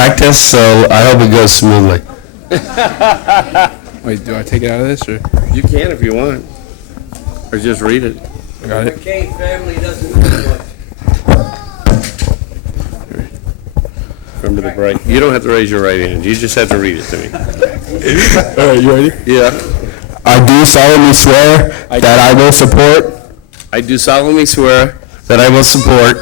practice, so I hope it goes smoothly. Wait, do I take it out of this, or? You can if you want, or just read it. Got it. McCain family doesn't know much. Remember the break. You don't have to raise your right hand. You just have to read it to me. All right, you ready? Yeah. I do solemnly swear that I will support, I do solemnly swear that I will support,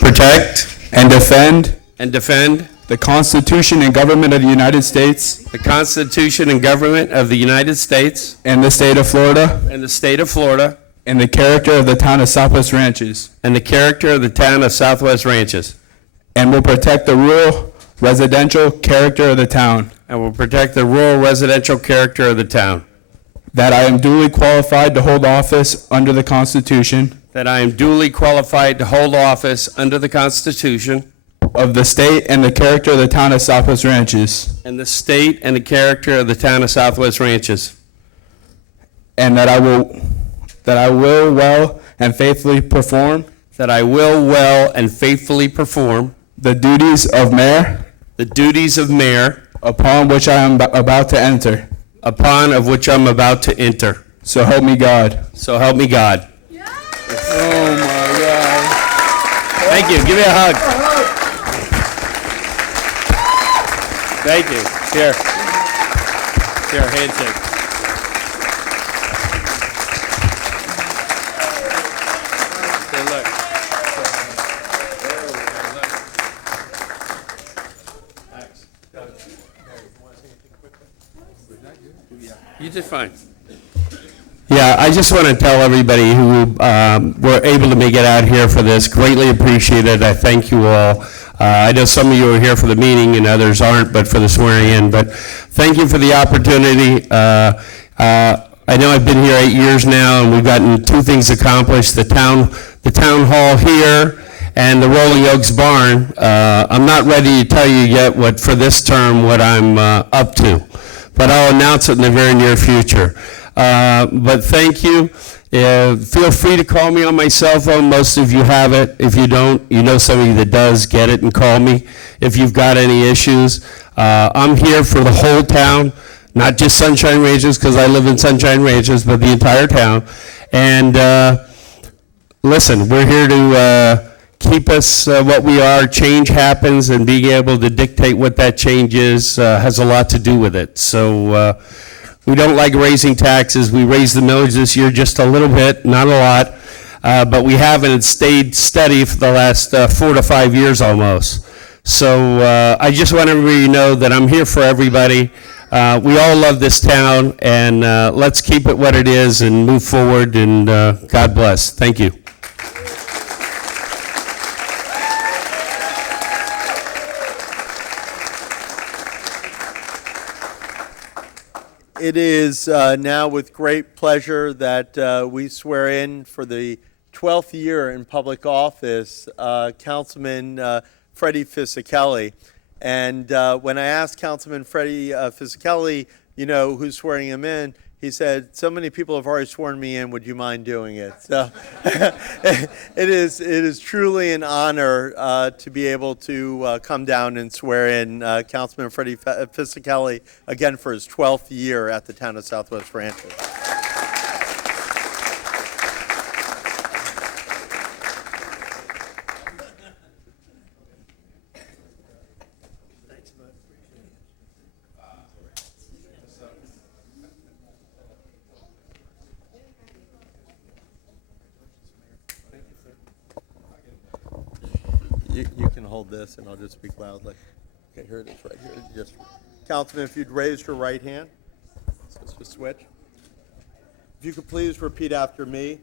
protect, and defend and defend the Constitution and government of the United States the Constitution and government of the United States and the state of Florida and the state of Florida and the character of the town of Southwest Ranches, and the character of the town of Southwest Ranches, and will protect the rural residential character of the town, and will protect the rural residential character of the town, that I am duly qualified to hold office under the Constitution that I am duly qualified to hold office under the Constitution of the state and the character of the town of Southwest Ranches, and the state and the character of the town of Southwest Ranches, and that I will well and faithfully perform that I will well and faithfully perform the duties of mayor upon which I am about to enter. of which I'm about to enter. So help me God. So help me God. Oh my God. Thank you. Give me a hug. Thank you. Here. Here, handshake. Say, look. You did fine. Yeah, I just want to tell everybody who were able to make it out here for this, greatly appreciate it. I thank you all. I know some of you are here for the meeting and others aren't, but for the swearing in. But thank you for the opportunity. I know I've been here 8 years now, and we've gotten two things accomplished: the town hall here and the Rolling Oaks barn. I'm not ready to tell you yet what for this term what I'm up to, but I'll announce it in the very near future. But thank you. Feel free to call me on my cell phone. Most of you have it. If you don't, you know somebody that does. Get it and call me if you've got any issues. I'm here for the whole town, not just Sunshine Ranges because I live in Sunshine Ranges, but the entire town. And listen, we're here to keep us what we are. Change happens, and being able to dictate what that change is has a lot to do with it. So we don't like raising taxes. We raised the millage this year just a little bit, not a lot, but we haven't stayed steady for the last 4 to 5 years almost. So I just want everybody to know that I'm here for everybody. We all love this town, and let's keep it what it is and move forward, and God bless. Thank you. It is now with great pleasure that we swear in for the 12th year in public office, Councilman Freddie Fisickelli. And when I asked Councilman Freddie Fisickelli, you know, who's swearing him in, he said, so many people have already sworn me in, would you mind doing it? So it is truly an honor to be able to come down and swear in Councilman Freddie Fisickelli again for his 12th year at the town of Southwest Ranches. You can hold this, and I'll just speak loudly. Okay, here it is right here. Just, Councilman, if you'd raise your right hand. So let's just switch. If you could please repeat after me.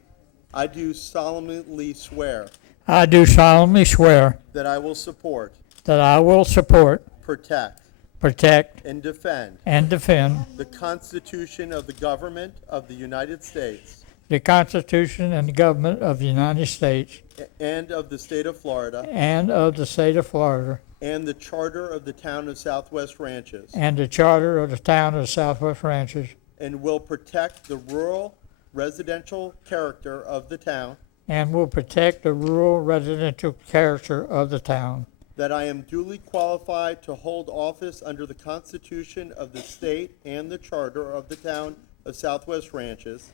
I do solemnly swear I do solemnly swear that I will support, that I will support, protect, protect, defend and defend the Constitution of the government of the United States the Constitution and the government of the United States and of the state of Florida and of the state of Florida and the charter of the town of Southwest Ranches, and the charter of the town of Southwest Ranches, and will protect the rural residential character of the town, and will protect the rural residential character of the town, that I am duly qualified to hold office under the Constitution of the state and the charter of the town of Southwest Ranches,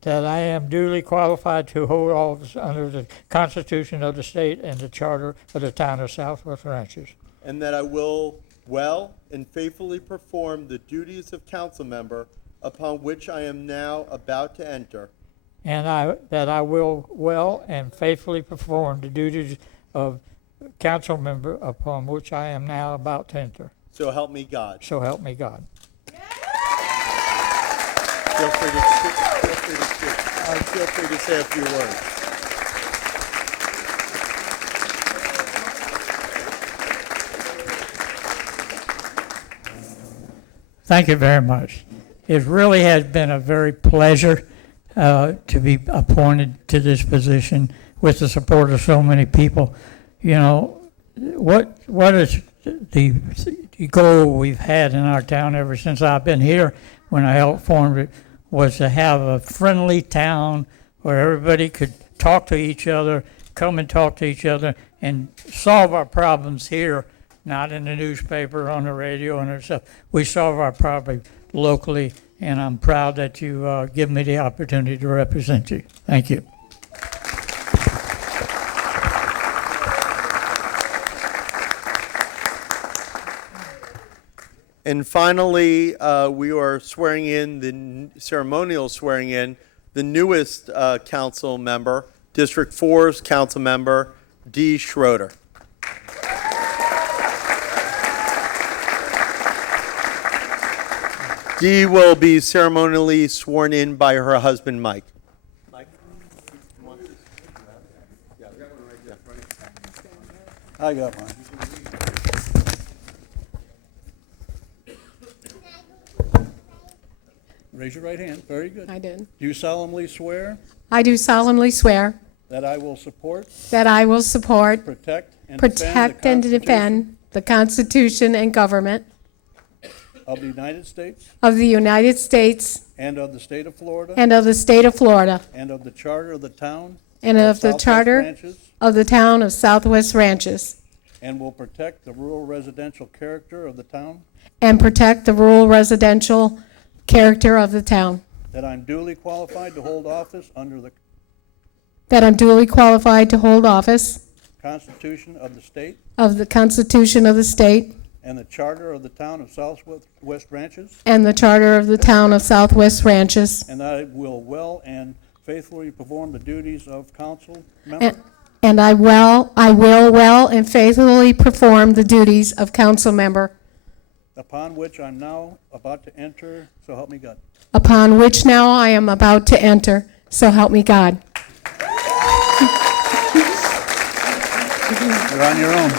that I am duly qualified to hold office under the Constitution of the state and the charter of the town of Southwest Ranches, and that I will well and faithfully perform the duties of council member upon which I am now about to enter. and that I will well and faithfully perform the duties of council member upon which I am now about to enter. So help me God. So help me God. Feel free to say a few words. Thank you very much. It really has been a very pleasure to be appointed to this position with the support of so many people. You know, what is the goal we've had in our town ever since I've been here, when I helped form it, was to have a friendly town where everybody could talk to each other, come and talk to each other, and solve our problems here, not in the newspaper, on the radio, and stuff. We solve our problem locally, and I'm proud that you give me the opportunity to represent you. Thank you. And finally, we are swearing in, ceremonial swearing in, the newest council member, District 4's council member, Dee Schroeder. Dee will be ceremonially sworn in by her husband, Mike. Mike? I got one. Raise your right hand. Very good. I did. Do you solemnly swear I do solemnly swear that I will support, that I will support, protect, and protect, and defend the Constitution and government of the United States of the United States and of the state of Florida and of the state of Florida and of the charter of the town and of the Southwest charter Ranches, of the town of Southwest Ranches, and will protect the rural residential character of the town, and protect the rural residential character of the town, that I'm duly qualified to hold office under the that I'm duly qualified to hold office Constitution of the state of the Constitution of the state and the charter of the town of Southwest Ranches, and the charter of the town of Southwest Ranches, and that I will well and faithfully perform the duties of council member and I will well and faithfully perform the duties of council member, upon which I'm now about to enter, so help me God. upon which now I am about to enter, so help me God. You're on your own.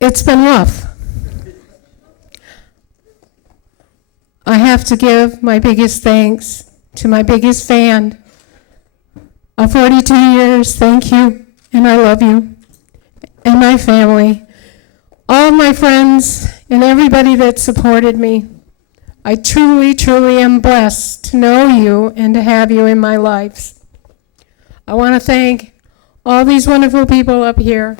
It's been rough. I have to give my biggest thanks to my biggest fan of 42 years. Thank you, and I love you, and my family, all my friends, and everybody that supported me. I truly, truly am blessed to know you and to have you in my life. I want to thank all these wonderful people up here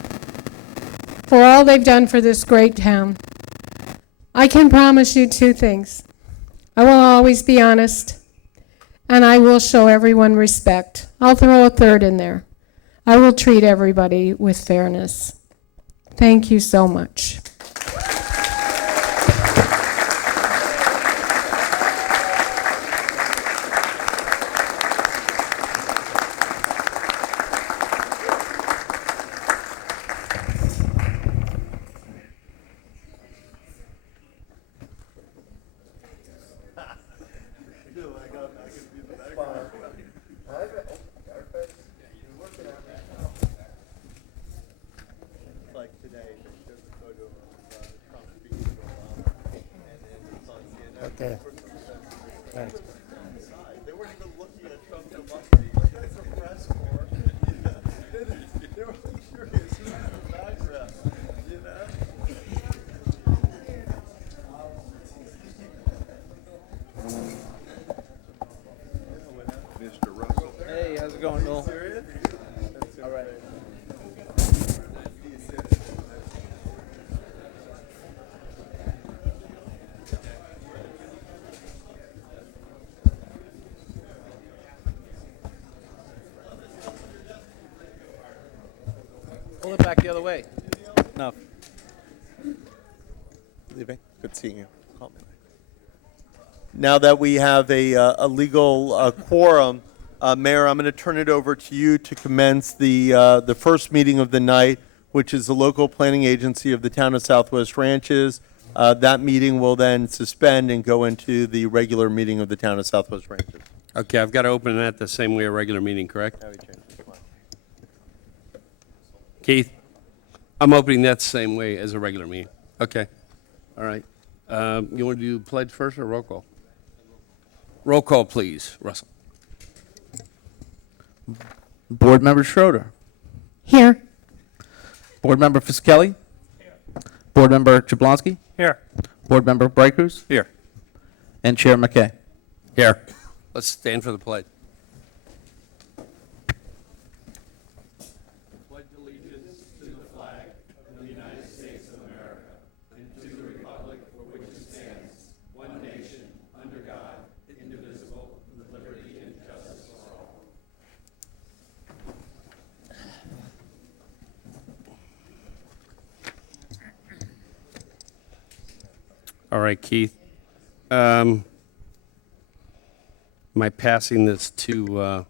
for all they've done for this great town. I can promise you two things. I will always be honest, and I will show everyone respect. I'll throw a third in there. I will treat everybody with fairness. Thank you so much. Like today, there's a photo of How's it going, Noel? All right. Pull it back the other way. No. Leaving? Good seeing you. Call me later. Now that we have a legal quorum, Mayor, I'm going to turn it over to you to commence the first meeting of the night, which is the local planning agency of the town of Southwest Ranches. That meeting will then suspend and go into the regular meeting of the town of Southwest Ranches. Okay, I've got to open that the same way a regular meeting, correct? Keith, I'm opening that the same way as a regular meeting. Okay, all right. You want to do pledge first or roll call? Roll call, please, Russell. Board Member Schroeder. Here. Board Member Fiskelli. Board Member Jablonski. Here. Board Member Braycruz. Here. And Chair McKay. Here. Let's stand for the pledge. All right, Keith. Am I passing this to,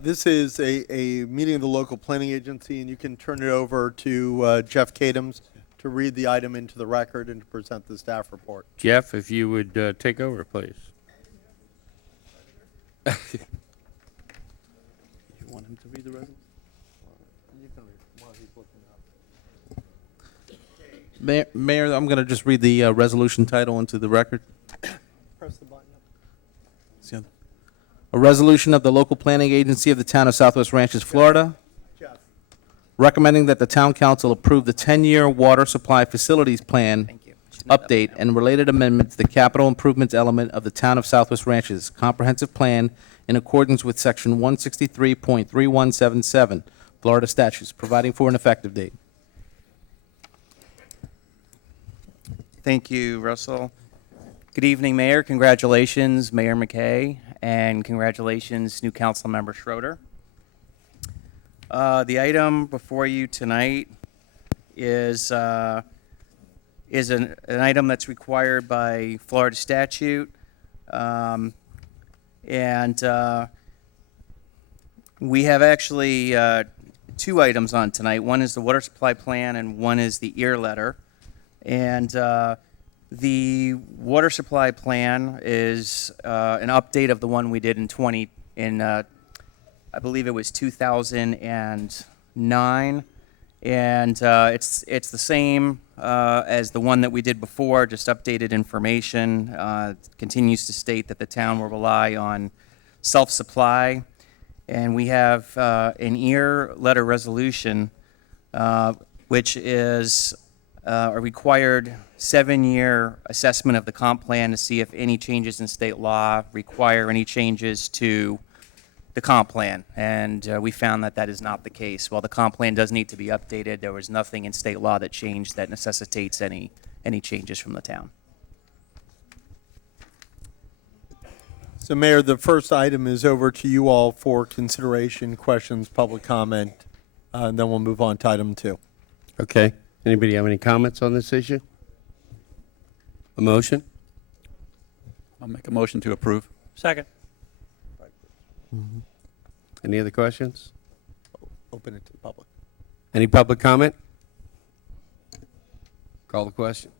This is a meeting of the local planning agency, and you can turn it over to Jeff Kadams to read the item into the record and to present the staff report. Jeff, if you would take over, please. You want him to read the resolution? Mayor, I'm going to just read the resolution title into the record. Press the button. A resolution of the local planning agency of the town of Southwest Ranches, Florida, Jeff. recommending that the town council approve the 10-year water supply facilities plan update and related amendment to the capital improvements element of the town of Southwest Ranches comprehensive plan in accordance with section 163.3177 Florida statutes, providing for an effective date. Thank you, Russell. Good evening, Mayor. Congratulations, Mayor McKay, and congratulations, new council member Schroeder. The item before you tonight is an item that's required by Florida statute, and we have actually two items on tonight. One is the water supply plan, and one is the ear letter. And the water supply plan is an update of the one we did in I believe it was 2009, and it's the same as the one that we did before, just updated information. Continues to state that the town will rely on self-supply, and we have an ear letter resolution, which is a required 7-year assessment of the comp plan to see if any changes in state law require any changes to the comp plan. And we found that that is not the case. While the comp plan does need to be updated, there was nothing in state law that changed that necessitates any changes from the town. So, Mayor, the first item is over to you all for consideration, questions, public comment, and then we'll move on to item 2. Okay. Anybody have any comments on this issue? A motion? I'll make a motion to approve. Second. Any other questions? Open it to the public. Any public comment? Call the question.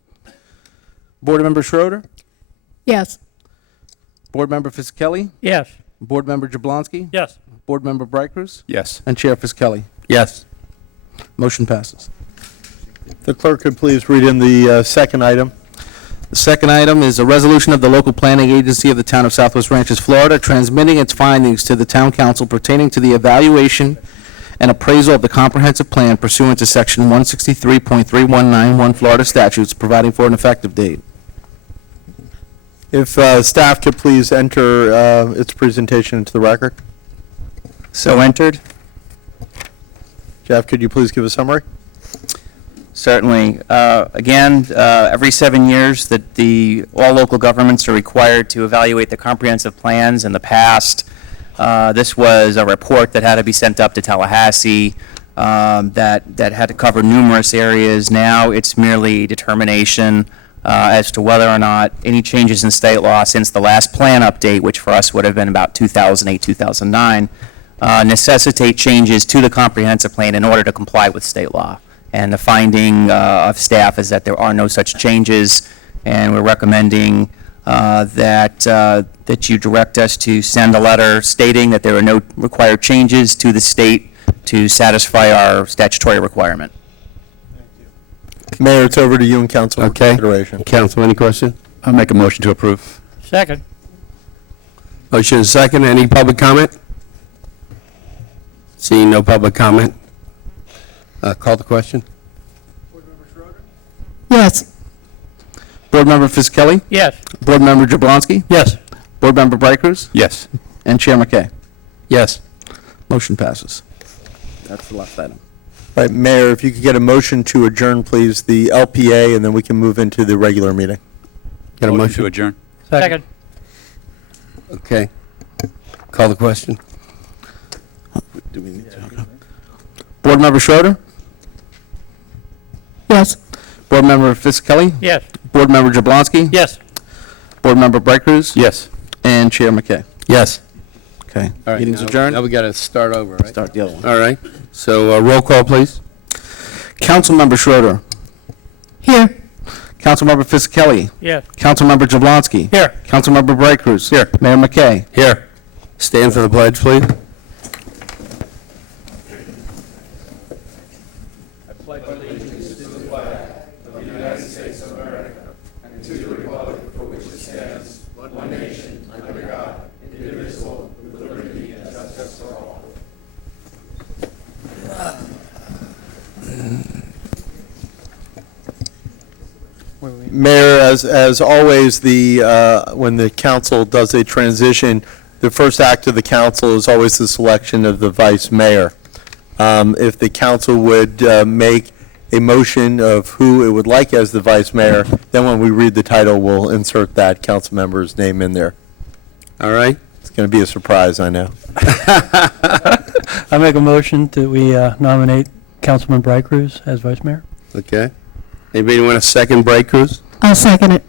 Board Member Schroeder, Yes. Board Member Fiskelli, Yes. Board Member Jablonski, Yes. Board Member Braycruz, Yes. and Chair Fiskelli. Yes. Motion passes. The clerk could please read in the second item. The second item is a resolution of the local planning agency of the town of Southwest Ranches, Florida, transmitting its findings to the town council pertaining to the evaluation and appraisal of the comprehensive plan pursuant to section 163.3191 Florida statutes, providing for an effective date. If staff could please enter its presentation into the record. So entered. Jeff, could you please give a summary? Certainly. Again, every 7 years that all local governments are required to evaluate the comprehensive plans. In the past, this was a report that had to be sent up to Tallahassee that had to cover numerous areas. Now it's merely determination as to whether or not any changes in state law since the last plan update, which for us would have been about 2008, 2009, necessitate changes to the comprehensive plan in order to comply with state law. And the finding of staff is that there are no such changes, and we're recommending that you direct us to send a letter stating that there are no required changes to the state to satisfy our statutory requirement. Mayor, it's over to you and council for Okay. consideration. Council, any question? I'll make a motion to approve. Second. Motion is second. Any public comment? Seeing no public comment. Call the question. Yes. Board Member Fisickelli? Yes. Board Member Jablonski? Yes. Board Member Bright Cruz? Yes. And Chair McKay. Yes. Motion passes. That's the last item. Right, Mayor, if you could get a motion to adjourn, please, the LPA, and then we can move into the regular meeting. Got a To motion? adjourn. Second. Okay. Call the question. Board Member Schroeder? Yes. Board Member Fisickelli? Yes. Board Member Jablonski? Yes. Board Member Bright Cruz? Yes. And Chair McKay. Yes. Okay. All right. Meeting's now- adjourned. Now we got to start over, right? Start the other one. All right. So roll call, please. Councilmember Schroeder. Here. Councilmember Fisickelli. Yes. Councilmember Jablonski. Here. Councilmember Bright Cruz. Here. Mayor McKay. Here. Stand for the pledge, please. Mayor, as always, when the council does a transition, the first act of the council is always the selection of the vice mayor. If the council would make a motion of who it would like as the vice mayor, then when we read the title, we'll insert that council member's name in there. All right. It's going to be a surprise, I know. I make a motion that we nominate Councilman Bright Cruz as vice mayor. Okay. Anybody want a second Bright Cruz? I'll second it.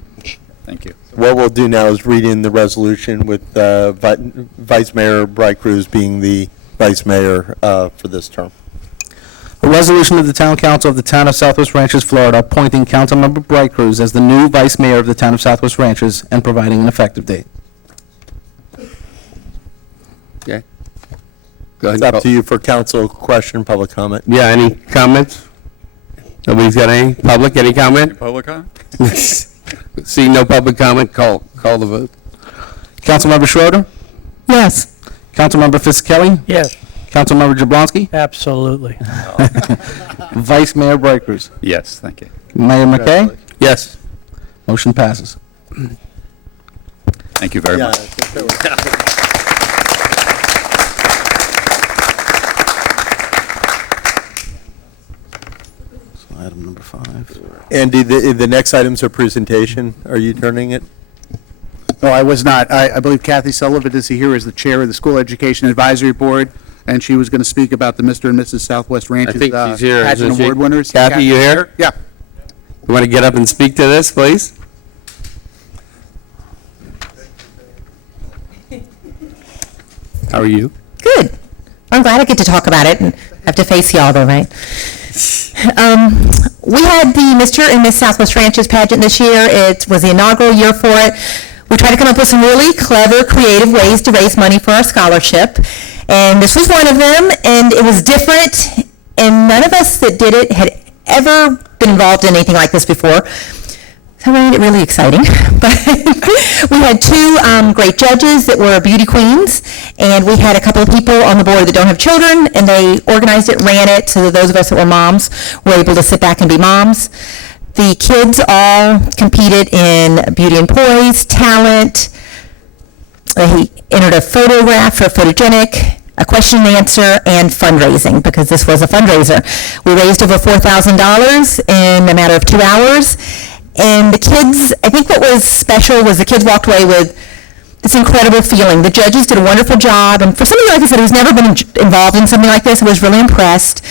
Thank you. What we'll do now is read in the resolution with Vice Mayor Bright Cruz being the vice mayor for this term. A resolution of the Town Council of the Town of Southwest Ranches, Florida, appointing Councilmember Bright Cruz as the new Vice Mayor of the Town of Southwest Ranches and providing an effective date. Okay. Go ahead. It's up to you for council question, public comment. Yeah, any comments? Nobody's got any? Public, any comment? Public comment? See no public comment, call the vote. Councilmember Schroeder? Yes. Councilmember Fisickelli? Yes. Councilmember Jablonski? Absolutely. Vice Mayor Bright Cruz? Yes, thank you. Mayor McKay? Yes. Motion passes. Thank you very Yeah, much. I think that was- Item number 5. Andy, the next item's a presentation. Are you turning it? No, I was not. I believe Kathy Sullivan is here as the chair of the School Education Advisory Board, and she was going to speak about the Mr. and Mrs. Southwest I Ranches think she's here. pageant isn't she? award winners. Kathy, you here? Yeah. You want to get up and speak to this, please? How are you? Good. I'm glad I get to talk about it and have to face y'all though, right? We had the Mr. and Miss Southwest Ranches pageant this year. It was the inaugural year for it. We tried to come up with some really clever, creative ways to raise money for our scholarship. And this was one of them, and it was different, and none of us that did it had ever been involved in anything like this before. So we made it really exciting. But we had two great judges that were beauty queens, and we had a couple of people on the board that don't have children, and they organized it, ran it, so that those of us that were moms were able to sit back and be moms. The kids all competed in beauty and poise, talent. He entered a photograph for photogenic, a question and answer, and fundraising, because this was a fundraiser. We raised over $4,000 in a matter of 2 hours, and the kids, I think what was special was the kids walked away with this incredible feeling. The judges did a wonderful job, and for somebody, like I said, who's never been involved in something like this, I was really impressed.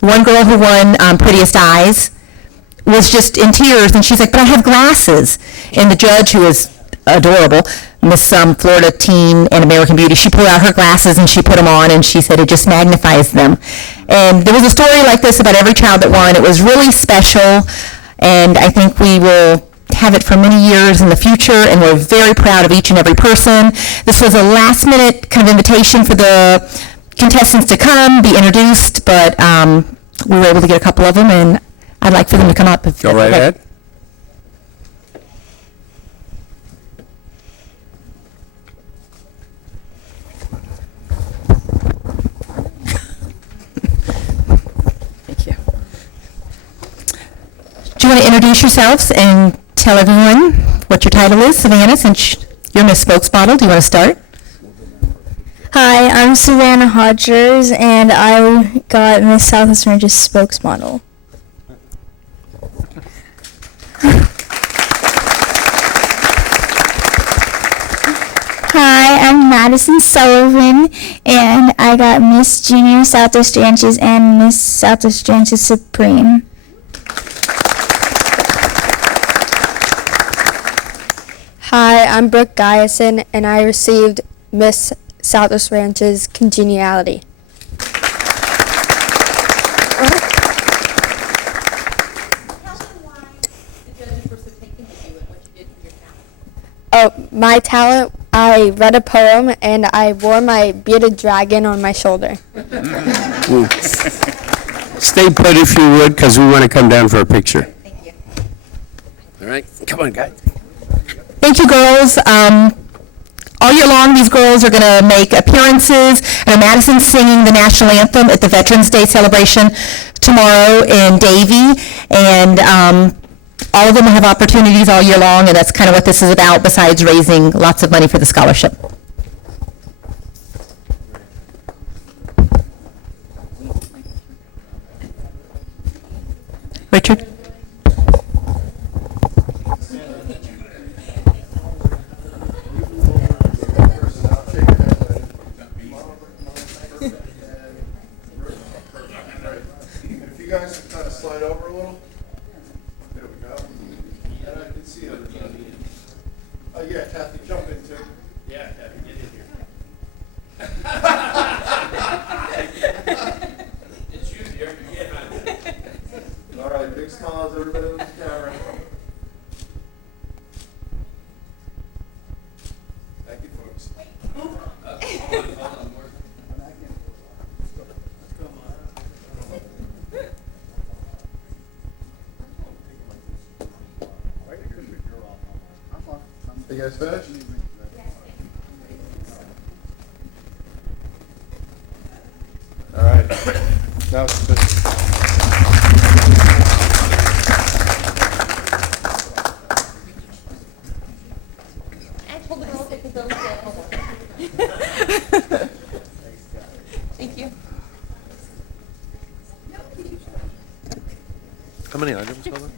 One girl who won Prettiest Eyes was just in tears, and she's like, but I have glasses. And the judge, who is adorable, Miss Florida Teen and American Beauty, she pulled out her glasses and she put them on, and she said it just magnifies them. And there was a story like this about every child that won. It was really special, and I think we will have it for many years in the future, and we're very proud of each and every person. This was a last-minute kind of invitation for the contestants to come, be introduced, but we were able to get a couple of them, and I'd like for them to come up. Go right ahead. Thank you. Do you want to introduce yourselves and tell everyone what your title is, Savannah, since you're Miss Spokesmodel? Do you want to start? Hi, I'm Savannah Hodgers, and I got Miss Southwest Ranches Spokesmodel. Hi, I'm Madison Sullivan, and I got Miss Junior Southwest Ranches and Miss Southwest Ranches Supreme. Hi, I'm Brooke Guyson, and I received Miss Southwest Ranches Congeniality. Oh, my talent, I read a poem and I wore my bearded dragon on my shoulder. Stay put if you would, because we want to come down for a picture. Thank you. All right, come on, guys. Thank you, girls. All year long, these girls are going to make appearances. And Madison's singing the national anthem at the Veterans Day celebration tomorrow in Davie. And all of them have opportunities all year long, and that's kind of what this is about, besides raising lots of money for the scholarship. Richard? If you guys can kind of slide over a little. There we go. And I can see everybody. Oh, yeah, Kathy, jump in too. Yeah, Kathy, get in here. It's you, dear. You get on it. All right, big smiles, everybody on the camera. Thank you, folks. Hold on. You guys finished? All right. Now it's finished. Thank you. How many items are there?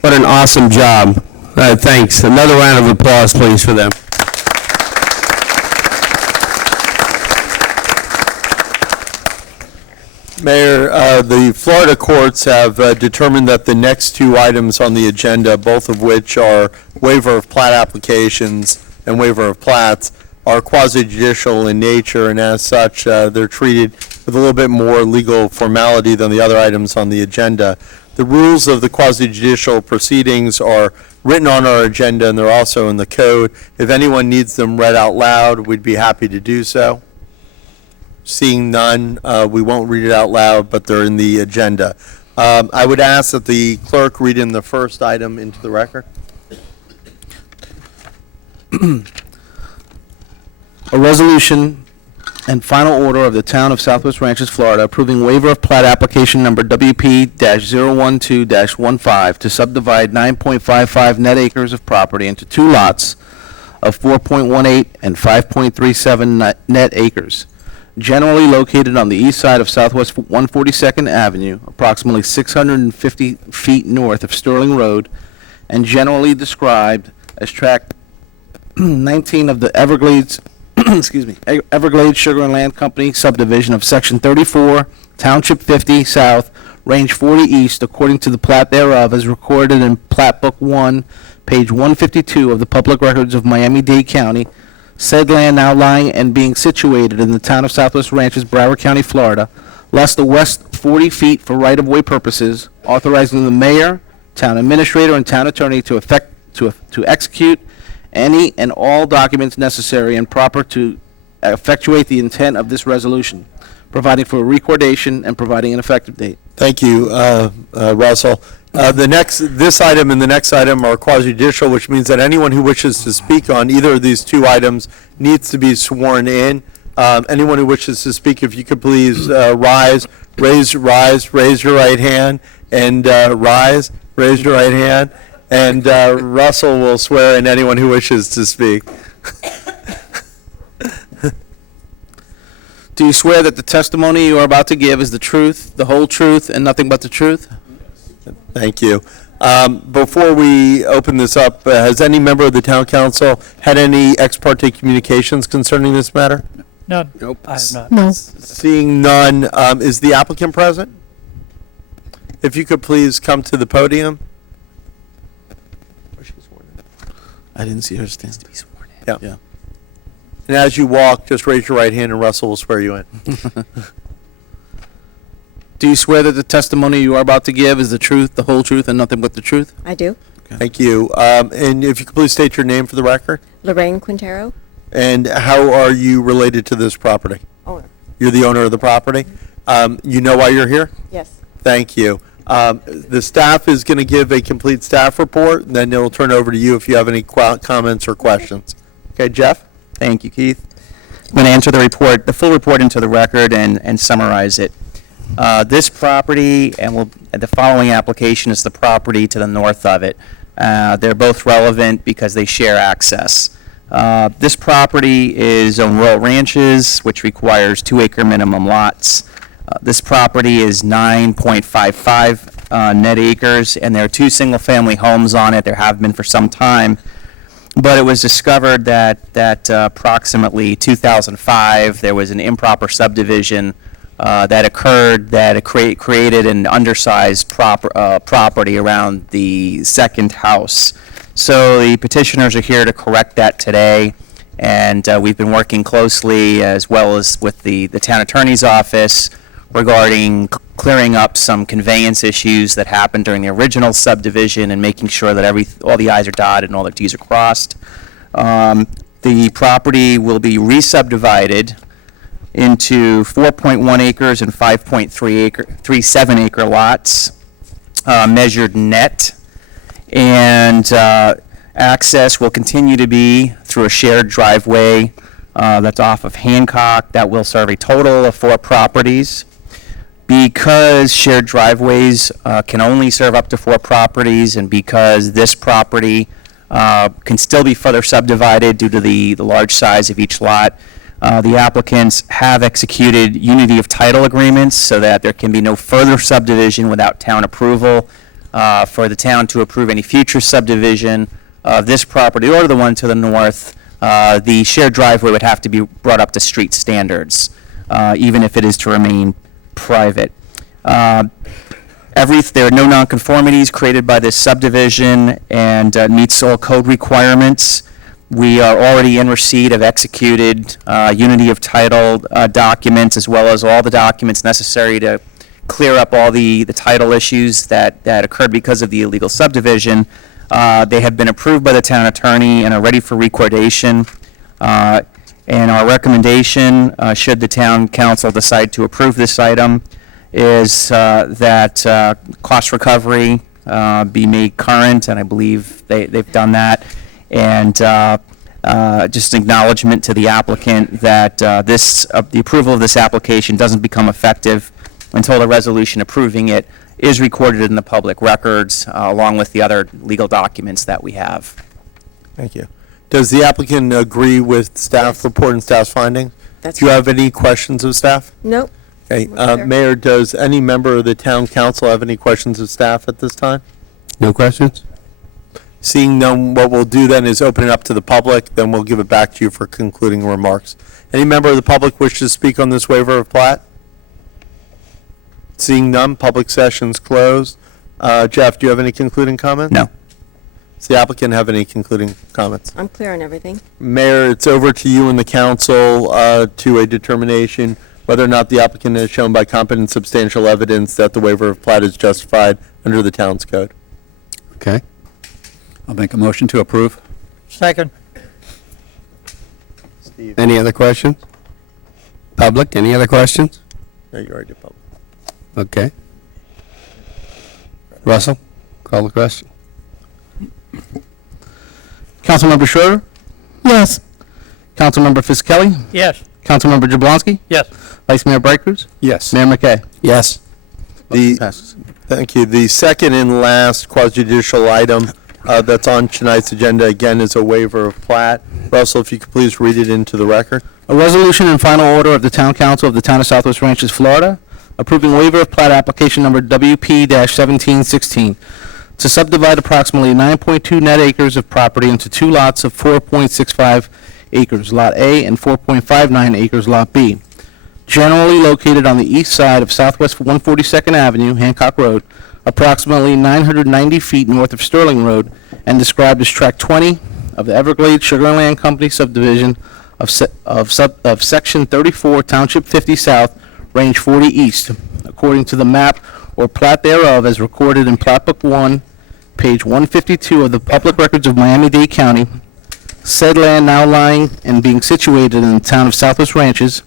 What an awesome job. Thanks. Another round of applause, please, for them. Mayor, the Florida courts have determined that the next two items on the agenda, both of which are waiver of plat applications and waiver of plats, are quasi-judicial in nature, and as such, they're treated with a little bit more legal formality than the other items on the agenda. The rules of the quasi-judicial proceedings are written on our agenda, and they're also in the code. If anyone needs them read out loud, we'd be happy to do so. Seeing none, we won't read it out loud, but they're in the agenda. I would ask that the clerk read in the first item into the record. A resolution and final order of the Town of Southwest Ranches, Florida, approving waiver of plat application number WP-012-15 to subdivide 9.55 net acres of property into two lots of 4.18 and 5.37 net acres, generally located on the east side of Southwest 142nd Avenue, approximately 650 feet north of Sterling Road, and generally described as tract 19 of the Everglades Everglades Sugar and Land Company subdivision of Section 34, Township 50 South, Range 40 East, according to the plat thereof, as recorded in Plat Book 1, page 152 of the Public Records of Miami-Dade County, said land now lying and being situated in the Town of Southwest Ranches, Broward County, Florida, less the west 40 feet for right-of-way purposes, authorizing the mayor, town administrator, and town attorney to execute any and all documents necessary and proper to effectuate the intent of this resolution, providing for a recordation and providing an effective date. Thank you, Russell. This item and the next item are quasi-judicial, which means that anyone who wishes to speak on either of these two items needs to be sworn in. Anyone who wishes to speak, if you could please raise your right hand, and raise your right hand. And Russell will swear in anyone who wishes to speak. Do you swear that the testimony you are about to give is the truth, the whole truth, and nothing but the truth? Thank you. Before we open this up, has any member of the town council had any ex parte communications concerning this matter? No. Nope. I have not. No. Seeing none, is the applicant present? If you could please come to the podium. I didn't see her stand. To be sworn in. Yeah. And as you walk, just raise your right hand and Russell will swear you in. Do you swear that the testimony you are about to give is the truth, the whole truth, and nothing but the truth? I do. Thank you. And if you could please state your name for the record. Lorraine Quintero, And how are you related to this property? owner. You're the owner of the property? You know why you're here? Yes. Thank you. The staff is going to give a complete staff report, and then it'll turn over to you if you have any comments or questions. Okay, Jeff? Thank you, Keith. I'm going to enter the full report into the record and summarize it. This property and the following application is the property to the north of it. They're both relevant because they share access. This property is on rural ranches, which requires 2-acre minimum lots. This property is 9.55 net acres, and there are 2 single-family homes on it. There have been for some time. But it was discovered that approximately 2005, there was an improper subdivision that occurred that created an undersized property around the second house. So the petitioners are here to correct that today, and we've been working closely as well as with the town attorney's office regarding clearing up some conveyance issues that happened during the original subdivision and making sure that all the i's are dotted and all the t's are crossed. The property will be re-subdivided into 4.1 acres and 5.37 acre lots, measured net, and access will continue to be through a shared driveway that's off of Hancock. That will serve a total of 4 properties. Because shared driveways can only serve up to 4 properties, and because this property can still be further subdivided due to the large size of each lot, the applicants have executed unity of title agreements so that there can be no further subdivision without town approval. For the town to approve any future subdivision of this property or the one to the north, the shared driveway would have to be brought up to street standards, even if it is to remain private. There are no nonconformities created by this subdivision and meets all code requirements. We are already in receipt of executed unity of title documents, as well as all the documents necessary to clear up all the title issues that occurred because of the illegal subdivision. They have been approved by the town attorney and are ready for recordation. And our recommendation, should the town council decide to approve this item, is that cost recovery be made current, and I believe they've done that, and just acknowledgement to the applicant that the approval of this application doesn't become effective until the resolution approving it is recorded in the public records, along with the other legal documents that we have. Thank you. Does the applicant agree with staff report and staff's findings? That's Do you have any questions of staff? Nope. Okay, Sure. Mayor, does any member of the town council have any questions of staff at this time? No questions? Seeing none, what we'll do then is open it up to the public, then we'll give it back to you for concluding remarks. Any member of the public wish to speak on this waiver of plat? Seeing none, public session's closed. Jeff, do you have any concluding comments? No. Does the applicant have any concluding comments? I'm clear on everything. Mayor, it's over to you and the council to a determination whether or not the applicant has shown by competent and substantial evidence that the waiver of plat is justified under the town's code. Okay. I'll make a motion to approve. Second. Steve? Any other questions? Public, any other questions? No, you already did public. Okay. Russell, call the question. Councilmember Schroeder, Yes. Councilmember Fisickelli, Yes. Councilmember Jablonski, Yes. Vice Mayor Bright Cruz, Yes. Mayor McKay. Yes. Motion passes. Thank you. The second and last quasi-judicial item that's on tonight's agenda, again, is a waiver of plat. Russell, if you could please read it into the record. A resolution and final order of the Town Council of the Town of Southwest Ranches, Florida, approving waiver of plat application number WP-1716 to subdivide approximately 9.2 net acres of property into two lots of 4.65 acres, Lot A, and 4.59 acres, Lot B, generally located on the east side of Southwest 142nd Avenue, Hancock Road, approximately 990 feet north of Sterling Road, and described as Tract 20 of the Everglades Sugar and Land Company subdivision of Section 34, Township 50 South, Range 40 East, according to the map or plat thereof as recorded in Plat Book 1, page 152 of the Public Records of Miami-Dade County. Said land now lying and being situated in the town of Southwest Ranches,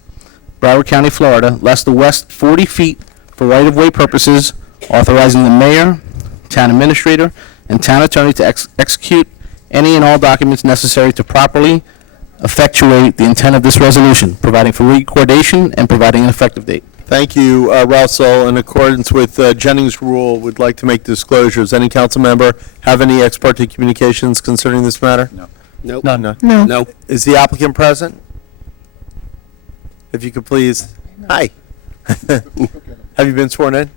Broward County, Florida, less the west 40 feet for right-of-way purposes, authorizing the mayor, town administrator, and town attorney to execute any and all documents necessary to properly effectuate the intent of this resolution, providing for recordation and providing an effective date. Thank you, Russell. In accordance with Jennings' rule, would like to make disclosures. Any council member have any ex parte communications concerning this matter? No. Nope. No. No. No. Is the applicant present? If you could please. Hi. Have you been sworn in?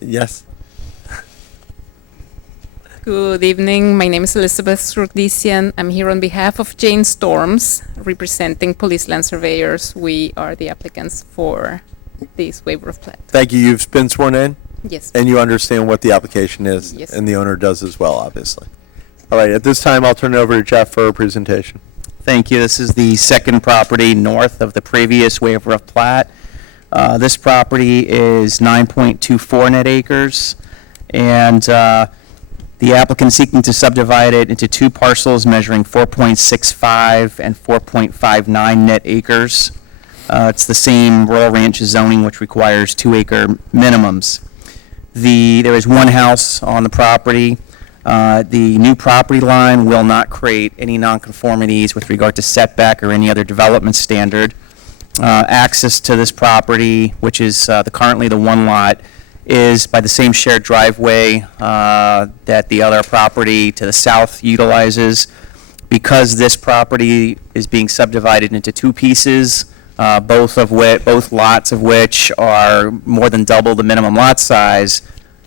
Yes. Good evening. My name is Elizabeth Surdisian. I'm here on behalf of Jane Storms, representing Police Land Surveyors. We are the applicants for this waiver of plat. Thank you. You've been sworn in? Yes. And you understand what the application is? Yes. And the owner does as well, obviously. All right, at this time, I'll turn it over to Jeff for a presentation. Thank you. This is the second property north of the previous waiver of plat. This property is 9.24 net acres, and the applicant seeking to subdivide it into two parcels measuring 4.65 and 4.59 net acres. It's the same rural ranch zoning, which requires 2-acre minimums. There is one house on the property. The new property line will not create any nonconformities with regard to setback or any other development standard. Access to this property, which is currently the one lot, is by the same shared driveway that the other property to the south utilizes. Because this property is being subdivided into two pieces, both lots of which are more than double the minimum lot size,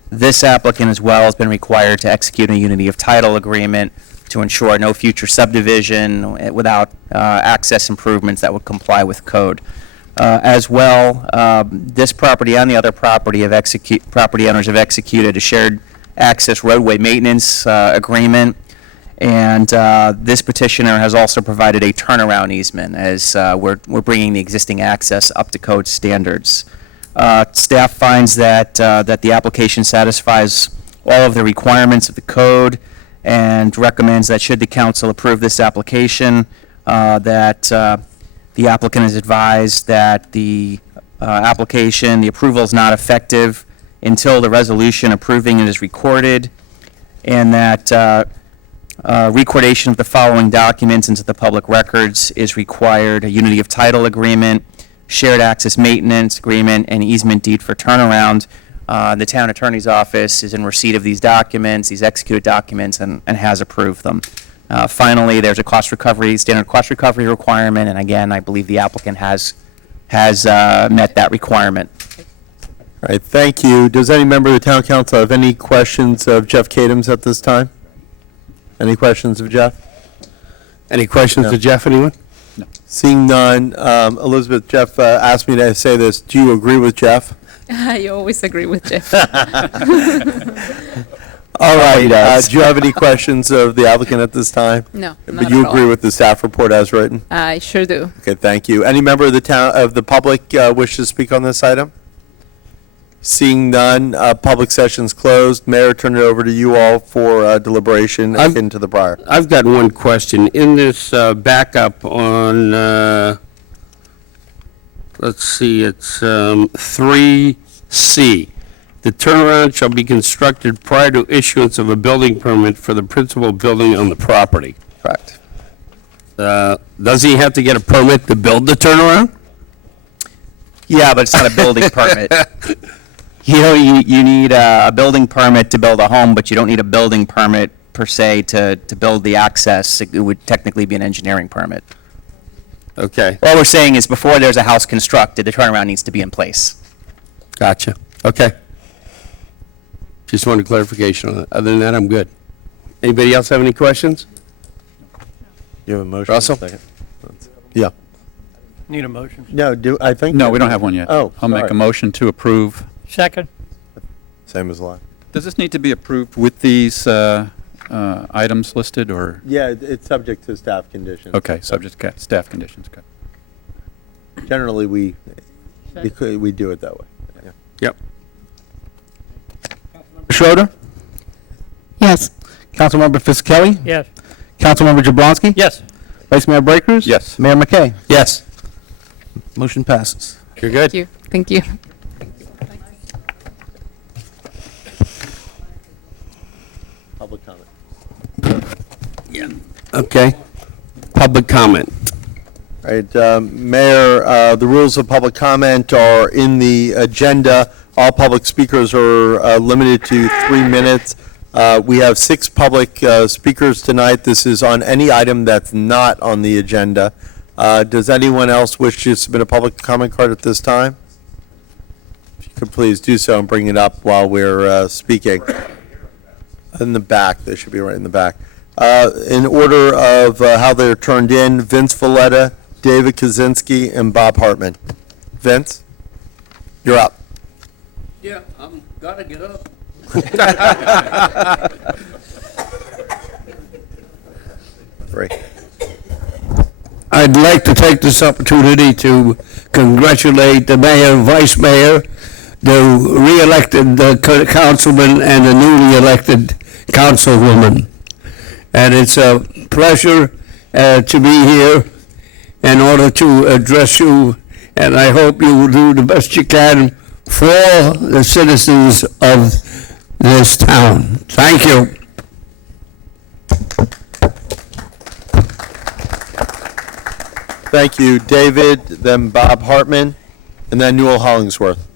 this applicant as well has been required to execute a unity of title agreement to ensure no future subdivision without access improvements that would comply with code. As well, this property and the other property owners have executed a shared access roadway maintenance agreement, and this petitioner has also provided a turnaround easement as we're bringing the existing access up to code standards. Staff finds that the application satisfies all of the requirements of the code and recommends that should the council approve this application, that the applicant is advised that the approval is not effective until the resolution approving it is recorded, and that Recordation of the following documents into the public records is required: a unity of title agreement, shared access maintenance agreement, and easement deed for turnaround. The town attorney's office is in receipt of these documents, these executed documents, and has approved them. Finally, there's a standard cost recovery requirement, and again, I believe the applicant has met that requirement. All right, thank you. Does any member of the town council have any questions of Jeff Kadams at this time? Any questions of Jeff? Any questions No. of Jeff, anyone? Seeing none, Elizabeth, Jeff asked me to say this. Do you agree with Jeff? I always agree with Jeff. All right. Do you have any questions of the applicant at this time? No, But not you at all. agree with the staff report as written? I sure do. Okay, thank you. Any member of the public wish to speak on this item? Seeing none, public session's closed. Mayor, turn it over to you all for deliberation akin to the prior. I've got one question. In this backup on, let's see, it's 3C. The turnaround shall be constructed prior to issuance of a building permit for the principal building on the property. Correct. Does he have to get a permit to build the turnaround? Yeah, but it's not a building permit. You know, you need a building permit to build a home, but you don't need a building permit per se to build the access. It would technically be an engineering permit. Okay, All we're saying is before there's a house constructed, the turnaround needs to be in place. gotcha. Okay. Just wanted clarification on it. Other than that, I'm good. Anybody else have any questions? You have a motion? Russell? Second. Yeah. Need a motion? No, I think. No, we don't have one yet. Oh, I'll make sorry. a motion to approve. Second. Same as last. Does this need to be approved with these items listed, or? Yeah, it's subject to staff conditions. Okay, subject to staff conditions, okay. Generally, we do it that way. Yeah. Yep. Schroeder? Yes. Councilmember Fisickelli? Yes. Councilmember Jablonski? Yes. Vice Mayor Bright Cruz? Yes. Mayor McKay? Yes. Motion passes. You're good? Thank you. Thank you. Public comment. Okay. Public comment. All right, Mayor, the rules of public comment are in the agenda. All public speakers are limited to 3 minutes. We have 6 public speakers tonight. This is on any item that's not on the agenda. Does anyone else wish to submit a public comment card at this time? If you could please do so and bring it up while we're speaking. In the back, they should be right in the back. In order of how they're turned in, Vince Valletta, David Kaczynski, and Bob Hartman. Vince, you're up. Yeah, I'm gotta get up. Great. I'd like to take this opportunity to congratulate the mayor, vice mayor, the re-elected councilman, and the newly elected councilwoman. And it's a pleasure to be here in order to address you, and I hope you will do the best you can for the citizens of this town. Thank you. Thank you, David, then Bob Hartman, and then Newell Hollingsworth.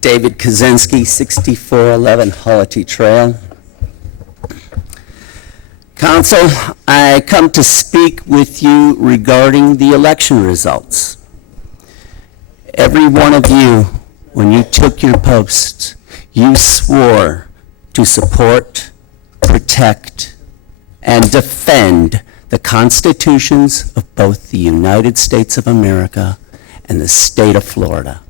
David Kaczynski, 6411 Holity Trail. Council, I come to speak with you regarding the election results. Every one of you, when you took your posts, you swore to support, protect, and defend the constitutions of both the United States of America and the state of Florida.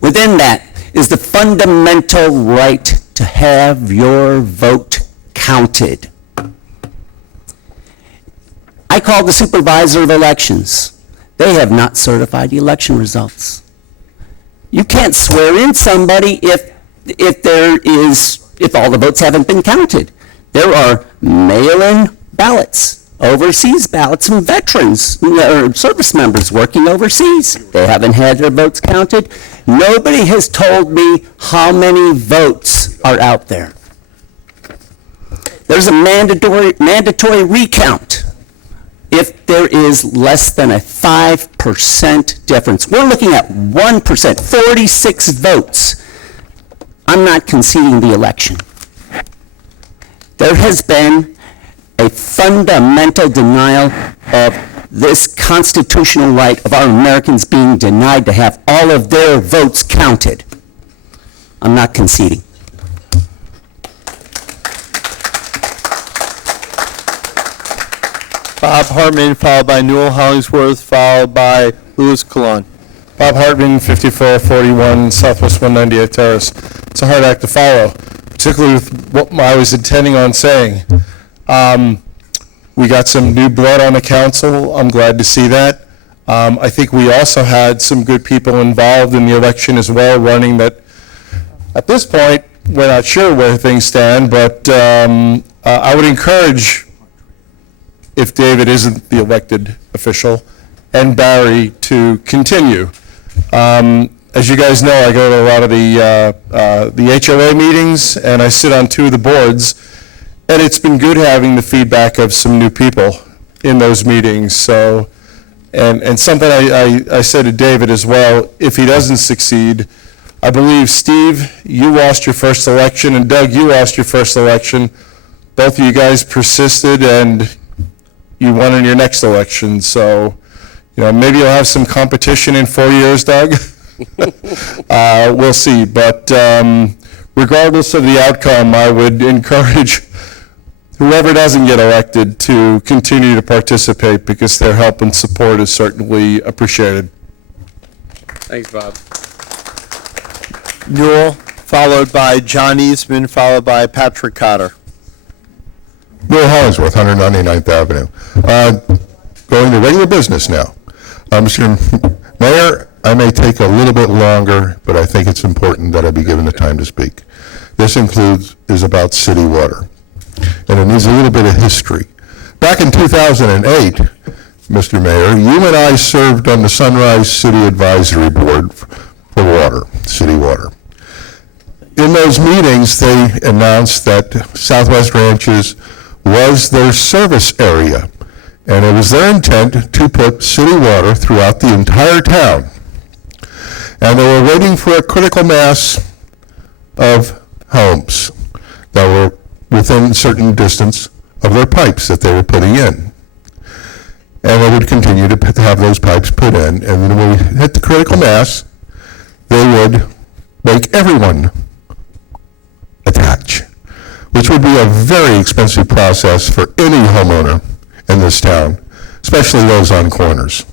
Within that is the fundamental right to have your vote counted. I called the supervisor of elections. They have not certified the election results. You can't swear in somebody if all the votes haven't been counted. There are mail-in ballots, overseas ballots, and veterans or service members working overseas. They haven't had their votes counted. Nobody has told me how many votes are out there. There's a mandatory recount if there is less than a 5% difference. We're looking at 1%, 46 votes. I'm not conceding the election. There has been a fundamental denial of this constitutional right of our Americans being denied to have all of their votes counted. I'm not conceding. Bob Hartman, followed by Newell Hollingsworth, followed by Louis Colon. Bob Hartman, 5441 Southwest 198 Terrace. It's a hard act to follow, particularly with what I was intending on saying. We got some new blood on the council. I'm glad to see that. I think we also had some good people involved in the election as well, running that. At this point, we're not sure where things stand, but I would encourage, if David isn't the elected official, and Barry to continue. As you guys know, I go to a lot of the HOA meetings, and I sit on 2 of the boards, and it's been good having the feedback of some new people in those meetings. So, and something I said to David as well, if he doesn't succeed, I believe, Steve, you lost your first election, and Doug, you lost your first election. Both of you guys persisted, and you won in your next election. So, maybe you'll have some competition in 4 years, Doug. We'll see. But regardless of the outcome, I would encourage whoever doesn't get elected to continue to participate, because their help and support is certainly appreciated. Thanks, Bob. Newell, followed by John Eastman, followed by Patrick Cotter. Bill Hollingsworth, 199th Avenue. Going to regular business now. Mr. Mayor, I may take a little bit longer, but I think it's important that I be given the time to speak. This is about city water, and it needs a little bit of history. Back in 2008, Mr. Mayor, you and I served on the Sunrise City Advisory Board for water, city water. In those meetings, they announced that Southwest Ranches was their service area, and it was their intent to put city water throughout the entire town. And they were waiting for a critical mass of homes that were within a certain distance of their pipes that they were putting in. And they would continue to have those pipes put in, and then when we hit the critical mass, they would make everyone attach, which would be a very expensive process for any homeowner in this town, especially those on corners.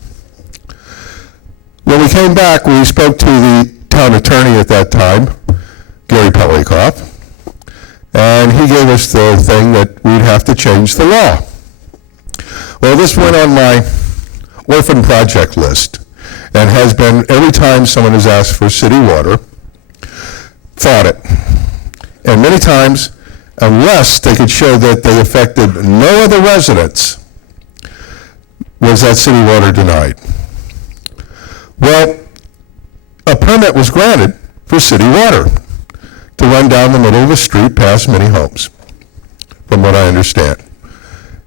When we came back, we spoke to the town attorney at that time, Gary Pelikoff, and he gave us the thing that we'd have to change the law. Well, this went on my orphan project list, and has been every time someone has asked for city water, fought it. And many times, unless they could show that they affected no other residents, was that city water denied. Well, a permit was granted for city water to run down the middle of the street past many homes, from what I understand.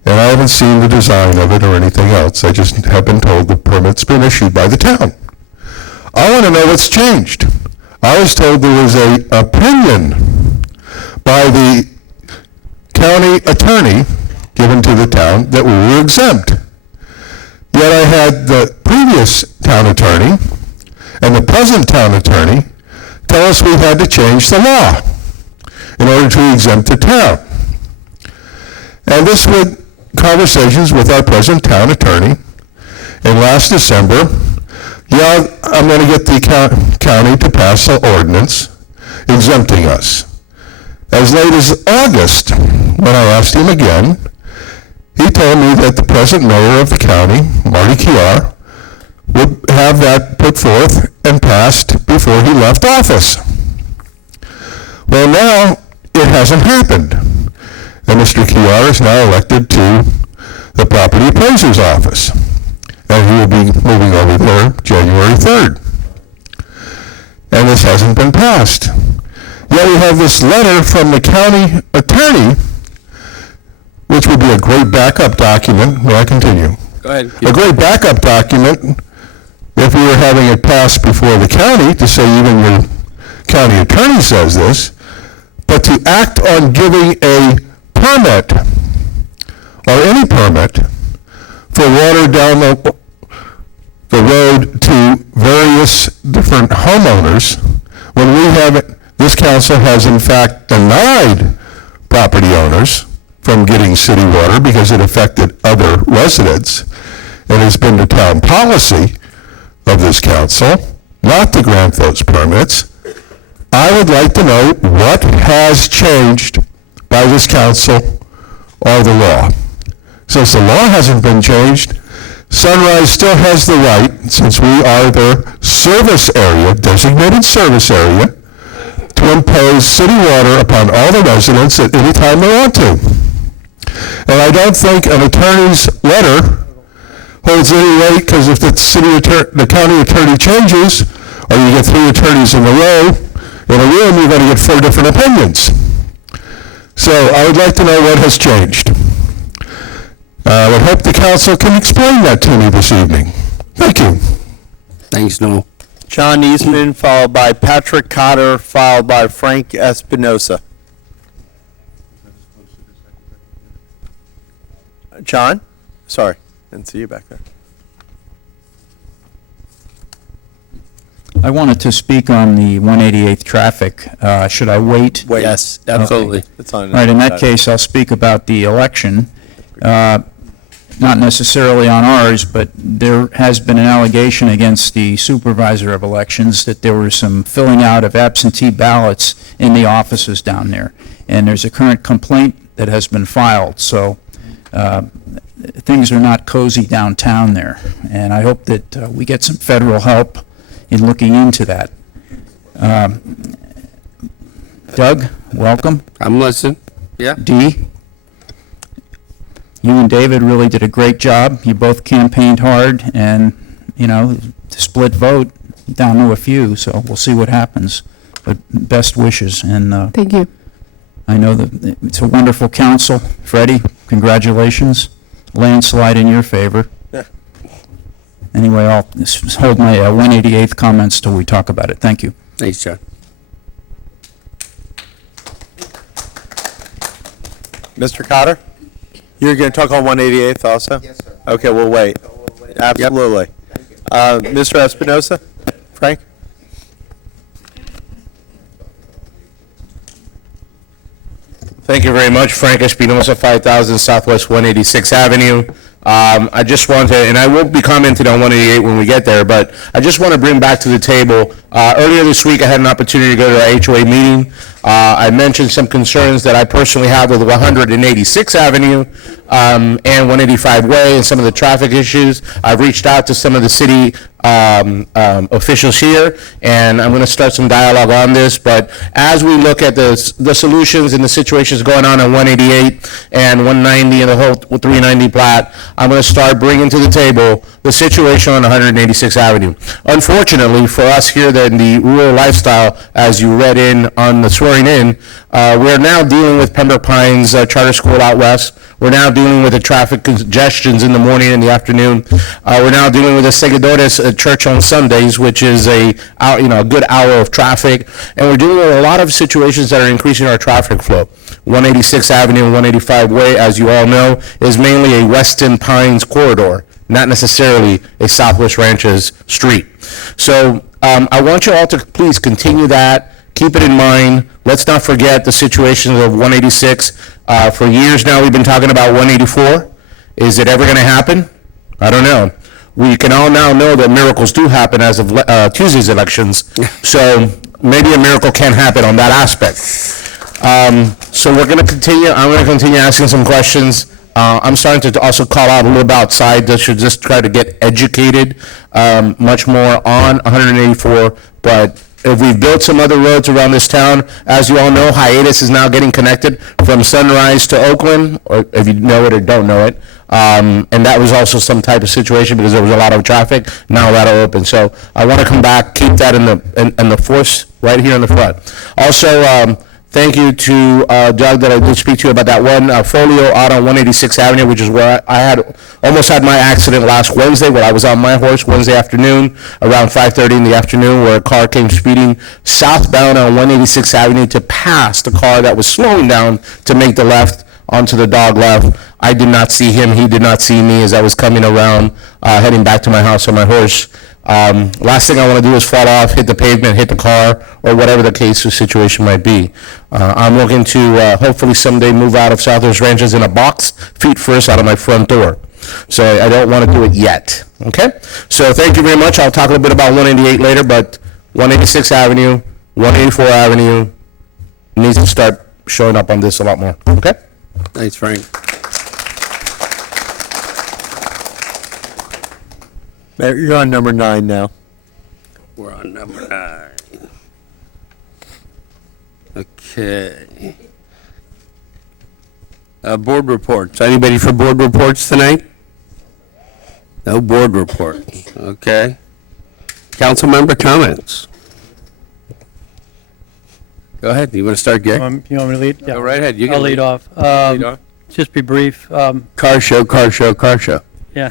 And I haven't seen the design of it or anything else. I just have been told the permit's been issued by the town. I want to know what's changed. I was told there was an opinion by the county attorney given to the town that we were exempt. Yet I had the previous town attorney and the present town attorney tell us we had to change the law in order to exempt the town. And this would conversations with our present town attorney. And last December, I'm going to get the county to pass an ordinance exempting us. As late as August, when I asked him again, he told me that the present mayor of the county, Marty Kiar, would have that put forth and passed before he left office. Well, now it hasn't happened. And Mr. Kiar is now elected to the property appraiser's office. And he will be moving over there January 3rd. and this hasn't been passed. Yet we have this letter from the county attorney, which would be a great backup document. May I continue? Go ahead. A great backup document if we were having it passed before the county, to say even your county attorney says this, but to act on giving a permit, or any permit, for water down the road to various different homeowners, when we have, this council has in fact denied property owners from getting city water because it affected other residents. It has been the town policy of this council not to grant those permits. I would like to know what has changed by this council or the law. Since the law hasn't been changed, Sunrise still has the right, since we are their service area, designated service area, to impose city water upon all the residents at any time they want to. And I don't think an attorney's letter holds any weight, because if the county attorney changes, or you get 3 attorneys in a row, in a room, you're going to get 4 different opinions. So I would like to know what has changed. I would hope the council can explain that to me this evening. Thank you. Thanks, Noel. John Eastman, followed by Patrick Cotter, followed by Frank Espinosa. John? Sorry, didn't see you back there. I wanted to speak on the 188th traffic. Should I wait? Yes, absolutely. Okay. It's on. All right, in that case, I'll speak about the election. Not necessarily on ours, but there has been an allegation against the supervisor of elections that there was some filling out of absentee ballots in the offices down there. And there's a current complaint that has been filed, so things are not cozy downtown there. And I hope that we get some federal help in looking into that. Doug, welcome. I'm listening. Yeah. Dee, you and David really did a great job. You both campaigned hard, and, you know, split vote down to a few, so we'll see what happens. But best wishes, and Thank you. I know that it's a wonderful council. Freddie, congratulations. Landslide in your favor. Yeah. Anyway, I'll hold my 188th comments till we talk about it. Thank you. Thanks, John. Mr. Cotter? You're going to talk on 188th also? Yes, sir. Okay, we'll wait. Absolutely. Mr. Espinosa? Frank? Thank you very much. Frank Espinosa, 5000 Southwest 186th Avenue. I just want to, and I will be commenting on 188 when we get there, but I just want to bring back to the table, earlier this week I had an opportunity to go to our HOA meeting. I mentioned some concerns that I personally have with 186th Avenue and 185 Way and some of the traffic issues. I've reached out to some of the city officials here, and I'm going to start some dialogue on this. But as we look at the solutions and the situations going on 188 and 190 and the whole 390 Platte, I'm going to start bringing to the table the situation on 186th Avenue. Unfortunately for us here in the rural lifestyle, as you read in on the swearing in, we're now dealing with Pembroke Pines Charter School out west. We're now dealing with the traffic congestions in the morning and the afternoon. We're now dealing with the Seguidores Church on Sundays, which is a good hour of traffic. And we're dealing with a lot of situations that are increasing our traffic flow. 186th Avenue and 185 Way, as you all know, is mainly a Weston Pines corridor, not necessarily a Southwest Ranches street. So I want you all to please continue that. Keep it in mind. Let's not forget the situations of 186. For years now, we've been talking about 184. Is it ever going to happen? I don't know. We can all now know that miracles do happen as of Tuesday's elections. So maybe a miracle can happen on that aspect. So we're going to continue. I'm going to continue asking some questions. I'm starting to also call out a little bit outside that should just try to get educated much more on 184. But if we've built some other roads around this town, as you all know, Hiatus is now getting connected from Sunrise to Oakland, or if you know it or don't know it. And that was also some type of situation because there was a lot of traffic. Now that'll open. So I want to come back, keep that in the force right here in the front. Also, thank you to Doug that I did speak to you about that one folio out on 186th Avenue, which is where I almost had my accident last Wednesday where I was on my horse Wednesday afternoon around 5:30 in the afternoon where a car came speeding southbound on 186th Avenue to pass the car that was slowing down to make the left onto the dog left. I did not see him. He did not see me as I was coming around, heading back to my house on my horse. Last thing I want to do is fall off, hit the pavement, hit the car, or whatever the case or situation might be. I'm looking to hopefully someday move out of Southwest Ranches in a box, feet first out of my front door. So I don't want to do it yet, okay? So thank you very much. I'll talk a little bit about 188 later, but 186th Avenue, 184 Avenue needs to start showing up on this a lot more, okay? Thanks, Frank. Mayor, you're on number 9 now. We're on number 9. Okay. Board reports. Anybody for board reports tonight? No board reports. Okay. Council member comments. Go ahead. You want to start, Gary? You want me to lead? Yeah. Go right ahead. You can I'll lead off. Lead off. Just be brief. Car show, car show, car show. Yeah.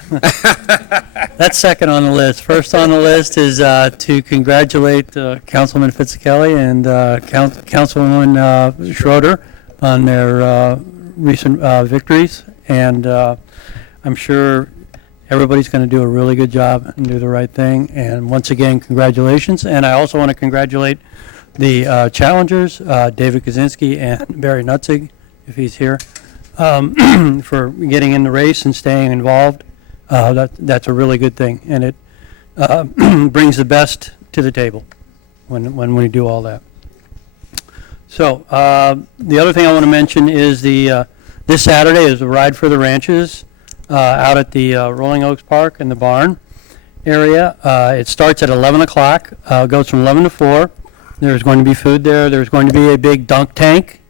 That's second on the list. First on the list is to congratulate Councilman Fitzkelly and Councilwoman Schroeder on their recent victories. And I'm sure everybody's going to do a really good job and do the right thing. And once again, congratulations. And I also want to congratulate the challengers, David Kaczynski and Barry Nutzig, if he's here, for getting in the race and staying involved. That's a really good thing, and it brings the best to the table when we do all that. So the other thing I want to mention is this Saturday is the Ride for the Ranches out at the Rolling Oaks Park in the barn area. It starts at 11 o'clock, goes from 11 to 4. There's going to be food there. There's going to be a big dunk tank.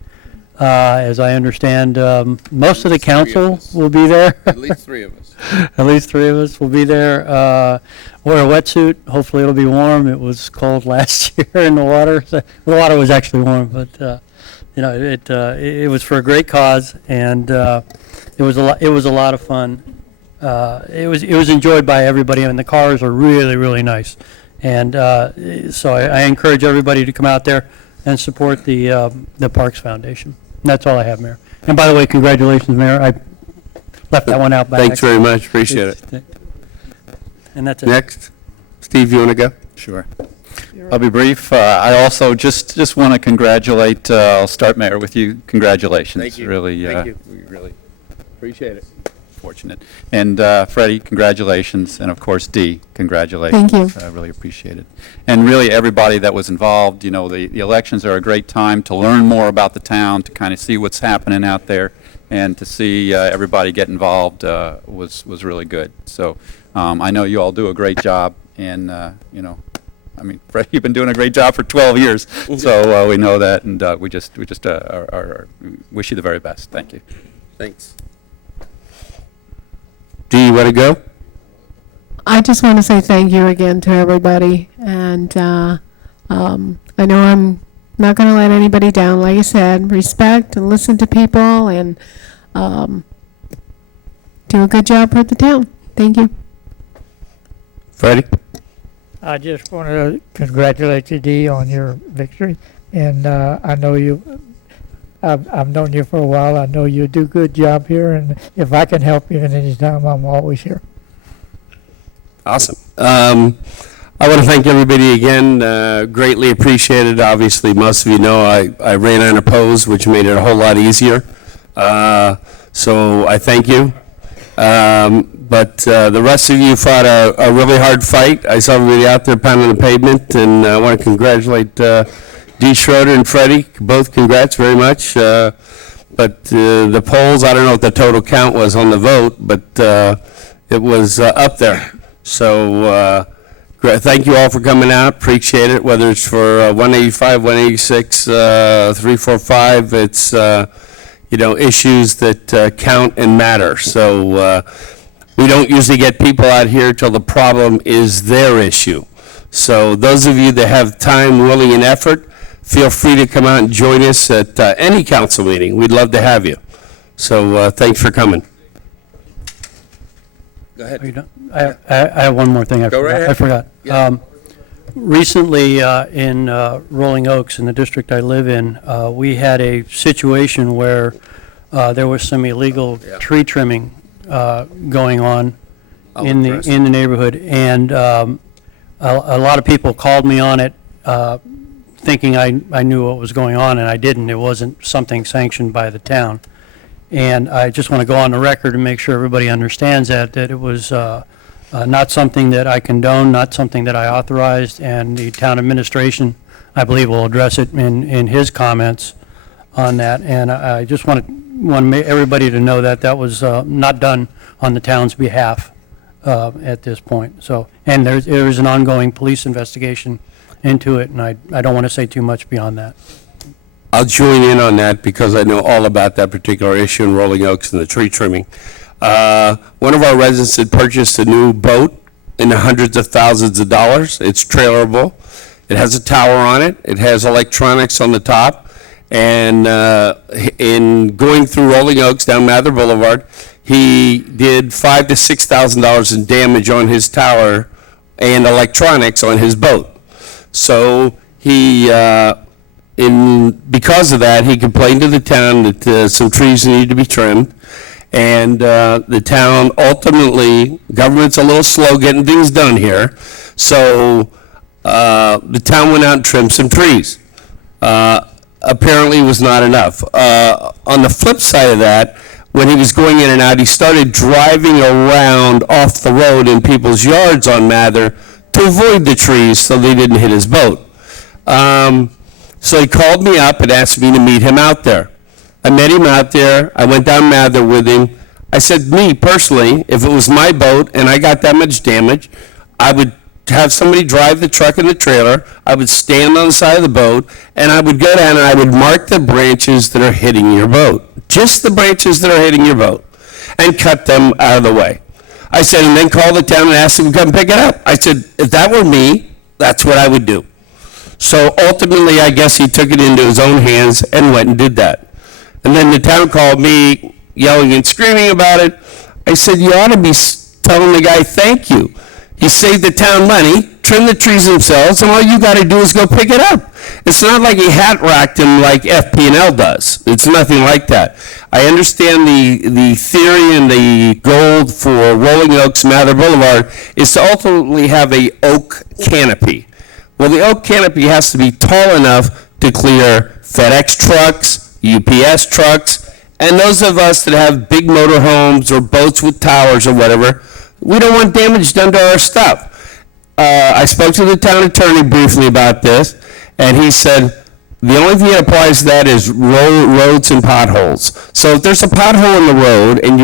As I understand, most of the council will be there. At least 3 of us. At least 3 of us will be there. Wear a wetsuit. Hopefully it'll be warm. It was cold last year in the water. The water was actually warm, but it was for a great cause, and it was a lot of fun. It was enjoyed by everybody, and the cars are really, really nice. And so I encourage everybody to come out there and support the Parks Foundation. And that's all I have, Mayor. And by the way, congratulations, Mayor. I left that one out by Thanks very accident. much. Appreciate it. And that's it. Next. Steve, you want to go? Sure. I'll be brief. I also just want to congratulate, I'll start, Mayor, with you. Congratulations. Thank you. Really, Thank you. we really Appreciate it. fortunate. And Freddie, congratulations. And of course, Dee, congratulations. Thank you. I really appreciate it. And really, everybody that was involved, the elections are a great time to learn more about the town, to kind of see what's happening out there, and to see everybody get involved was really good. So I know you all do a great job, and Freddie, you've been doing a great job for 12 years, so we know that, and we just wish you the very best. Thank you. Thanks. Do you want to go? I just want to say thank you again to everybody, and I know I'm not going to let anybody down. Like I said, respect and listen to people, and do a good job for the town. Thank you. Freddie? I just want to congratulate you, Dee, on your victory. And I know I've known you for a while. I know you do a good job here. And if I can help you at any time, I'm always here. Awesome. I want to thank everybody again. Greatly appreciated. Obviously, most of you know I ran unopposed, which made it a whole lot easier. So I thank you. But the rest of you fought a really hard fight. I saw everybody out there pounding the pavement, and I want to congratulate Dee Schroeder and Freddie. Both congrats very much. But the polls, I don't know what the total count was on the vote, but it was up there. So thank you all for coming out. Appreciate it, whether it's for 185, 186, 345. It's issues that count and matter. So we don't usually get people out here till the problem is their issue. So those of you that have time, willing, and effort, feel free to come out and join us at any council meeting. We'd love to have you. So thanks for coming. Go ahead. Are you done? I have one more thing Go right ahead. I forgot. Yeah. Recently, in Rolling Oaks, in the district I live in, we had a situation where there was some illegal tree trimming going on in the neighborhood, and a lot of people called me on it, thinking I knew what was going on, and I didn't. It wasn't something sanctioned by the town. And I just want to go on the record and make sure everybody understands that it was not something that I condoned, not something that I authorized, and the town administration, I believe, will address it in his comments on that. And I just want everybody to know that that was not done on the town's behalf at this point. So, and there is an ongoing police investigation into it, and I don't want to say too much beyond that. I'll join in on that because I know all about that particular issue in Rolling Oaks and the tree trimming. One of our residents had purchased a new boat in the hundreds of thousands of dollars. It's trailerable. It has a tower on it. It has electronics on the top. And in going through Rolling Oaks down Mather Boulevard, he did $5,000 to $6,000 in damage on his tower and electronics on his boat. So he, because of that, he complained to the town that some trees needed to be trimmed. And the town ultimately, government's a little slow getting things done here, so the town went out and trimmed some trees. Apparently it was not enough. On the flip side of that, when he was going in and out, he started driving around off the road in people's yards on Mather to avoid the trees so they didn't hit his boat. So he called me up and asked me to meet him out there. I met him out there. I went down Mather with him. I said, me personally, if it was my boat and I got that much damage, I would have somebody drive the truck and the trailer. I would stand on the side of the boat, and I would go down and I would mark the branches that are hitting your boat. Just the branches that are hitting your boat, and cut them out of the way. I said, and then call the town and ask them to come pick it up. I said, if that were me, that's what I would do. So ultimately, I guess he took it into his own hands and went and did that. And then the town called me, yelling and screaming about it. I said, you ought to be telling the guy, thank you. He saved the town money, trimmed the trees themselves, and all you got to do is go pick it up. It's not like he hat-racked him like FP&L does. It's nothing like that. I understand the theory and the goal for Rolling Oaks, Mather Boulevard, is to ultimately have a oak canopy. Well, the oak canopy has to be tall enough to clear FedEx trucks, UPS trucks, and those of us that have big motorhomes or boats with towers or whatever, we don't want damage done to our stuff. I spoke to the town attorney briefly about this, and he said the only thing that applies to that is roads and potholes. So if there's a pothole in the road and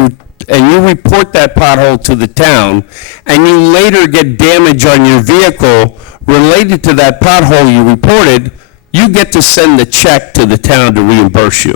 you report that pothole to the town, and you later get damage on your vehicle related to that pothole you reported, you get to send the check to the town to reimburse you.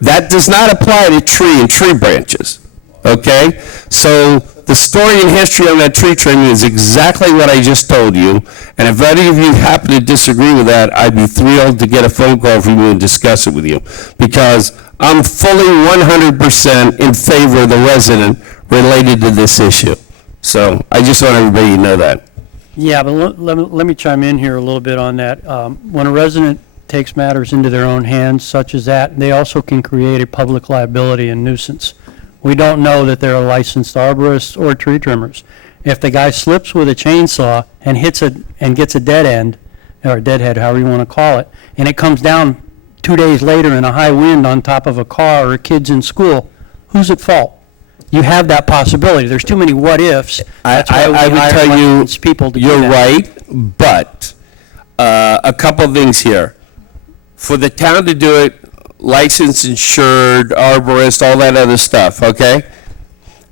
That does not apply to tree and tree branches, okay? So the story and history on that tree trimming is exactly what I just told you, and if any of you happen to disagree with that, I'd be thrilled to get a phone call from you and discuss it with you, because I'm fully 100% in favor of the resident related to this issue. So I just want everybody to know that. Yeah, but let me chime in here a little bit on that. When a resident takes matters into their own hands, such as that, they also can create a public liability and nuisance. We don't know that they're licensed arborists or tree trimmers. If the guy slips with a chainsaw and gets a dead end, or a deadhead, however you want to call it, and it comes down 2 days later in a high wind on top of a car or kids in school, who's at fault? You have that possibility. There's too many what-ifs. That's why we I would hire tell you, licensed people to do you're that. right, but a couple of things here. For the town to do it, licensed, insured, arborist, all that other stuff, okay?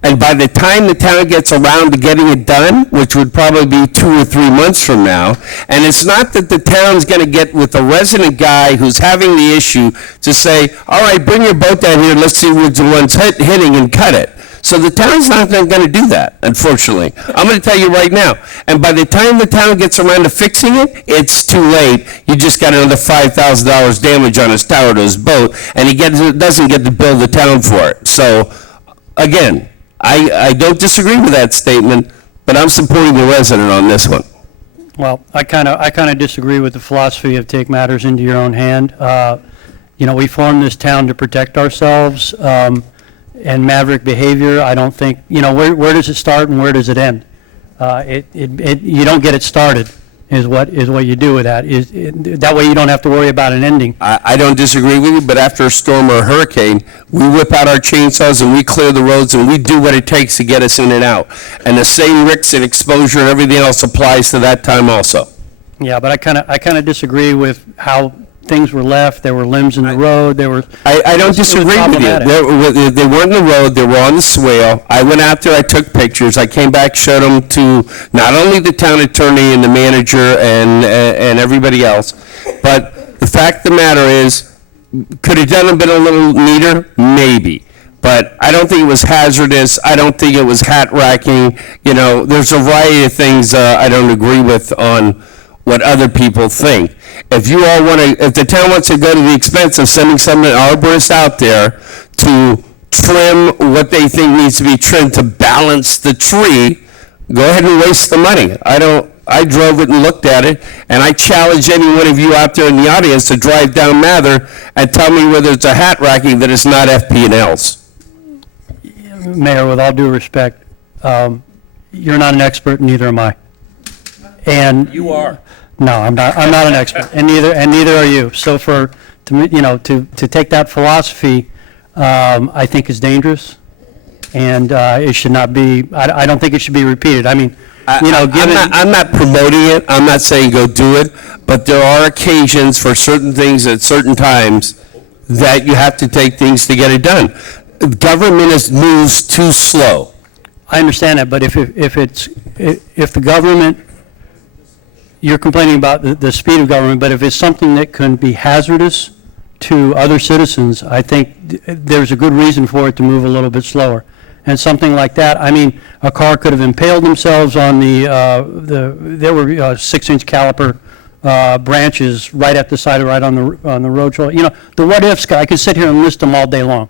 And by the time the town gets around to getting it done, which would probably be 2 or 3 months from now, and it's not that the town's going to get with the resident guy who's having the issue to say, all right, bring your boat down here, let's see which one's hitting and cut it. So the town's not going to do that, unfortunately. I'm going to tell you right now. And by the time the town gets around to fixing it, it's too late. You just got another $5,000 damage on his tower to his boat, and he doesn't get to bill the town for it. So, again, I don't disagree with that statement, but I'm supporting the resident on this one. Well, I kind of disagree with the philosophy of take matters into your own hand. We formed this town to protect ourselves, and maverick behavior, I don't think, where does it start and where does it end? You don't get it started, is what you do with that. That way you don't have to worry about an ending. I don't disagree with you, but after a storm or a hurricane, we whip out our chainsaws and we clear the roads and we do what it takes to get us in and out. And the same risks and exposure and everything else applies to that time also. Yeah, but I kind of disagree with how things were left. There were limbs in the road. I don't disagree with you. They weren't in the road. They were on the swale. I went out there. I took pictures. I came back, showed them to not only the town attorney and the manager and everybody else, but the fact of the matter is, could it have been a little neater? Maybe. But I don't think it was hazardous. I don't think it was hat racking. There's a variety of things I don't agree with on what other people think. If the town wants to go to the expense of sending some arborists out there to trim what they think needs to be trimmed to balance the tree, go ahead and waste the money. I drove it and looked at it, and I challenge any one of you out there in the audience to drive down Mather and tell me whether it's a hat racking that is not FP&Ls. Mayor, with all due respect, you're not an expert, neither am I. And you are. No, I'm not an expert, and neither are you. So to take that philosophy, I think is dangerous, and it should not be. I don't think it should be repeated. I mean, I'm not promoting it. I'm not saying go do it, but there are occasions for certain things at certain times that you have to take things to get it done. Government moves too slow. I understand that, but if the government, you're complaining about the speed of government, but if it's something that can be hazardous to other citizens, I think there's a good reason for it to move a little bit slower. And something like that, I mean, a car could have impaled themselves on there were 6-inch caliper branches right at the side, right on the road shoulder. The what ifs, I could sit here and list them all day long,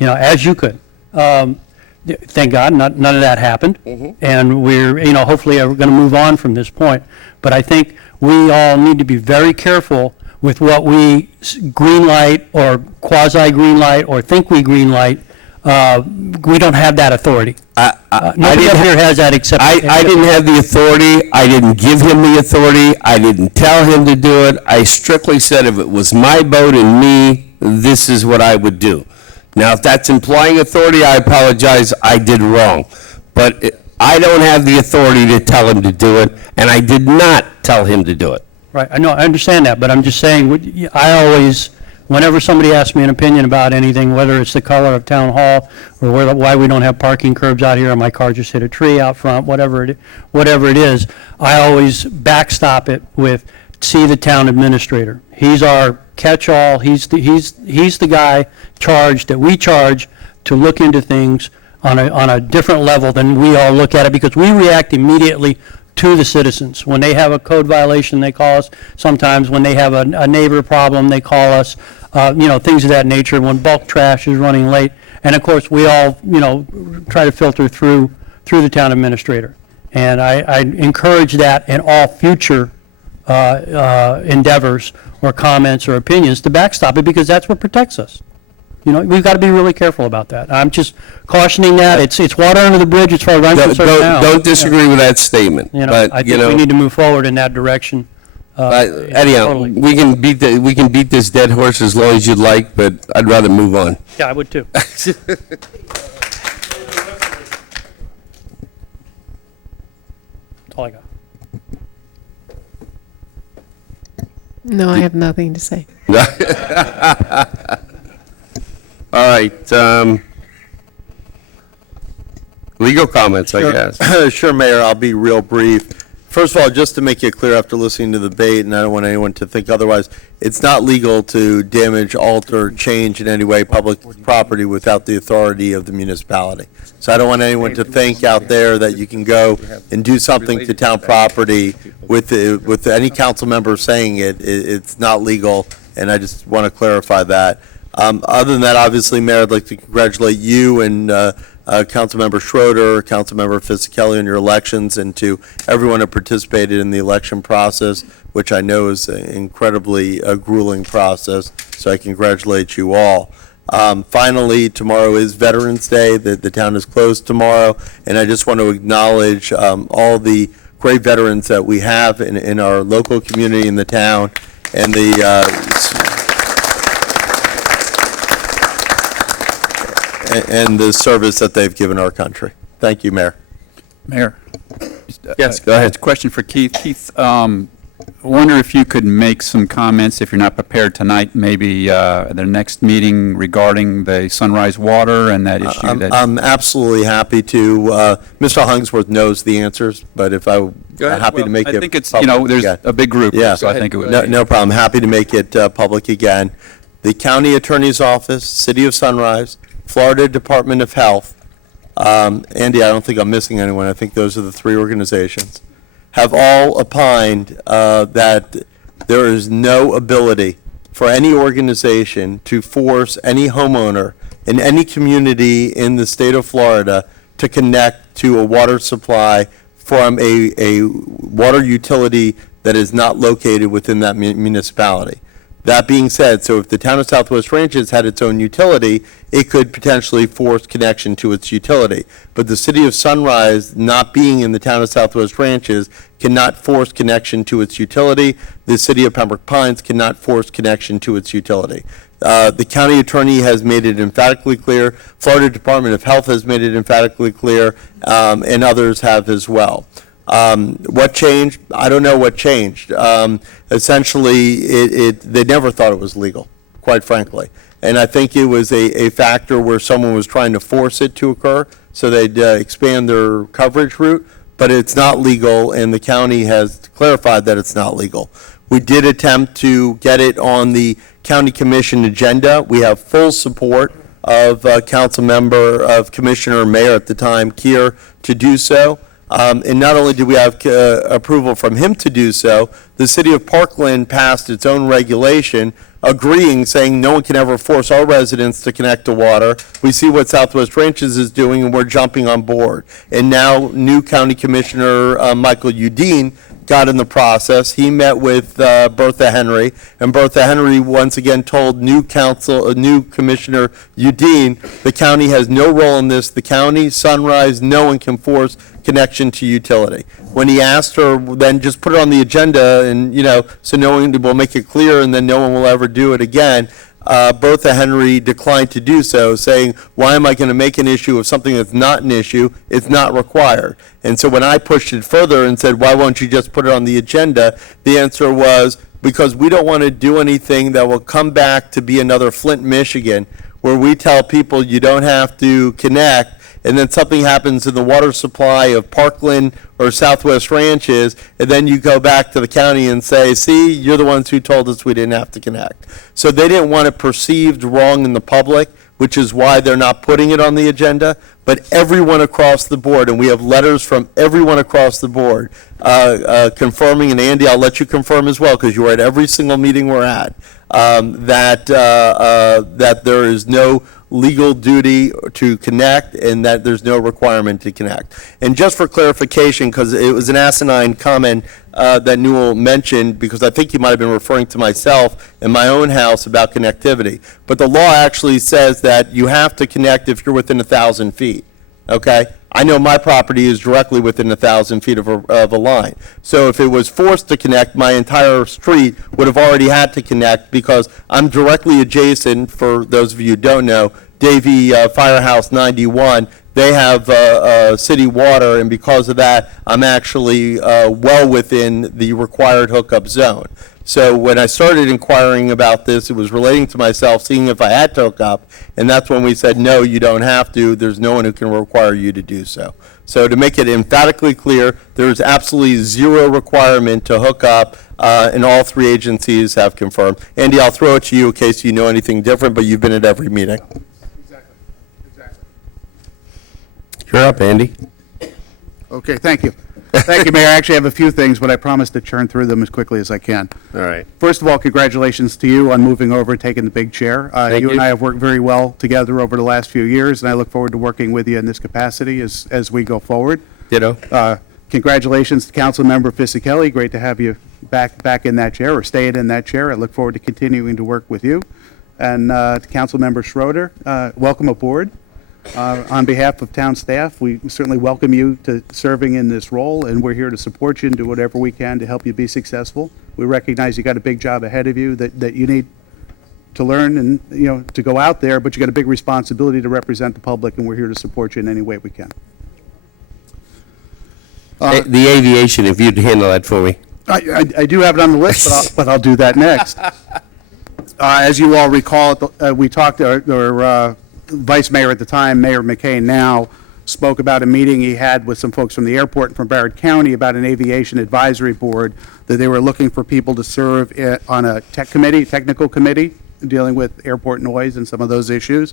as you could. Thank God, none of that happened, and we're, hopefully we're going to move on from this point. But I think we all need to be very careful with what we green light or quasi green light or think we green light. We don't have that authority. Nobody up here has that except. I didn't have the authority. I didn't give him the authority. I didn't tell him to do it. I strictly said if it was my boat and me, this is what I would do. Now, if that's implying authority, I apologize, I did wrong. But I don't have the authority to tell him to do it, and I did not tell him to do it. Right, I know, I understand that, but I'm just saying, I always, whenever somebody asks me an opinion about anything, whether it's the color of town hall, or why we don't have parking curbs out here, or my car just hit a tree out front, whatever it is, I always backstop it with, see the town administrator. He's our catch-all. He's the guy charged, that we charge to look into things on a different level than we all look at it, because we react immediately to the citizens. When they have a code violation, they call us. Sometimes when they have a neighbor problem, they call us. Things of that nature. When bulk trash is running late, and of course we all try to filter through the town administrator. And I encourage that in all future endeavors or comments or opinions to backstop it, because that's what protects us. We've got to be really careful about that. I'm just cautioning that. It's water under the bridge as far as I'm concerned now. Don't disagree with that statement. But, I think we need to move forward in that direction. Anyhow, totally. we can beat this dead horse as long as you'd like, but I'd rather move on. Yeah, I would too. That's all I got. No, I have nothing to say. All right. Legal comments, I guess. Sure, Mayor, I'll be real brief. First of all, just to make it clear after listening to the debate, and I don't want anyone to think otherwise, it's not legal to damage, alter, change in any way public property without the authority of the municipality. So I don't want anyone to think out there that you can go and do something to town property with any council member saying it's not legal, and I just want to clarify that. Other than that, obviously, Mayor, I'd like to congratulate you and Councilmember Schroeder, Councilmember Fisickelli on your elections, and to everyone who participated in the election process, which I know is an incredibly grueling process, so I congratulate you all. Finally, tomorrow is Veterans Day. The town is closed tomorrow, and I just want to acknowledge all the great veterans that we have in our local community in the town, and the service that they've given our country. Thank you, Mayor. Mayor? Yes, go ahead. Question for Keith. Keith, I wonder if you could make some comments, if you're not prepared tonight, maybe at the next meeting regarding the Sunrise Water and that issue. I'm absolutely happy to. Mr. Hungsworth knows the answers, but if I'm happy to make it. I think it's, public there's again. a big group, Yeah. so I think it would. No problem. Happy to make it public again. The County Attorney's Office, City of Sunrise, Florida Department of Health, Andy, I don't think I'm missing anyone. I think those are the three organizations, have all opined that there is no ability for any organization to force any homeowner in any community in the state of Florida to connect to a water supply from a water utility that is not located within that municipality. That being said, so if the town of Southwest Ranches had its own utility, it could potentially force connection to its utility. But the city of Sunrise, not being in the town of Southwest Ranches, cannot force connection to its utility. The city of Pembroke Pines cannot force connection to its utility. The county attorney has made it emphatically clear. Florida Department of Health has made it emphatically clear, and others have as well. What changed? I don't know what changed. Essentially, they never thought it was legal, quite frankly. And I think it was a factor where someone was trying to force it to occur, so they'd expand their coverage route, but it's not legal, and the county has clarified that it's not legal. We did attempt to get it on the county commission agenda. We have full support of council member, of Commissioner Mayor at the time, Kier, to do so. And not only do we have approval from him to do so, the city of Parkland passed its own regulation agreeing, saying no one can ever force our residents to connect to water. We see what Southwest Ranches is doing, and we're jumping on board. And now, new County Commissioner Michael Udine got in the process. He met with Bertha Henry, and Bertha Henry once again told new Commissioner Udine, the county has no role in this. The county, Sunrise, no one can force connection to utility. When he asked her, then just put it on the agenda, and so no one will make it clear, and then no one will ever do it again. Bertha Henry declined to do so, saying, why am I going to make an issue of something that's not an issue? It's not required. And so when I pushed it further and said, why won't you just put it on the agenda? The answer was, because we don't want to do anything that will come back to be another Flint, Michigan, where we tell people you don't have to connect, and then something happens in the water supply of Parkland or Southwest Ranches, and then you go back to the county and say, see, you're the ones who told us we didn't have to connect. So they didn't want it perceived wrong in the public, which is why they're not putting it on the agenda. But everyone across the board, and we have letters from everyone across the board confirming, and Andy, I'll let you confirm as well, because you were at every single meeting we're at, that there is no legal duty to connect, and that there's no requirement to connect. And just for clarification, because it was an asinine comment that Newell mentioned, because I think he might have been referring to myself in my own house about connectivity. But the law actually says that you have to connect if you're within 1,000 feet, okay? I know my property is directly within 1,000 feet of a line. So if it was forced to connect, my entire street would have already had to connect, because I'm directly adjacent, for those of you who don't know, Davie Firehouse 91, they have city water, and because of that, I'm actually well within the required hookup zone. So when I started inquiring about this, it was relating to myself, seeing if I had to hook up, and that's when we said, no, you don't have to. There's no one who can require you to do so. So to make it emphatically clear, there's absolutely zero requirement to hook up, and all three agencies have confirmed. Andy, I'll throw it to you in case you know anything different, but you've been at every meeting. You're up, Andy. Okay, thank you. Thank you, Mayor. I actually have a few things, but I promise to churn through them as quickly as I can. All right. First of all, congratulations to you on moving over and taking the big chair. Thank You and you. I have worked very well together over the last few years, and I look forward to working with you in this capacity as we go forward. Ditto. Congratulations to Councilmember Fisickelli. Great to have you back in that chair, or staying in that chair. I look forward to continuing to work with you. And to Councilmember Schroeder, welcome aboard. On behalf of town staff, we certainly welcome you to serving in this role, and we're here to support you and do whatever we can to help you be successful. We recognize you got a big job ahead of you that you need to learn and, to go out there, but you got a big responsibility to represent the public, and we're here to support you in any way we can. The aviation, if you'd handle that for me. I do have it on the list, but I'll do that next. As you all recall, we talked, or Vice Mayor at the time, Mayor McCain now, spoke about a meeting he had with some folks from the airport and from Broward County about an aviation advisory board, that they were looking for people to serve on a technical committee, dealing with airport noise and some of those issues.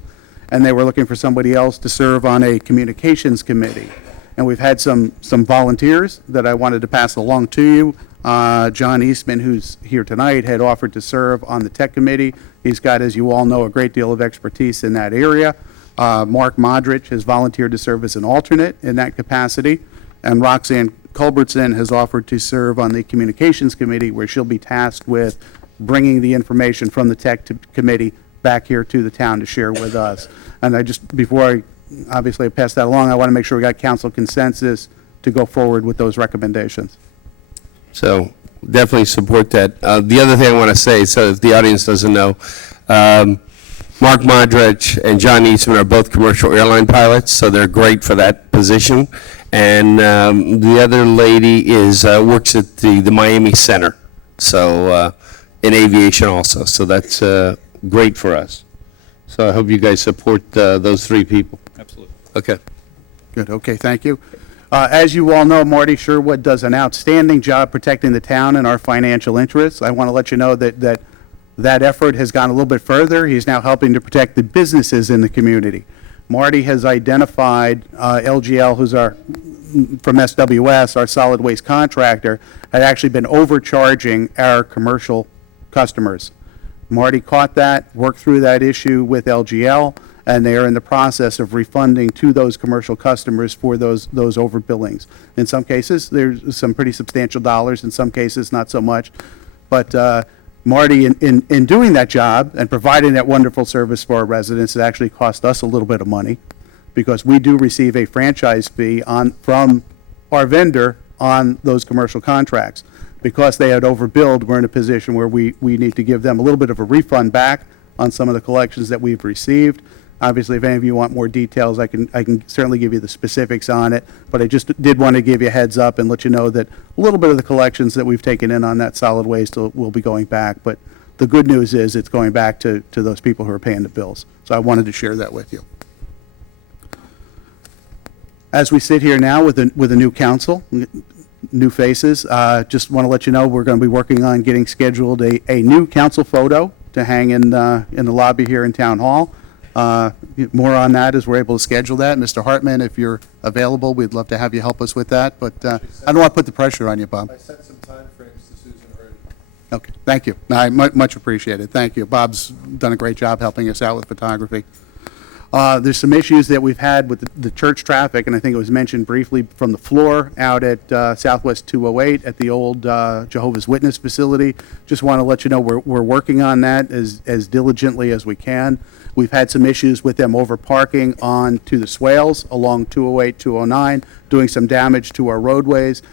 And they were looking for somebody else to serve on a communications committee. And we've had some volunteers that I wanted to pass along to you. John Eastman, who's here tonight, had offered to serve on the tech committee. He's got, as you all know, a great deal of expertise in that area. Mark Modrich has volunteered to serve as an alternate in that capacity. And Roxanne Culbertson has offered to serve on the communications committee, where she'll be tasked with bringing the information from the tech committee back here to the town to share with us. And before I obviously pass that along, I want to make sure we got council consensus to go forward with those recommendations. So definitely support that. The other thing I want to say, so if the audience doesn't know, Mark Modrich and John Eastman are both commercial airline pilots, so they're great for that position. And the other lady works at the Miami Center, so in aviation also. So that's great for us. So I hope you guys support those three people. Absolutely. Okay. Good, okay, thank you. As you all know, Marty Sherwood does an outstanding job protecting the town and our financial interests. I want to let you know that effort has gone a little bit further. He's now helping to protect the businesses in the community. Marty has identified LGL, who's from SWS, our solid waste contractor, had actually been overcharging our commercial customers. Marty caught that, worked through that issue with LGL, and they are in the process of refunding to those commercial customers for those overbillings. In some cases, there's some pretty substantial dollars, in some cases, not so much. But Marty, in doing that job and providing that wonderful service for our residents, it actually cost us a little bit of money, because we do receive a franchise fee from our vendor on those commercial contracts. Because they had overbilled, we're in a position where we need to give them a little bit of a refund back on some of the collections that we've received. Obviously, if any of you want more details, I can certainly give you the specifics on it, but I just did want to give you a heads up and let you know that a little bit of the collections that we've taken in on that solid waste will be going back. But the good news is it's going back to those people who are paying the bills. So I wanted to share that with you. As we sit here now with a new council, new faces, just want to let you know we're going to be working on getting scheduled a new council photo to hang in the lobby here in Town Hall. More on that as we're able to schedule that. Mr. Hartman, if you're available, we'd love to have you help us with that, but I don't want to put the pressure on you, Bob. I set some time frames to Susan already. Okay, thank you. No, much appreciated. Thank you. Bob's done a great job helping us out with photography. There's some issues that we've had with the church traffic, and I think it was mentioned briefly from the floor out at Southwest 208 at the old Jehovah's Witness facility. Just want to let you know we're working on that as diligently as we can. We've had some issues with them over parking onto the swales along 208, 209, doing some damage to our roadways.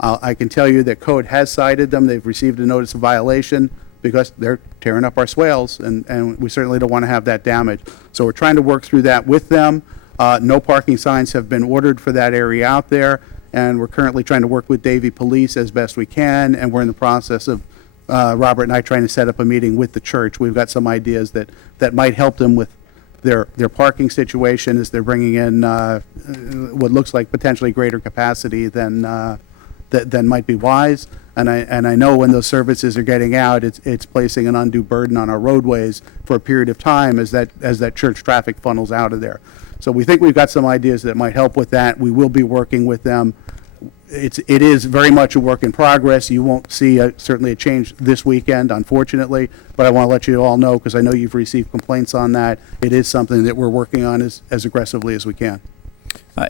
I can tell you that code has cited them. They've received a notice of violation because they're tearing up our swales, and we certainly don't want to have that damage. So we're trying to work through that with them. No parking signs have been ordered for that area out there, and we're currently trying to work with Davie Police as best we can, and we're in the process of Robert and I trying to set up a meeting with the church. We've got some ideas that might help them with their parking situation as they're bringing in what looks like potentially greater capacity than might be wise. And I know when those services are getting out, it's placing an undue burden on our roadways for a period of time as that church traffic funnels out of there. So we think we've got some ideas that might help with that. We will be working with them. It is very much a work in progress. You won't see certainly a change this weekend, unfortunately, but I want to let you all know, because I know you've received complaints on that. It is something that we're working on as aggressively as we can.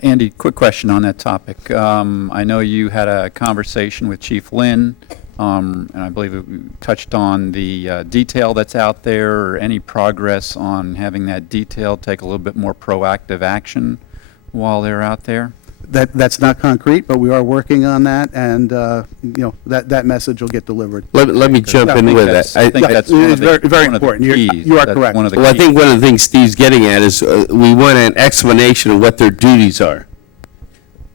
Andy, quick question on that topic. I know you had a conversation with Chief Lynn, and I believe it touched on the detail that's out there, or any progress on having that detail take a little bit more proactive action while they're out there? That's not concrete, but we are working on that, and that message will get delivered. Let me jump in with that. I think that's one of the, very one of the important. keys. You are That's correct. one of the Well, I keys. think one of the things Steve's getting at is we want an explanation of what their duties are.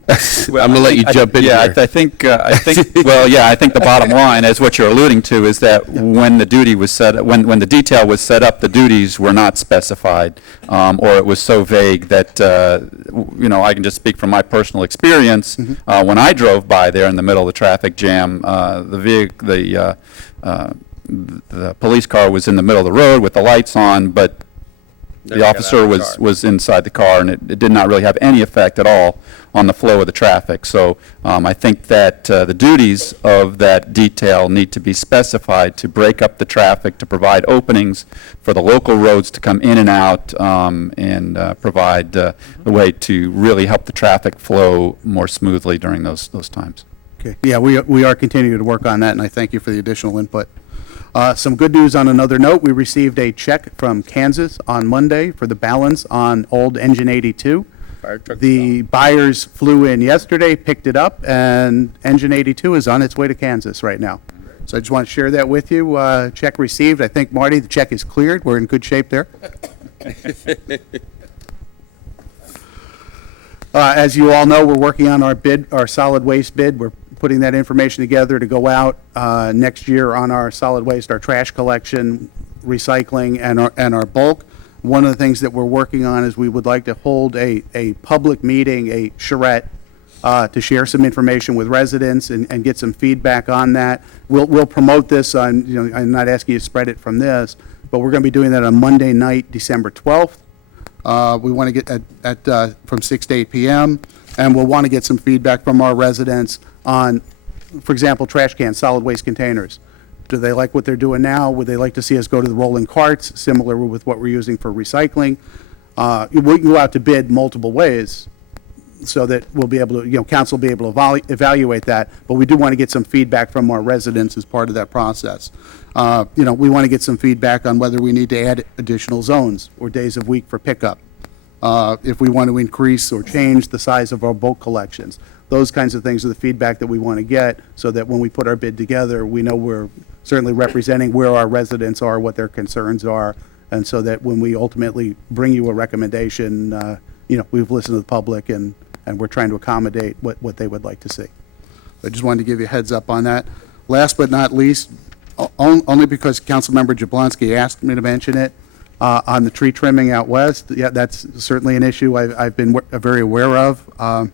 I'm going to let you jump in Yeah, here. I think, well, yeah, I think the bottom line, as what you're alluding to, is that when the duty was set, when the detail was set up, the duties were not specified, or it was so vague that, I can just speak from my personal experience. When I drove by there in the middle of the traffic jam, the police car was in the middle of the road with the lights on, but the officer was inside the car, and it did not really have any effect at all on the flow of the traffic. So I think that the duties of that detail need to be specified to break up the traffic, to provide openings for the local roads to come in and out, and provide the way to really help the traffic flow more smoothly during those times. Okay. Yeah, we are continuing to work on that, and I thank you for the additional input. Some good news on another note. We received a check from Kansas on Monday for the balance on old Engine 82. The buyers flew in yesterday, picked it up, and Engine 82 is on its way to Kansas right now. So I just want to share that with you. Check received. I think, Marty, the check is cleared. We're in good shape there. As you all know, we're working on our bid, our solid waste bid. We're putting that information together to go out next year on our solid waste, our trash collection, recycling, and our bulk. One of the things that we're working on is we would like to hold a public meeting, a charrette, to share some information with residents and get some feedback on that. We'll promote this on, I'm not asking you to spread it from this, but we're going to be doing that on Monday night, December 12th. We want to get from 6 to 8 p.m., and we'll want to get some feedback from our residents on, for example, trash cans, solid waste containers. Do they like what they're doing now? Would they like to see us go to the rolling carts, similar with what we're using for recycling? We can go out to bid multiple ways so that we'll be able to, council will be able to evaluate that, but we do want to get some feedback from our residents as part of that process. We want to get some feedback on whether we need to add additional zones or days of week for pickup, if we want to increase or change the size of our bulk collections. Those kinds of things are the feedback that we want to get, so that when we put our bid together, we know we're certainly representing where our residents are, what their concerns are, and so that when we ultimately bring you a recommendation, we've listened to the public and we're trying to accommodate what they would like to see. I just wanted to give you a heads up on that. Last but not least, only because Councilmember Jablonski asked me to mention it, on the tree trimming out west, yeah, that's certainly an issue I've been very aware of.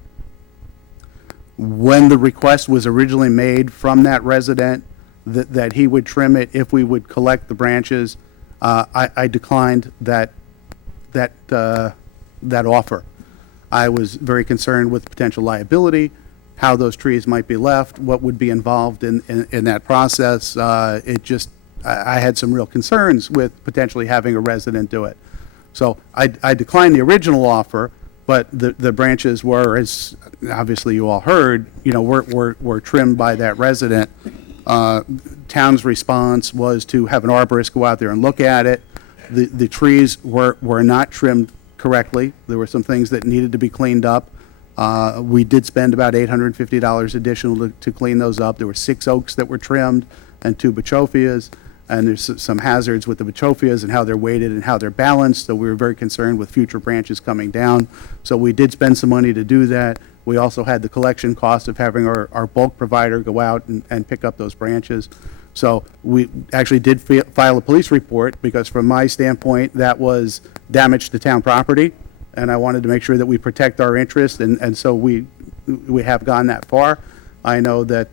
When the request was originally made from that resident that he would trim it if we would collect the branches, I declined that offer. I was very concerned with potential liability, how those trees might be left, what would be involved in that process. I had some real concerns with potentially having a resident do it. So I declined the original offer, but the branches were, as obviously you all heard, were trimmed by that resident. Town's response was to have an arborist go out there and look at it. The trees were not trimmed correctly. There were some things that needed to be cleaned up. We did spend about $850 additional to clean those up. There were 6 oaks that were trimmed and 2 bachophias, and there's some hazards with the bachophias and how they're weighted and how they're balanced, so we were very concerned with future branches coming down. So we did spend some money to do that. We also had the collection cost of having our bulk provider go out and pick up those branches. So we actually did file a police report because from my standpoint, that was damage to town property. And I wanted to make sure that we protect our interests, and so we have gone that far. I know that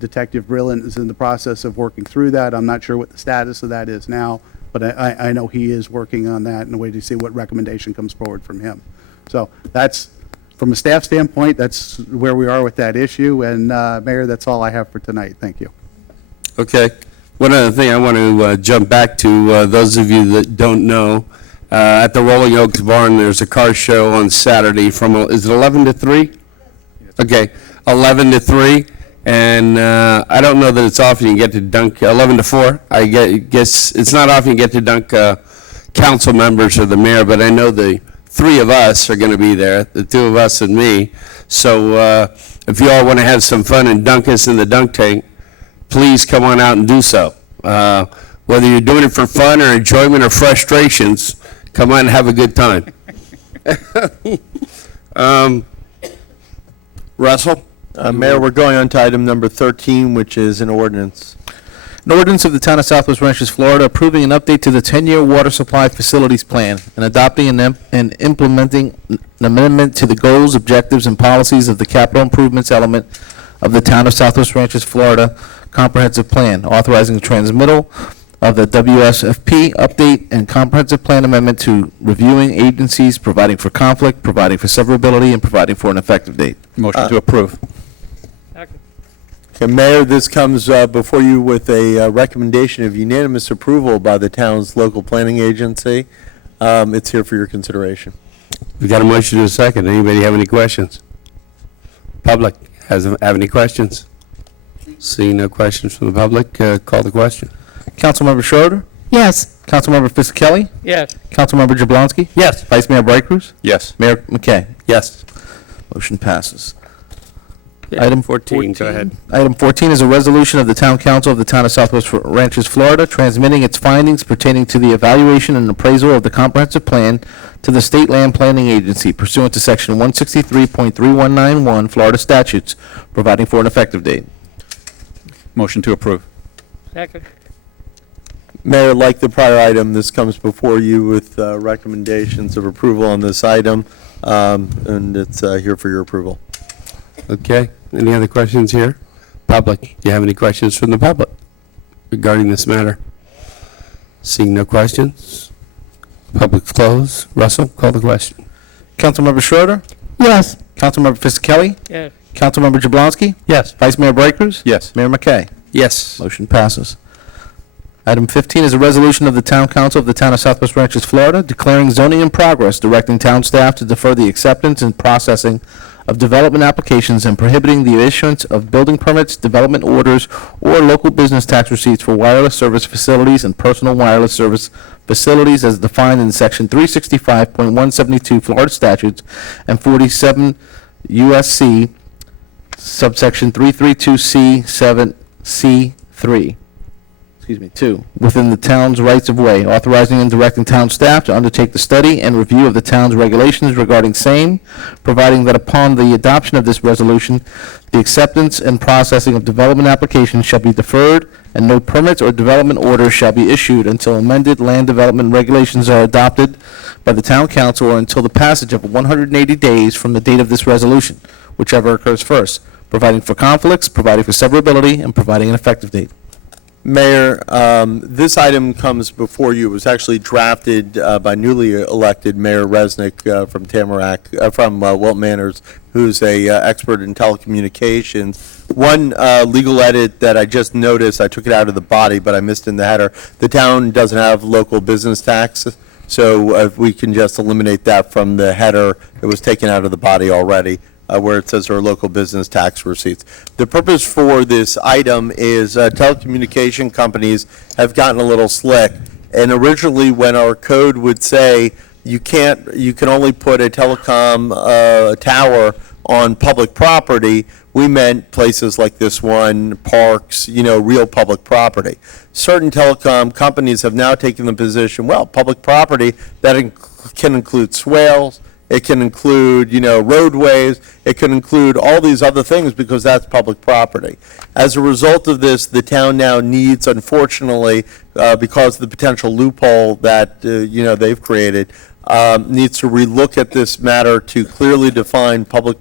Detective Brillant is in the process of working through that. I'm not sure what the status of that is now, but I know he is working on that in a way to see what recommendation comes forward from him. So that's, from a staff standpoint, that's where we are with that issue. And Mayor, that's all I have for tonight. Thank you. Okay. One other thing I want to jump back to, those of you that don't know, at the Rolling Oaks Barn, there's a car show on Saturday from, is it 11 to 3? Okay, 11 to 3. And I don't know that it's often you get to dunk, 11 to 4. I guess it's not often you get to dunk council members or the mayor, but I know the three of us are going to be there, the two of us and me. So if you all want to have some fun and dunk us in the dunk tank, please come on out and do so. Whether you're doing it for fun or enjoyment or frustrations, come on and have a good time. Russell? Mayor, we're going on to item number 13, which is an ordinance. An ordinance of the Town of Southwest Ranches, Florida, approving an update to the 10-year water supply facilities plan and adopting and implementing an amendment to the goals, objectives, and policies of the capital improvements element of the Town of Southwest Ranches, Florida comprehensive plan, authorizing the transmittal of the WSFP update and comprehensive plan amendment to reviewing agencies, providing for conflict, providing for severability, and providing for an effective date. Motion to approve. Okay, Mayor, this comes before you with a recommendation of unanimous approval by the town's local planning agency. It's here for your consideration. We got a motion to a second. Anybody have any questions? Public have any questions? Seeing no questions from the public, call the question. Councilmember Schroeder? Yes. Councilmember Fisickelli? Yes. Councilmember Jablonski? Yes. Vice Mayor Bright Cruz? Yes. Mayor McKay? Yes. Motion passes. Yeah, Item 14, go ahead. Item 14 is a resolution of the Town Council of the Town of Southwest Ranches, Florida, transmitting its findings pertaining to the evaluation and appraisal of the comprehensive plan to the State Land Planning Agency pursuant to Section 163.3191 Florida Statutes, providing for an effective date. Motion to approve. Second. Mayor, like the prior item, this comes before you with recommendations of approval on this item, and it's here for your approval. Okay. Any other questions here? Public, do you have any questions from the public regarding this matter? Seeing no questions, public's closed. Russell, call the question. Councilmember Schroeder? Yes. Councilmember Fisickelli? Yes. Councilmember Jablonski? Yes. Vice Mayor Bright Cruz? Yes. Mayor McKay? Yes. Motion passes. Item 15 is a resolution of the Town Council of the Town of Southwest Ranches, Florida, declaring zoning in progress, directing town staff to defer the acceptance and processing of development applications and prohibiting the issuance of building permits, development orders, or local business tax receipts for wireless service facilities and personal wireless service facilities as defined in Section 365.172 Florida Statutes and 47 U.S.C. subsection 332C7C3. 2, within the town's rights of way, authorizing and directing town staff to undertake the study and review of the town's regulations regarding same, providing that upon the adoption of this resolution, the acceptance and processing of development applications shall be deferred, and no permits or development orders shall be issued until amended land development regulations are adopted by the town council or until the passage of 180 days from the date of this resolution, whichever occurs first, providing for conflicts, providing for severability, and providing an effective date. Mayor, this item comes before you. It was actually drafted by newly elected Mayor Resnick from Wilton Manors, who's a expert in telecommunications. One legal edit that I just noticed, I took it out of the body, but I missed in the header. The town doesn't have local business tax, so if we can just eliminate that from the header, it was taken out of the body already. Where it says our local business tax receipts. The purpose for this item is telecommunication companies have gotten a little slick. And originally, when our code would say you can only put a telecom tower on public property, we meant places like this one, parks, real public property. Certain telecom companies have now taken the position, well, public property, that can include swales, it can include, roadways, it can include all these other things because that's public property. As a result of this, the town now needs, unfortunately, because of the potential loophole that, they've created, needs to relook at this matter to clearly define public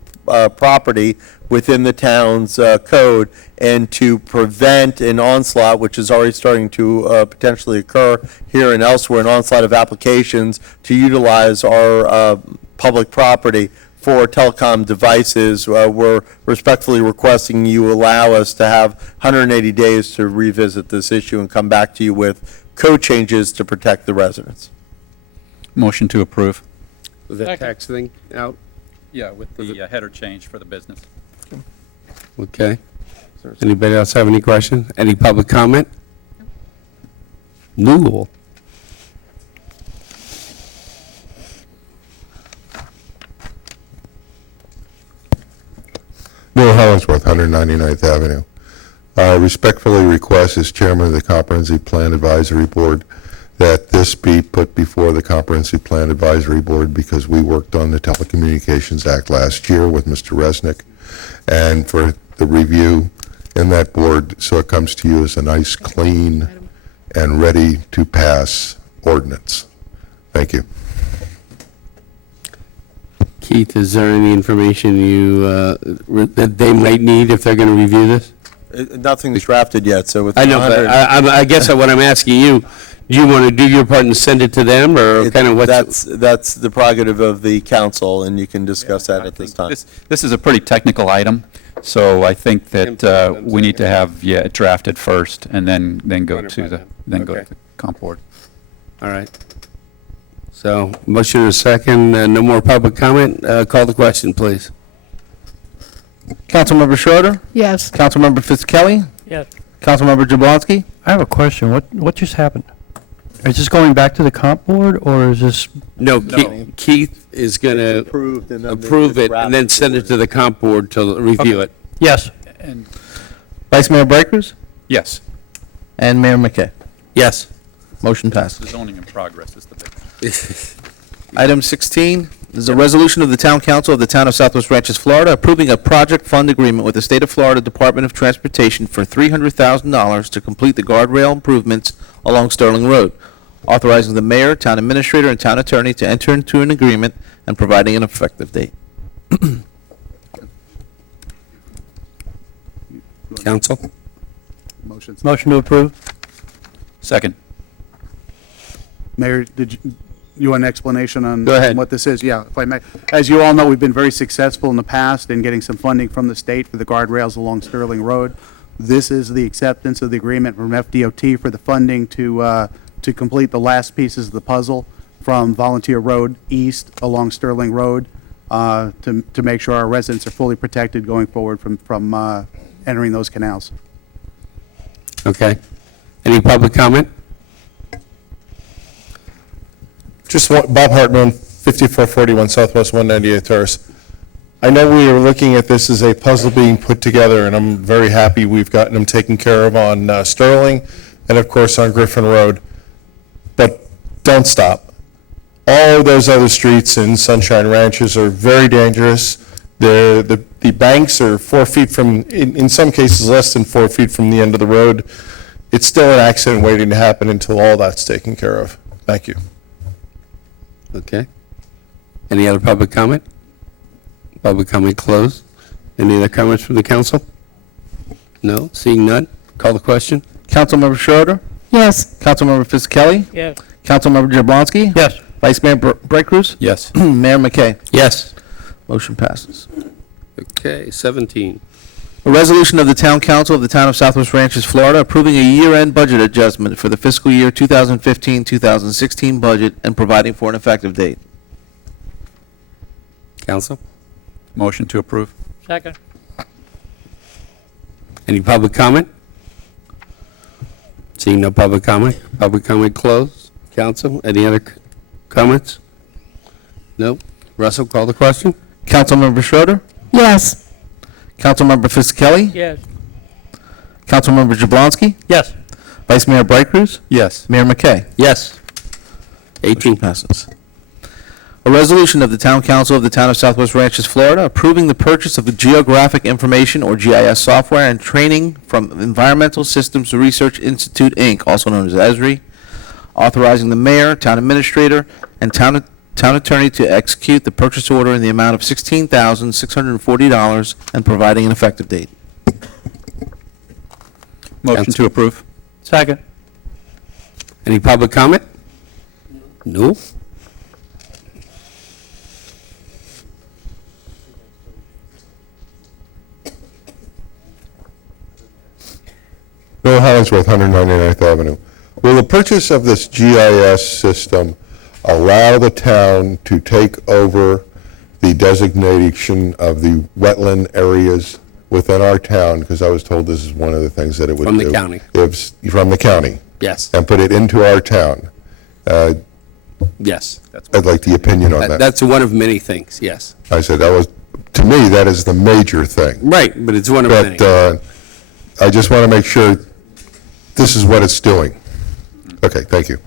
property within the town's code and to prevent an onslaught, which is already starting to potentially occur here and elsewhere, an onslaught of applications to utilize our public property for telecom devices. We're respectfully requesting you allow us to have 180 days to revisit this issue and come back to you with code changes to protect the residents. Motion to approve. Was that tax thing out? Yeah, with the header change for the business. Okay. Anybody else have any questions? Any public comment? Newell. Bill Hollingsworth, 199th Avenue. Respectfully request as chairman of the Comprehensive Plan Advisory Board that this be put before the Comprehensive Plan Advisory Board because we worked on the Telecommunications Act last year with Mr. Resnick, and for the review in that board, so it comes to you as a nice, clean, and ready to pass ordinance. Thank you. Keith, is there any information that they might need if they're going to review this? Nothing's drafted yet, so with I know, but I guess what I'm asking you, do you want to do your part and send it to them, or kind of what's? That's the prerogative of the council, and you can discuss that at this time. This is a pretty technical item, so I think that we need to have it drafted first and then go to the comp board. All right. So, motion and a second, no more public comment. Call the question, please. Councilmember Schroeder, Yes. Councilmember Fisickelli, Yes. Councilmember Jablonski. I have a question. What just happened? Is this going back to the comp board, or is this? No, Keith is going to approve it and then send it to the comp board to review it. Yes. And Vice Mayor Braycrus yes, and Mayor McKay. Yes. Motion the passes. zoning in progress is the big. Item 16 is a resolution of the Town Council of the Town of Southwest Ranches, Florida, approving a project fund agreement with the State of Florida Department of Transportation for $300,000 to complete the guardrail improvements along Sterling Road, authorizing the mayor, town administrator, and town attorney to enter into an agreement and providing an effective date. Council? Motion to approve? Second. Mayor, did you want an explanation on Go ahead. what this is? Yeah, if I may. As you all know, we've been very successful in the past in getting some funding from the state for the guardrails along Sterling Road. This is the acceptance of the agreement from FDOT for the funding to complete the last pieces of the puzzle from Volunteer Road east along Sterling Road to make sure our residents are fully protected going forward from entering those canals. Okay. Any public comment? Just Bob Hartman, 5441 Southwest 198th Terrace. I know we are looking at this as a puzzle being put together, and I'm very happy we've gotten them taken care of on Sterling and, of course, on Griffin Road. But don't stop. All of those other streets in Sunshine Ranches are very dangerous. The banks are 4 feet from, in some cases, less than 4 feet from the end of the road. It's still an accident waiting to happen until all that's taken care of. Thank you. Okay. Any other public comment? Public comment closed. Any other comments from the council? No? Seeing none? Call the question. Councilmember Schroeder, Yes. Councilmember Fisickelli, Yes. Councilmember Jablonski. Yes. Vice Mayor Braycrus, Yes. Mayor McKay. Yes. Motion passes. Okay, 17. A resolution of the Town Council of the Town of Southwest Ranches, Florida, approving a year-end budget adjustment for the fiscal year 2015-2016 budget and providing for an effective date. Council? Motion to approve. Second. Any public comment? Seeing no public comment, public comment closed. Council, any other comments? No? Russell, call the question. Councilmember Schroeder, Yes. Councilmember Fisickelli, Yes. Councilmember Jablonski, Yes. Vice Mayor Braycrus, Yes. Mayor McKay. Yes. 18. Passes. A resolution of the Town Council of the Town of Southwest Ranches, Florida, approving the purchase of the Geographic Information, or GIS, software and training from Environmental Systems Research Institute, Inc., also known as ESRI, authorizing the mayor, town administrator, and town attorney to execute the purchase order in the amount of $16,640 and providing an effective date. Motion to approve. Second. Any public comment? No? Bill Hollingsworth, 199th Avenue. Will the purchase of this GIS system allow the town to take over the designation of the wetland areas within our town? Because I was told this is one of the things that it would do. From the county. From the county. Yes. And put it into our town. Yes. I'd like the opinion on that. That's one of many things, yes. I said, to me, that is the major thing. Right, but it's one of many. But I just want to make sure this is what it's doing. Okay, thank you.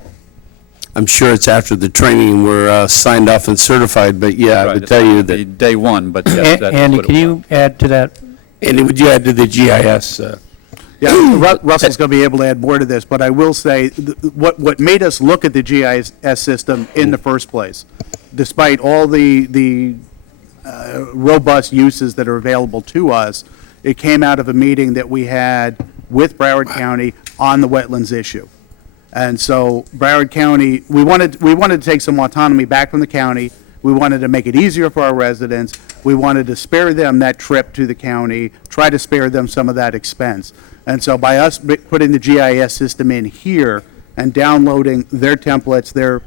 I'm sure it's after the training we're signed off and certified, but yeah, I would tell you that. Day one, but yes, that's Andy, what it can you add to that? Andy, would you add to the GIS? Yeah, Russell's going to be able to add more to this, but I will say, what made us look at the GIS system in the first place, despite all the robust uses that are available to us, it came out of a meeting that we had with Broward County on the wetlands issue. And so Broward County, we wanted to take some autonomy back from the county. We wanted to make it easier for our residents. We wanted to spare them that trip to the county, try to spare them some of that expense. And so by us putting the GIS system in here and downloading their templates, the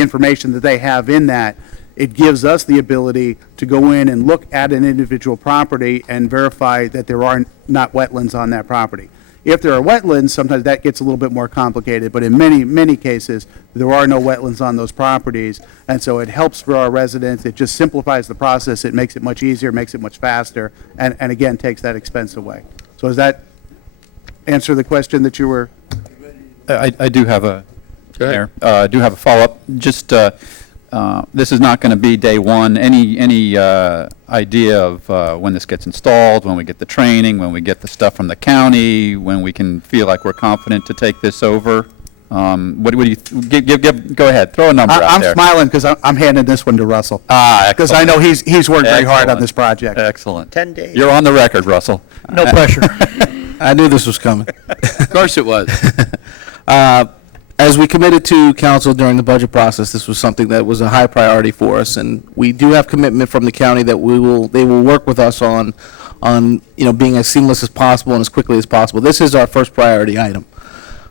information that they have in that, it gives us the ability to go in and look at an individual property and verify that there are not wetlands on that property. If there are wetlands, sometimes that gets a little bit more complicated, but in many, many cases, there are no wetlands on those properties, and so it helps for our residents. It just simplifies the process. It makes it much easier, makes it much faster, and again, takes that expense away. So does that answer the question that you were? I do have a, Mayor, do have a follow-up. Just, this is not going to be day one. Any idea of when this gets installed, when we get the training, when we get the stuff from the county, when we can feel like we're confident to take this over? What do you, go ahead, throw a number out there. I'm smiling because I'm handing this one to Russell. Because I know he's worked very hard on this project. Excellent. 10 days. You're on the record, Russell. No pressure. I knew this was coming. Of course it was. As we committed to council during the budget process, this was something that was a high priority for us, and we do have commitment from the county that they will work with us on being as seamless as possible and as quickly as possible. This is our first priority item.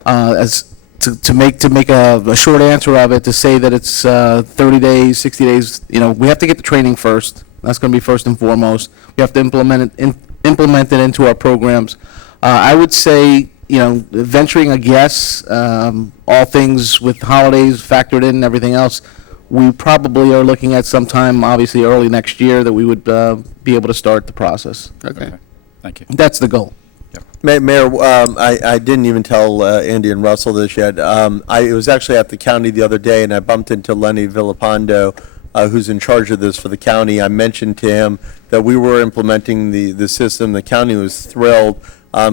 To make a short answer of it, to say that it's 30 days, 60 days, we have to get the training first. That's going to be first and foremost. We have to implement it into our programs. I would say, venturing a guess, all things with holidays factored in and everything else, we probably are looking at sometime, obviously, early next year that we would be able to start the process. Okay. Thank you. That's the goal. Mayor, I didn't even tell Andy and Russell this yet. I was actually at the county the other day, and I bumped into Lenny Villapando, who's in charge of this for the county. I mentioned to him that we were implementing the system. The county was thrilled.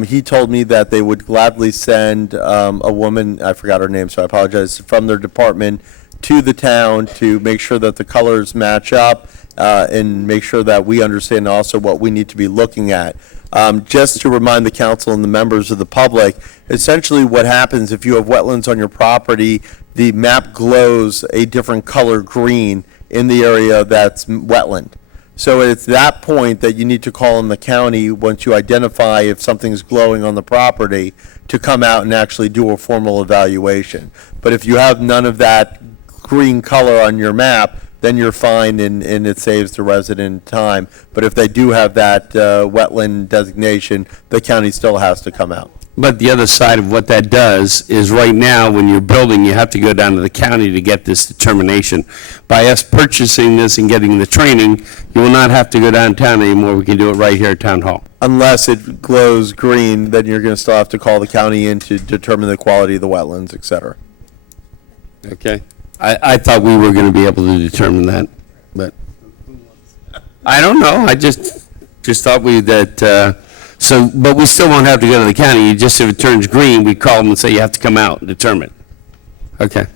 He told me that they would gladly send a woman, I forgot her name, so I apologize, from their department to the town to make sure that the colors match up and make sure that we understand also what we need to be looking at. Just to remind the council and the members of the public, essentially what happens if you have wetlands on your property, the map glows a different color green in the area that's wetland. So it's that point that you need to call in the county once you identify if something's glowing on the property to come out and actually do a formal evaluation. But if you have none of that green color on your map, then you're fine and it saves the resident time. But if they do have that wetland designation, the county still has to come out. But the other side of what that does is right now, when you're building, you have to go down to the county to get this determination. By us purchasing this and getting the training, you will not have to go downtown anymore. We can do it right here at Town Hall. Unless it glows green, then you're going to still have to call the county in to determine the quality of the wetlands, et cetera. Okay? I thought we were going to be able to determine that, but I don't know. I just thought but we still won't have to go to the county. If it turns green, we call them and say you have to come out and determine. Okay.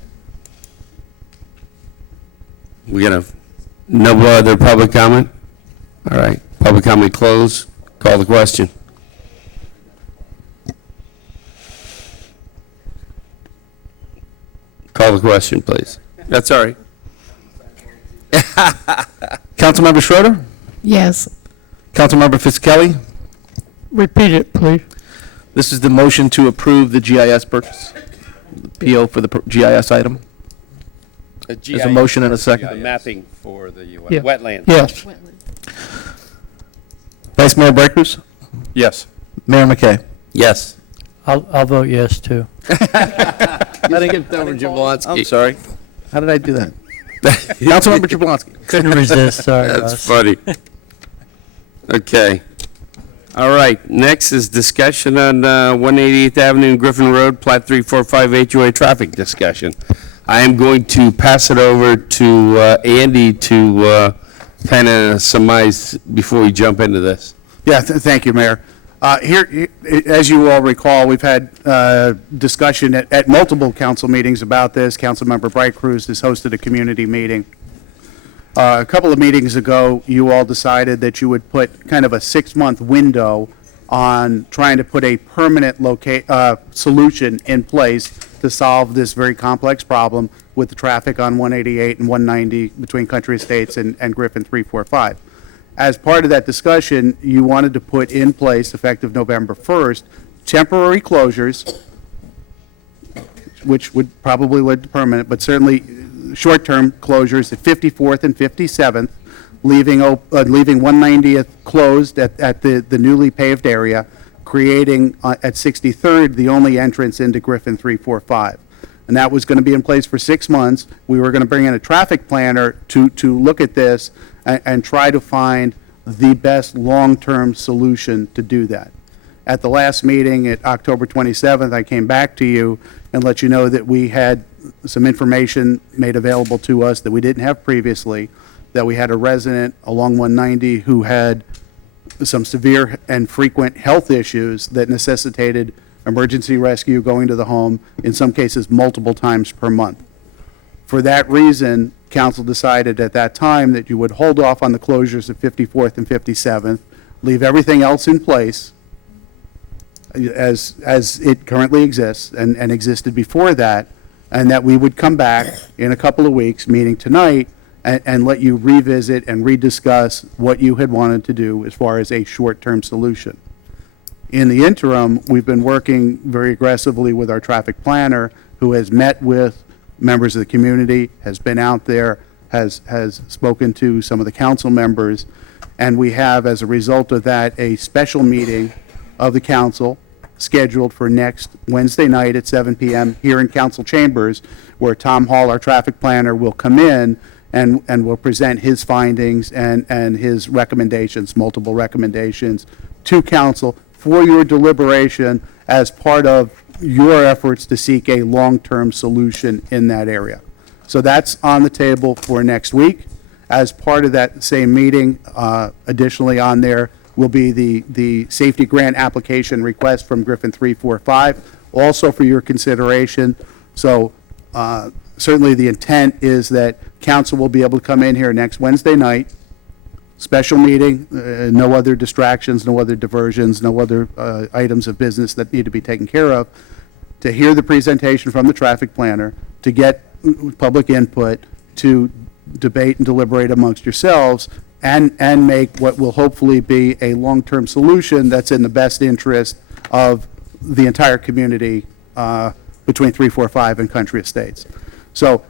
We got no other public comment? All right. Public comment closed. Call the question. Call the question, please. That's all right. Councilmember Schroeder? Yes. Councilmember Fisickelli? Repeat it, please. This is the motion to approve the GIS purchase, the PO for the GIS item. There's a motion and a second. The mapping for the Yeah. wetlands. Yes. Vice Mayor Brighters? Yes. Mayor McKay? Yes. I'll vote yes, too. I didn't get over Jablonski. I'm sorry. How did I do that? Councilmember Jablonski? Couldn't resist, sorry. That's Russ. funny. Okay. All right, next is discussion on 188th Avenue and Griffin Road, Platte 345 HOA traffic discussion. I am going to pass it over to Andy to kind of surmise before we jump into this. Yeah, thank you, Mayor. Here, as you all recall, we've had discussion at multiple council meetings about this. Councilmember Bright Cruz has hosted a community meeting. A couple of meetings ago, you all decided that you would put kind of a 6-month window on trying to put a permanent solution in place to solve this very complex problem with the traffic on 188 and 190 between Country Estates and Griffin 345. As part of that discussion, you wanted to put in place, effective November 1st, temporary closures, which would probably lead to permanent, but certainly short-term closures at 54th and 57th, leaving 190th closed at the newly paved area, creating at 63rd the only entrance into Griffin 345. And that was going to be in place for 6 months. We were going to bring in a traffic planner to look at this and try to find the best long-term solution to do that. At the last meeting, at October 27th, I came back to you and let you know that we had some information made available to us that we didn't have previously, that we had a resident along 190 who had some severe and frequent health issues that necessitated emergency rescue, going to the home, in some cases multiple times per month. For that reason, council decided at that time that you would hold off on the closures of 54th and 57th, leave everything else in place as it currently exists and existed before that, and that we would come back in a couple of weeks, meeting tonight, and let you revisit and rediscuss what you had wanted to do as far as a short-term solution. In the interim, we've been working very aggressively with our traffic planner, who has met with members of the community, has been out there, has spoken to some of the council members, and we have, as a result of that, a special meeting of the council scheduled for next Wednesday night at 7 p.m. here in council chambers, where Tom Hall, our traffic planner, will come in and will present his findings and his recommendations, multiple recommendations, to council for your deliberation as part of your efforts to seek a long-term solution in that area. So that's on the table for next week. As part of that same meeting, additionally on there will be the safety grant application request from Griffin 345, also for your consideration. So certainly the intent is that council will be able to come in here next Wednesday night, special meeting, no other distractions, no other diversions, no other items of business that need to be taken care of, to hear the presentation from the traffic planner, to get public input, to debate and deliberate amongst yourselves, and make what will hopefully be a long-term solution that's in the best interest of the entire community between 345 and Country Estates. So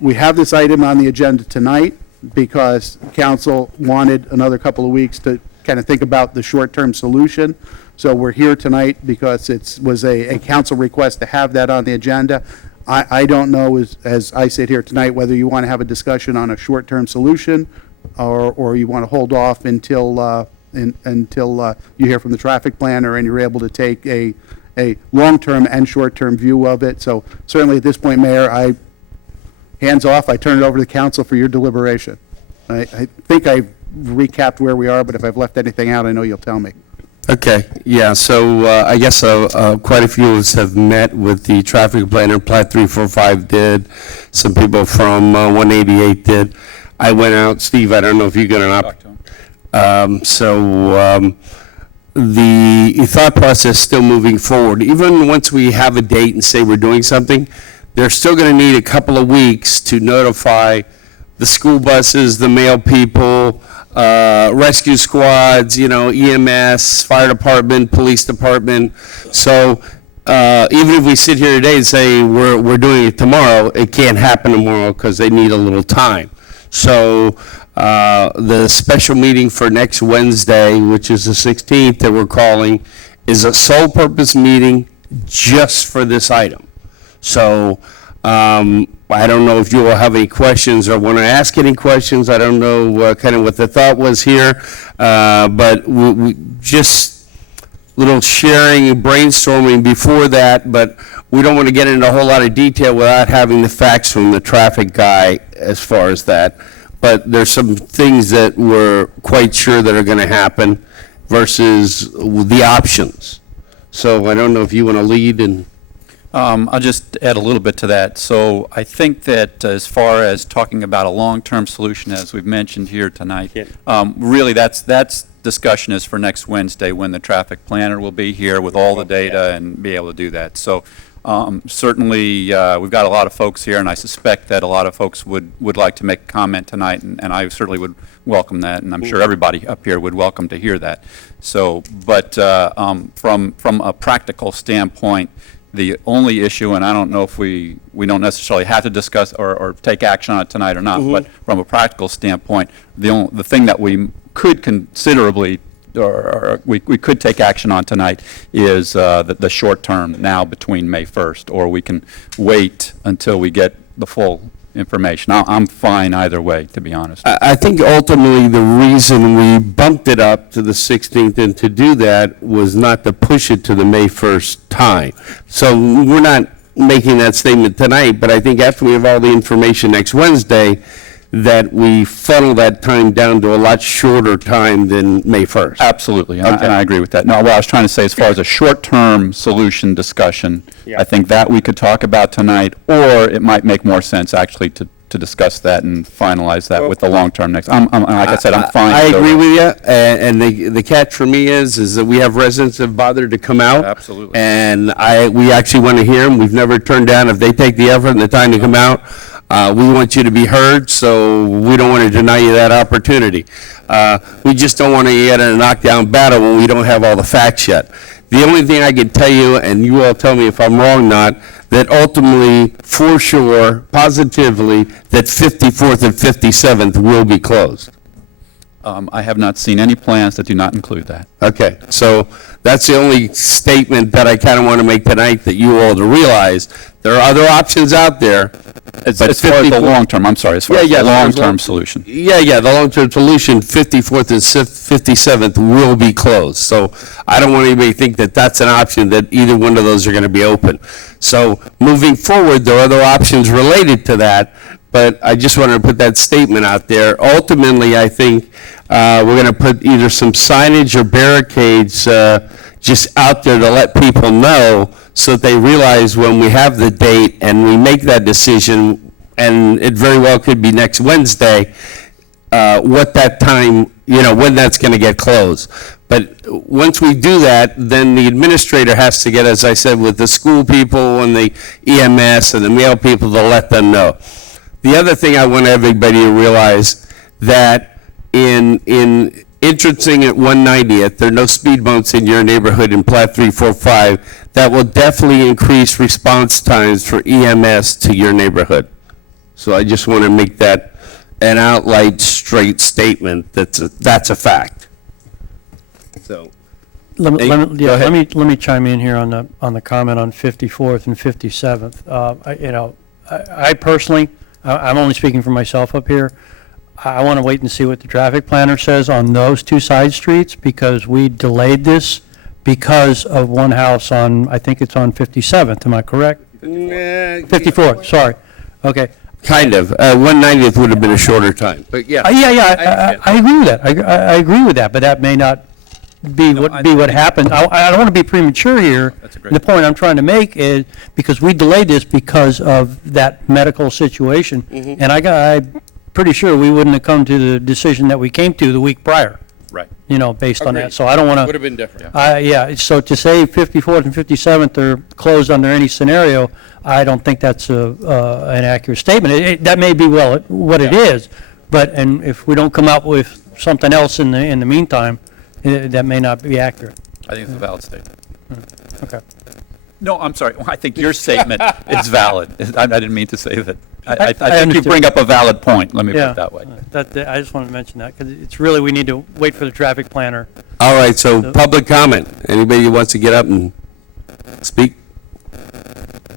we have this item on the agenda tonight because council wanted another couple of weeks to kind of think about the short-term solution. So we're here tonight because it was a council request to have that on the agenda. I don't know, as I sit here tonight, whether you want to have a discussion on a short-term solution or you want to hold off until you hear from the traffic planner and you're able to take a long-term and short-term view of it. So certainly at this point, Mayor, hands off. I turn it over to the council for your deliberation. I think I recapped where we are, but if I've left anything out, I know you'll tell me. Okay, yeah, so I guess quite a few of us have met with the traffic planner, Platte 345 did, some people from 188 did. I went out, Steve, I don't know if you got an the thought process still moving forward. Even once we have a date and say we're doing something, they're still going to need a couple of weeks to notify the school buses, the mail people, rescue squads, EMS, fire department, police department. So even if we sit here today and say we're doing it tomorrow, it can't happen tomorrow because they need a little time. So the special meeting for next Wednesday, which is the 16th that we're calling, is a sole purpose meeting just for this item. So I don't know if you will have any questions or want to ask any questions. I don't know kind of what the thought was here, but we just little sharing and brainstorming before that, but we don't want to get into a whole lot of detail without having the facts from the traffic guy as far as that. But there's some things that we're quite sure that are going to happen versus the options. So I don't know if you want to lead and... I'll just add a little bit to that. So I think that as far as talking about a long-term solution, as we've mentioned here tonight, really that's discussion is for next Wednesday when the traffic planner will be here with all the data and be able to do that. So certainly we've got a lot of folks here, and I suspect that a lot of folks would like to make a comment tonight, and I certainly would welcome that, and I'm sure everybody up here would welcome to hear that. So, but from a practical standpoint, the only issue, and I don't know if we don't necessarily have to discuss or take action on it tonight or not, but from a practical standpoint, the thing that we could considerably, or we could take action on tonight is the short term now between May 1st, or we can wait until we get the full information. I'm fine either way, to be honest. I think ultimately the reason we bumped it up to the 16th and to do that was not to push it to the May 1st time. So we're not making that statement tonight, but I think after we have all the information next Wednesday, that we funnel that time down to a lot shorter time than May 1st. Absolutely, and I agree with that. No, what I was trying to say, as far as a short-term solution discussion, I think that we could talk about tonight, or it might make more sense actually to discuss that and finalize that with the long-term next. Like I said, I'm fine. I agree with you, and the catch for me is that we have residents that have bothered to come out. Absolutely. And we actually want to hear them. We've never turned down if they take the effort and the time to come out. We want you to be heard, so we don't want to deny you that opportunity. We just don't want to get in a knockdown battle when we don't have all the facts yet. The only thing I can tell you, and you all tell me if I'm wrong or not, that ultimately, for sure, positively, that 54th and 57th will be closed. I have not seen any plans that do not include that. Okay, so that's the only statement that I kind of want to make tonight, that you all to realize there are other options out there. As far as the long-term, I'm sorry, as far as the long-term solution. The long-term solution, 54th and 57th will be closed. So I don't want anybody to think that that's an option, that either one of those are going to be open. So moving forward, there are other options related to that, but I just wanted to put that statement out there. Ultimately, I think we're going to put either some signage or barricades just out there to let people know, so that they realize when we have the date and we make that decision, and it very well could be next Wednesday, what that time, when that's going to get closed. But once we do that, then the administrator has to get, as I said, with the school people and the EMS and the mail people to let them know. The other thing I want everybody to realize, that in entrancing at 190th, there are no speed bumps in your neighborhood in Platte 345. That will definitely increase response times for EMS to your neighborhood. So I just want to make that an outright, straight statement. That's a fact. So Let me chime in here on the comment on 54th and 57th. I personally, I'm only speaking for myself up here. I want to wait and see what the traffic planner says on those two side streets, because we delayed this because of one house on, I think it's on 57th, am I correct? 54th, sorry. Okay. Kind of. 190th would have been a shorter time, but yeah. I agree with that. I agree with that, but that may not be what happened. I don't want to be premature here. The point I'm trying to make is, because we delayed this because of that medical situation, and I'm pretty sure we wouldn't have come to the decision that we came to the week prior. Right. Based on that. Agreed. So I don't want to. Would have been different. So to say 54th and 57th are closed under any scenario, I don't think that's an accurate statement. That may be what it is, and if we don't come up with something else in the meantime, that may not be accurate. I think it's a valid statement. Okay. No, I'm sorry. I think your statement is valid. I didn't mean to say that. I think you bring up a valid point. Let me put it that way. I just wanted to mention that, because it's really, we need to wait for the traffic planner. All right, so public comment. Anybody who wants to get up and speak?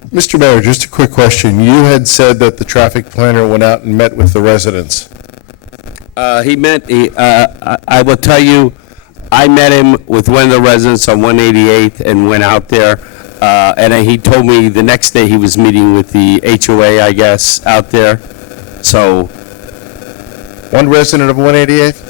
Mr. Mayor, just a quick question. You had said that the traffic planner went out and met with the residents. I will tell you, I met him with one of the residents on 188th and went out there, and he told me the next day he was meeting with the HOA, I guess, out there. So, one resident of 188th?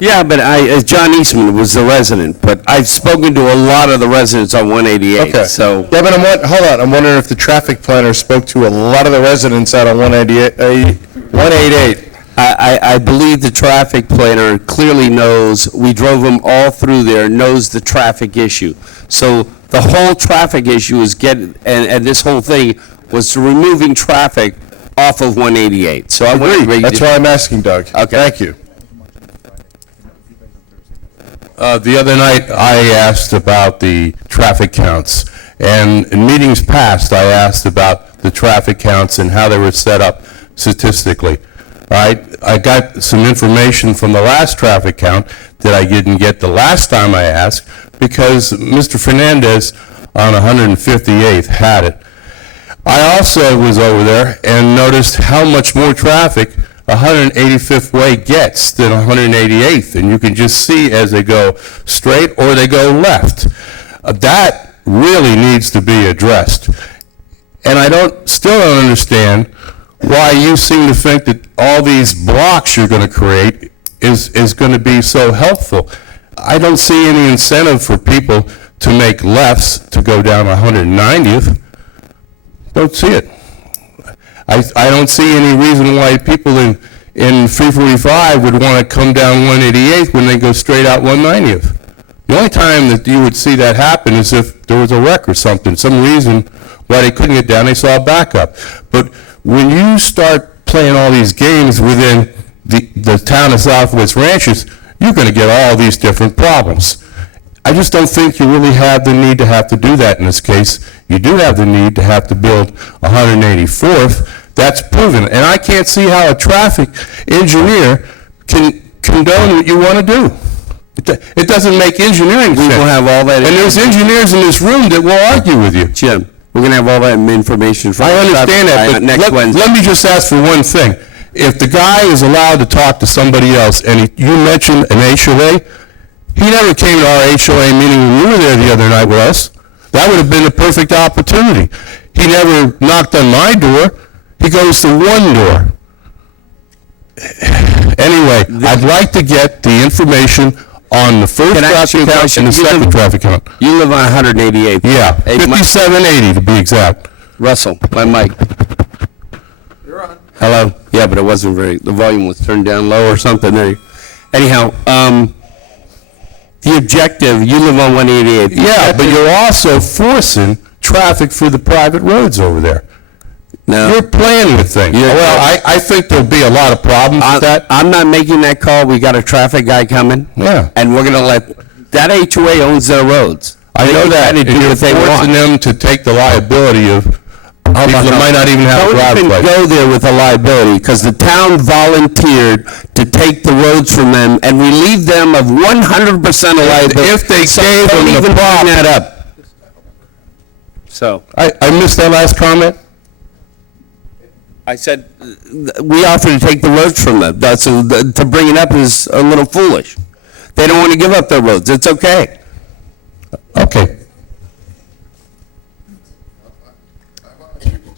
Yeah, but John Eastman was the resident, but I've spoken to a lot of the residents on 188. Okay. So, yeah, but hold on. I'm wondering if the traffic planner spoke to a lot of the residents out on 188. I believe the traffic planner clearly knows, we drove him all through there, knows the traffic issue. So the whole traffic issue is and this whole thing was removing traffic off of 188. So I agree. That's why I'm asking, Doug. Okay. Thank you. The other night, I asked about the traffic counts. And in meetings past, I asked about the traffic counts and how they were set up statistically. I got some information from the last traffic count that I didn't get the last time I asked, because Mr. Fernandez on 158th had it. I also was over there and noticed how much more traffic 185th Way gets than 188th, and you can just see as they go straight or they go left. That really needs to be addressed. And I still don't understand why you seem to think that all these blocks you're going to create is going to be so helpful. I don't see any incentive for people to make lefts to go down 190th. Don't see it. I don't see any reason why people in 345 would want to come down 188th when they go straight out 190th. The only time that you would see that happen is if there was a wreck or something, some reason why they couldn't get down, they saw a backup. But when you start playing all these games within the town of Southwest Ranches, you're going to get all these different problems. I just don't think you really have the need to have to do that in this case. You do have the need to have to build 184th. That's proven. And I can't see how a traffic engineer can condone what you want to do. It doesn't make engineering sense. We will have all that. And there's engineers in this room that will argue with you. Jim, we're going to have all that information for I understand that, but next Wednesday. let me just ask for one thing. If the guy is allowed to talk to somebody else, and you mentioned an HOA, he never came to our HOA meeting when you were there the other night with us. That would have been a perfect opportunity. He never knocked on my door. He goes to one door. Anyway, I'd like to get the information on the first traffic count and the second traffic count. You live on 188th. Yeah, 5780 to be exact. Russell, my mic. You're on. Hello? Yeah, but it wasn't the volume was turned down low or something. Anyhow, the objective, you live on 188th. Yeah, but you're also forcing traffic for the private roads over there. No. You're playing with things. Well, I think there'll be a lot of problems with that. I'm not making that call. We got a traffic guy coming. Yeah. And we're going to let, that HOA owns their roads. I know that. They And do you're what they forcing want. them to take the liability of people that might not even have a driver's Don't even license. go there with a liability, because the town volunteered to take the roads from them and relieve them of 100% of liability. If they So gave don't them the even bring prop. that up. So. I missed that last comment. I said, we offered to take the roads from them. To bring it up is a little foolish. They don't want to give up their roads. It's okay. Okay.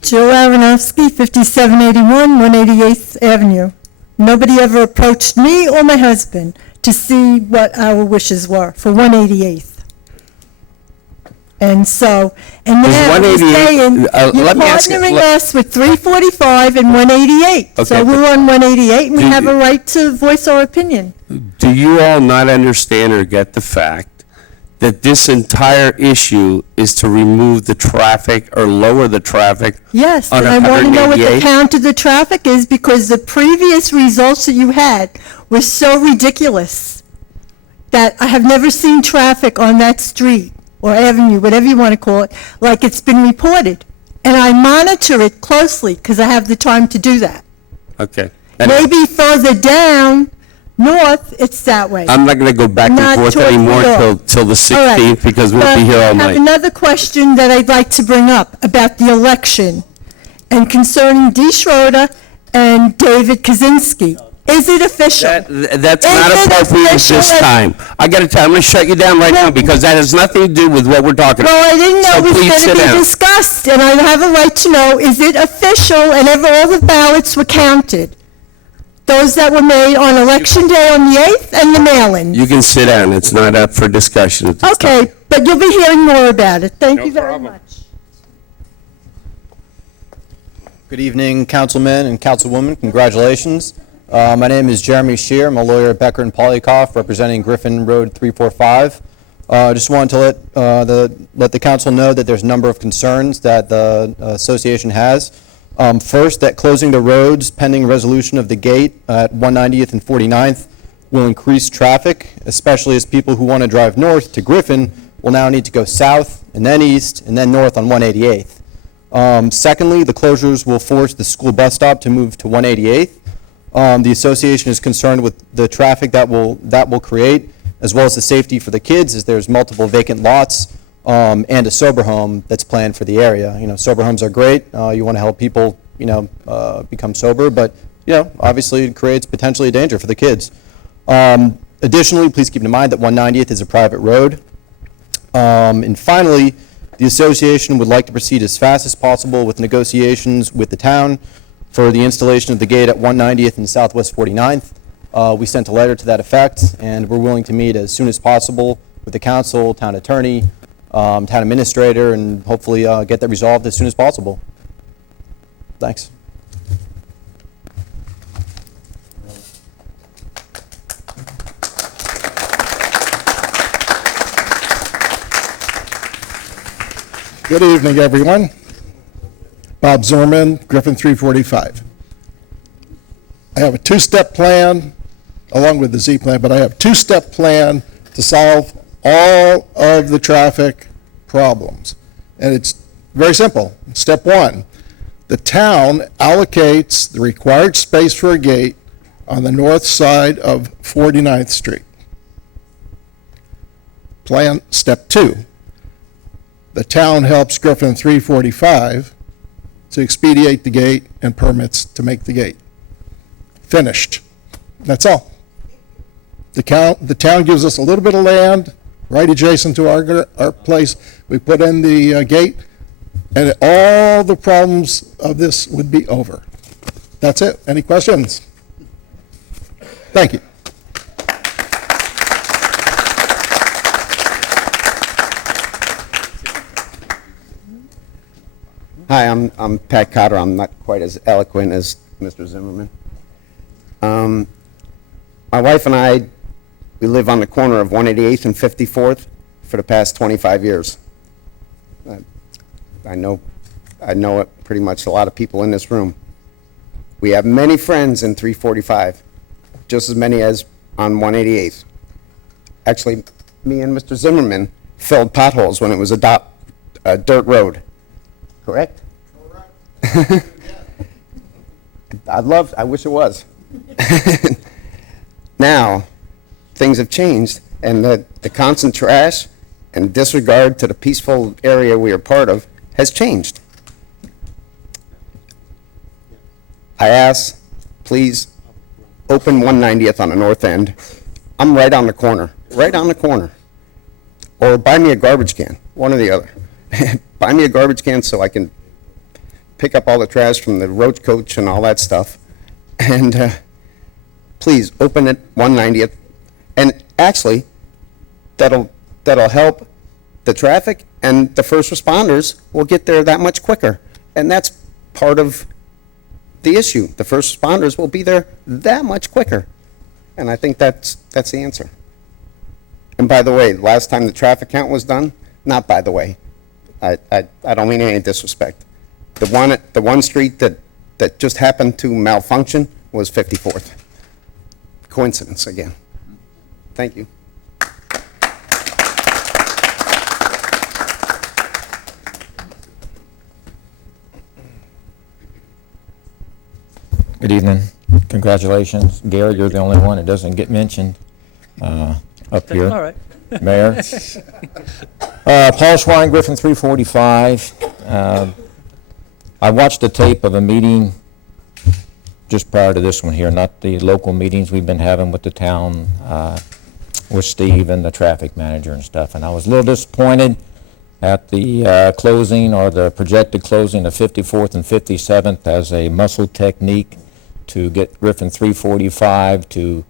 Jill Aronofsky, 5781 188th Avenue. Nobody ever approached me or my husband to see what our wishes were for 188th. And so, and Is now you're 188 saying you're let me ask you- partnering us with 345 and 188. Okay, So we're on 188 and we do have you- a right to voice our opinion. Do you all not understand or get the fact that this entire issue is to remove the traffic or lower the traffic Yes, on and I want to know what the 188? count of the traffic is because the previous results that you had were so ridiculous that I have never seen traffic on that street or avenue, whatever you want to call it, like it's been reported. And I monitor it closely because I have the time to do that. Okay. And Maybe further down, north, it's that way. I'm not going to go back and Not forth towards anymore New York. till the All right. 16th because we'll But be here all I have night. another question that I'd like to bring up about the election and concerning Dee Schroeder and David Kaczynski. Is it official? That's Is not it appropriate at official? this time. I got to tell you, I'm going to shut you down right now because that has nothing to do with what we're talking about. Well, I didn't know So it was please going sit to be down. discussed, and I have a right to know, is it official and have all the ballots were counted? Those that were made on Election Day on the 8th and the mail-in? You can sit down. It's not up for discussion at this time. Okay, but you'll be hearing more about it. Thank you very much. Good evening, councilmen and councilwomen. Congratulations. My name is Jeremy Shear. I'm a lawyer at Becker and Polikoff, representing Griffin Road 345. Just wanted to let the council know that there's a number of concerns that the association has. First, that closing the roads pending resolution of the gate at 190th and 49th will increase traffic, especially as people who want to drive north to Griffin will now need to go south and then east and then north on 188th. Secondly, the closures will force the school bus stop to move to 188th. The association is concerned with the traffic that will create, as well as the safety for the kids, as there's multiple vacant lots and a sober home that's planned for the area. You know, sober homes are great. You want to help people, become sober, but obviously it creates potentially a danger for the kids. Additionally, please keep in mind that 190th is a private road. And finally, the association would like to proceed as fast as possible with negotiations with the town for the installation of the gate at 190th and Southwest 49th. We sent a letter to that effect, and we're willing to meet as soon as possible with the council, town attorney, town administrator, and hopefully get that resolved as soon as possible. Thanks. Good evening, everyone. Bob Zimmerman, Griffin 345. I have a two-step plan, along with the Z plan, but I have a two-step plan to solve all of the traffic problems. And it's very simple. Step one, the town allocates the required space for a gate on the north side of 49th Street. Plan, step two, the town helps Griffin 345 to expedite the gate and permits to make the gate. Finished. That's all. The town gives us a little bit of land right adjacent to our place. We put in the gate, and all the problems of this would be over. That's it. Any questions? Thank you. Hi, I'm Pat Cotter. I'm not quite as eloquent as Mr. Zimmerman. My wife and I, we live on the corner of 188th and 54th for the past 25 years. I know it pretty much a lot of people in this room. We have many friends in 345, just as many as on 188th. Actually, me and Mr. Zimmerman filled potholes when it was a dirt road. Correct? Correct. I wish it was. Now, things have changed, and the constant trash and disregard to the peaceful area we are part of has changed. I ask, please, open 190th on the north end. I'm right on the corner. Or buy me a garbage can, one or the other. Buy me a garbage can so I can pick up all the trash from the road coach and all that stuff. And please, open it 190th. And actually, that'll help the traffic, and the first responders will get there that much quicker. And that's part of the issue. The first responders will be there that much quicker. And I think that's the answer. And by the way, last time the traffic count was done, not by the way, I don't mean any disrespect. The one street that just happened to malfunction was 54th. Coincidence again. Thank you. Good evening. Congratulations. Gary, you're the only one that doesn't get mentioned up here. All right. Mayor. Paul Schwein, Griffin 345. I watched the tape of a meeting just prior to this one here, not the local meetings we've been having with the town, with Steve and the traffic manager and stuff. And I was a little disappointed at the closing, or the projected closing of 54th and 57th as a muscle technique to get Griffin 345 to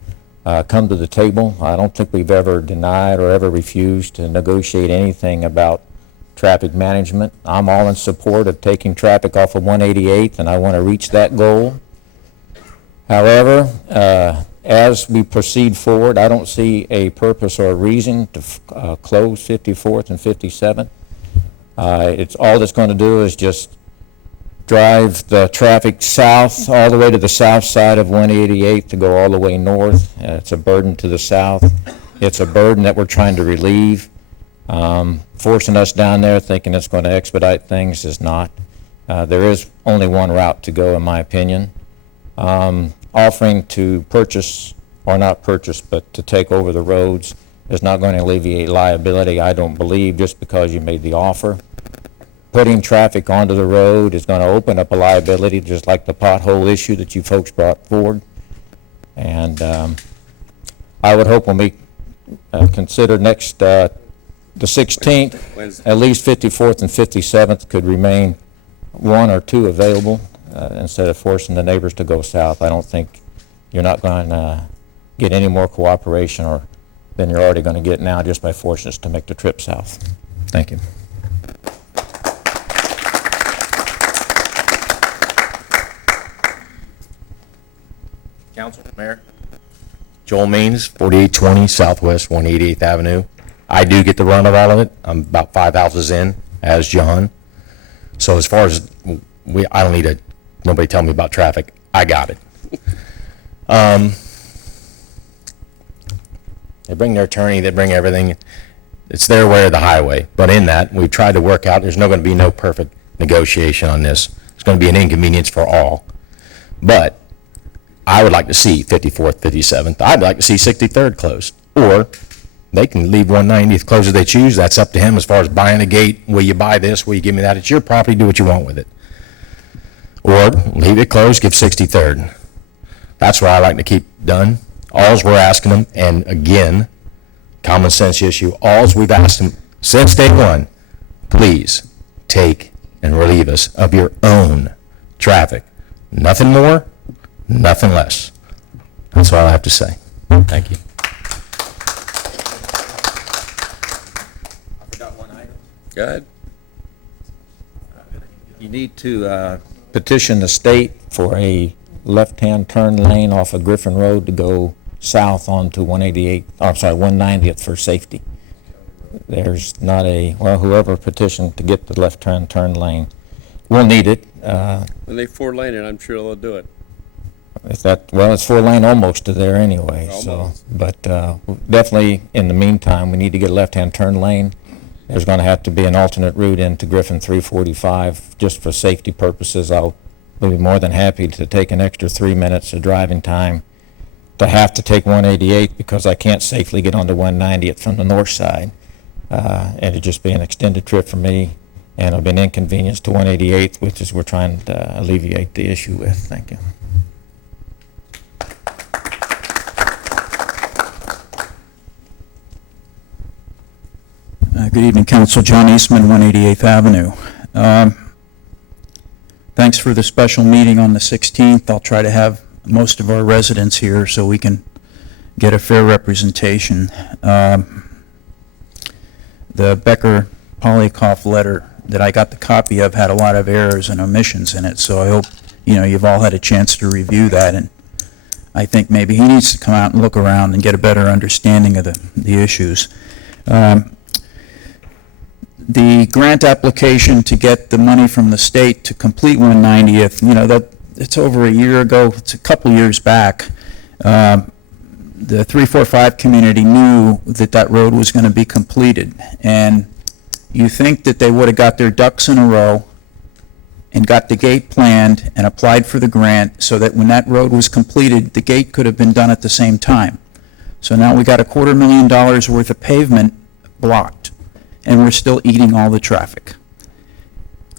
come to the table. I don't think we've ever denied or ever refused to negotiate anything about traffic management. I'm all in support of taking traffic off of 188th, and I want to reach that goal. However, as we proceed forward, I don't see a purpose or a reason to close 54th and 57th. It's all that's going to do is just drive the traffic south, all the way to the south side of 188th to go all the way north. It's a burden to the south. It's a burden that we're trying to relieve. Forcing us down there thinking it's going to expedite things is not. There is only one route to go, in my opinion. Offering to purchase, or not purchase, but to take over the roads is not going to alleviate liability, I don't believe, just because you made the offer. Putting traffic onto the road is going to open up a liability, just like the pothole issue that you folks brought forward. And I would hope when we consider next, the 16th, at least 54th and 57th could remain one or two available instead of forcing the neighbors to go south. I don't think you're not going to get any more cooperation than you're already going to get now just by forcing us to make the trip south. Thank you. Council, Mayor. Joel Means, 4820 Southwest 188th Avenue. I do get the run of all of it. I'm about 5 houses in, as John. So as far as I don't need nobody tell me about traffic. I got it. They bring their attorney, they bring everything. It's their way or the highway. But in that, we've tried to work out, there's not going to be no perfect negotiation on this. It's going to be an inconvenience for all. But I would like to see 54th, 57th. I'd like to see 63rd closed. Or they can leave 190th closed if they choose. That's up to him as far as buying a gate. Will you buy this? Will you give me that? It's your property. Do what you want with it. Or leave it closed, give 63rd. That's what I like to keep done. Alls we're asking them, and again, common sense issue, alls we've asked them since day one, please take and relieve us of your own traffic. Nothing more, nothing less. That's all I have to say. Thank you. I forgot one item. Go ahead. You need to petition the state for a left-hand turn lane off of Griffin Road to go south onto 190th for safety. There's not whoever petitioned to get the left-hand turn lane will need it. When they four-lane it, I'm sure they'll do it. It's 4-lane almost to there anyway. Almost. But definitely in the meantime, we need to get a left-hand turn lane. There's going to have to be an alternate route into Griffin 345 just for safety purposes. I'll be more than happy to take an extra 3 minutes of driving time to have to take 188 because I can't safely get onto 190th from the north side. And it'd just be an extended trip for me, and it'll be an inconvenience to 188th, which is we're trying to alleviate the issue with. Thank you. Good evening, Council. John Eastman, 188th Avenue. thanks for the special meeting on the 16th. I'll try to have most of our residents here so we can get a fair representation. The Becker Polikoff letter that I got the copy of had a lot of errors and omissions in it, so I hope, you've all had a chance to review that, and I think maybe he needs to come out and look around and get a better understanding of the issues. The grant application to get the money from the state to complete 190th, it's over a year ago, it's a couple years back. The 345 community knew that road was going to be completed, and you think that they would have got their ducks in a row and got the gate planned and applied for the grant so that when that road was completed, the gate could have been done at the same time. So now we got $250,000 worth of pavement blocked, and we're still eating all the traffic.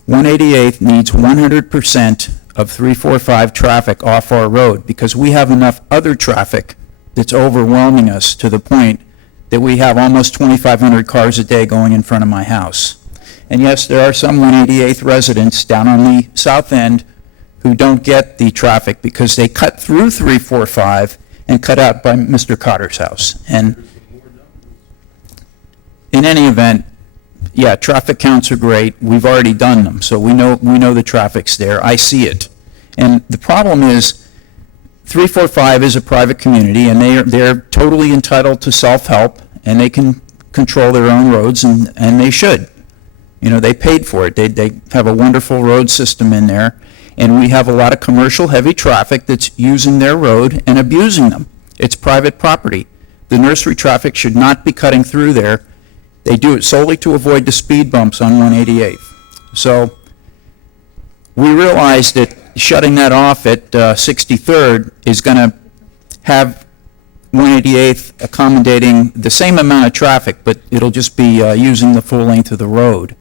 188th needs 100% of 345 traffic off our road because we have enough other traffic that's overwhelming us to the point that we have almost 2,500 cars a day going in front of my house. And yes, there are some 188th residents down on the south end who don't get the traffic because they cut through 345 and cut out by Mr. Cotter's house. And in any event, yeah, traffic counts are great. We've already done them, so we know the traffic's there. I see it. And the problem is 345 is a private community, and they're totally entitled to self-help, and they can control their own roads, and they should. They paid for it. They have a wonderful road system in there, and we have a lot of commercial heavy traffic that's using their road and abusing them. It's private property. The nursery traffic should not be cutting through there. They do it solely to avoid the speed bumps on 188th. So we realize that shutting that off at 63rd is going to have 188th accommodating the same amount of traffic, but it'll just be using the full length of the road.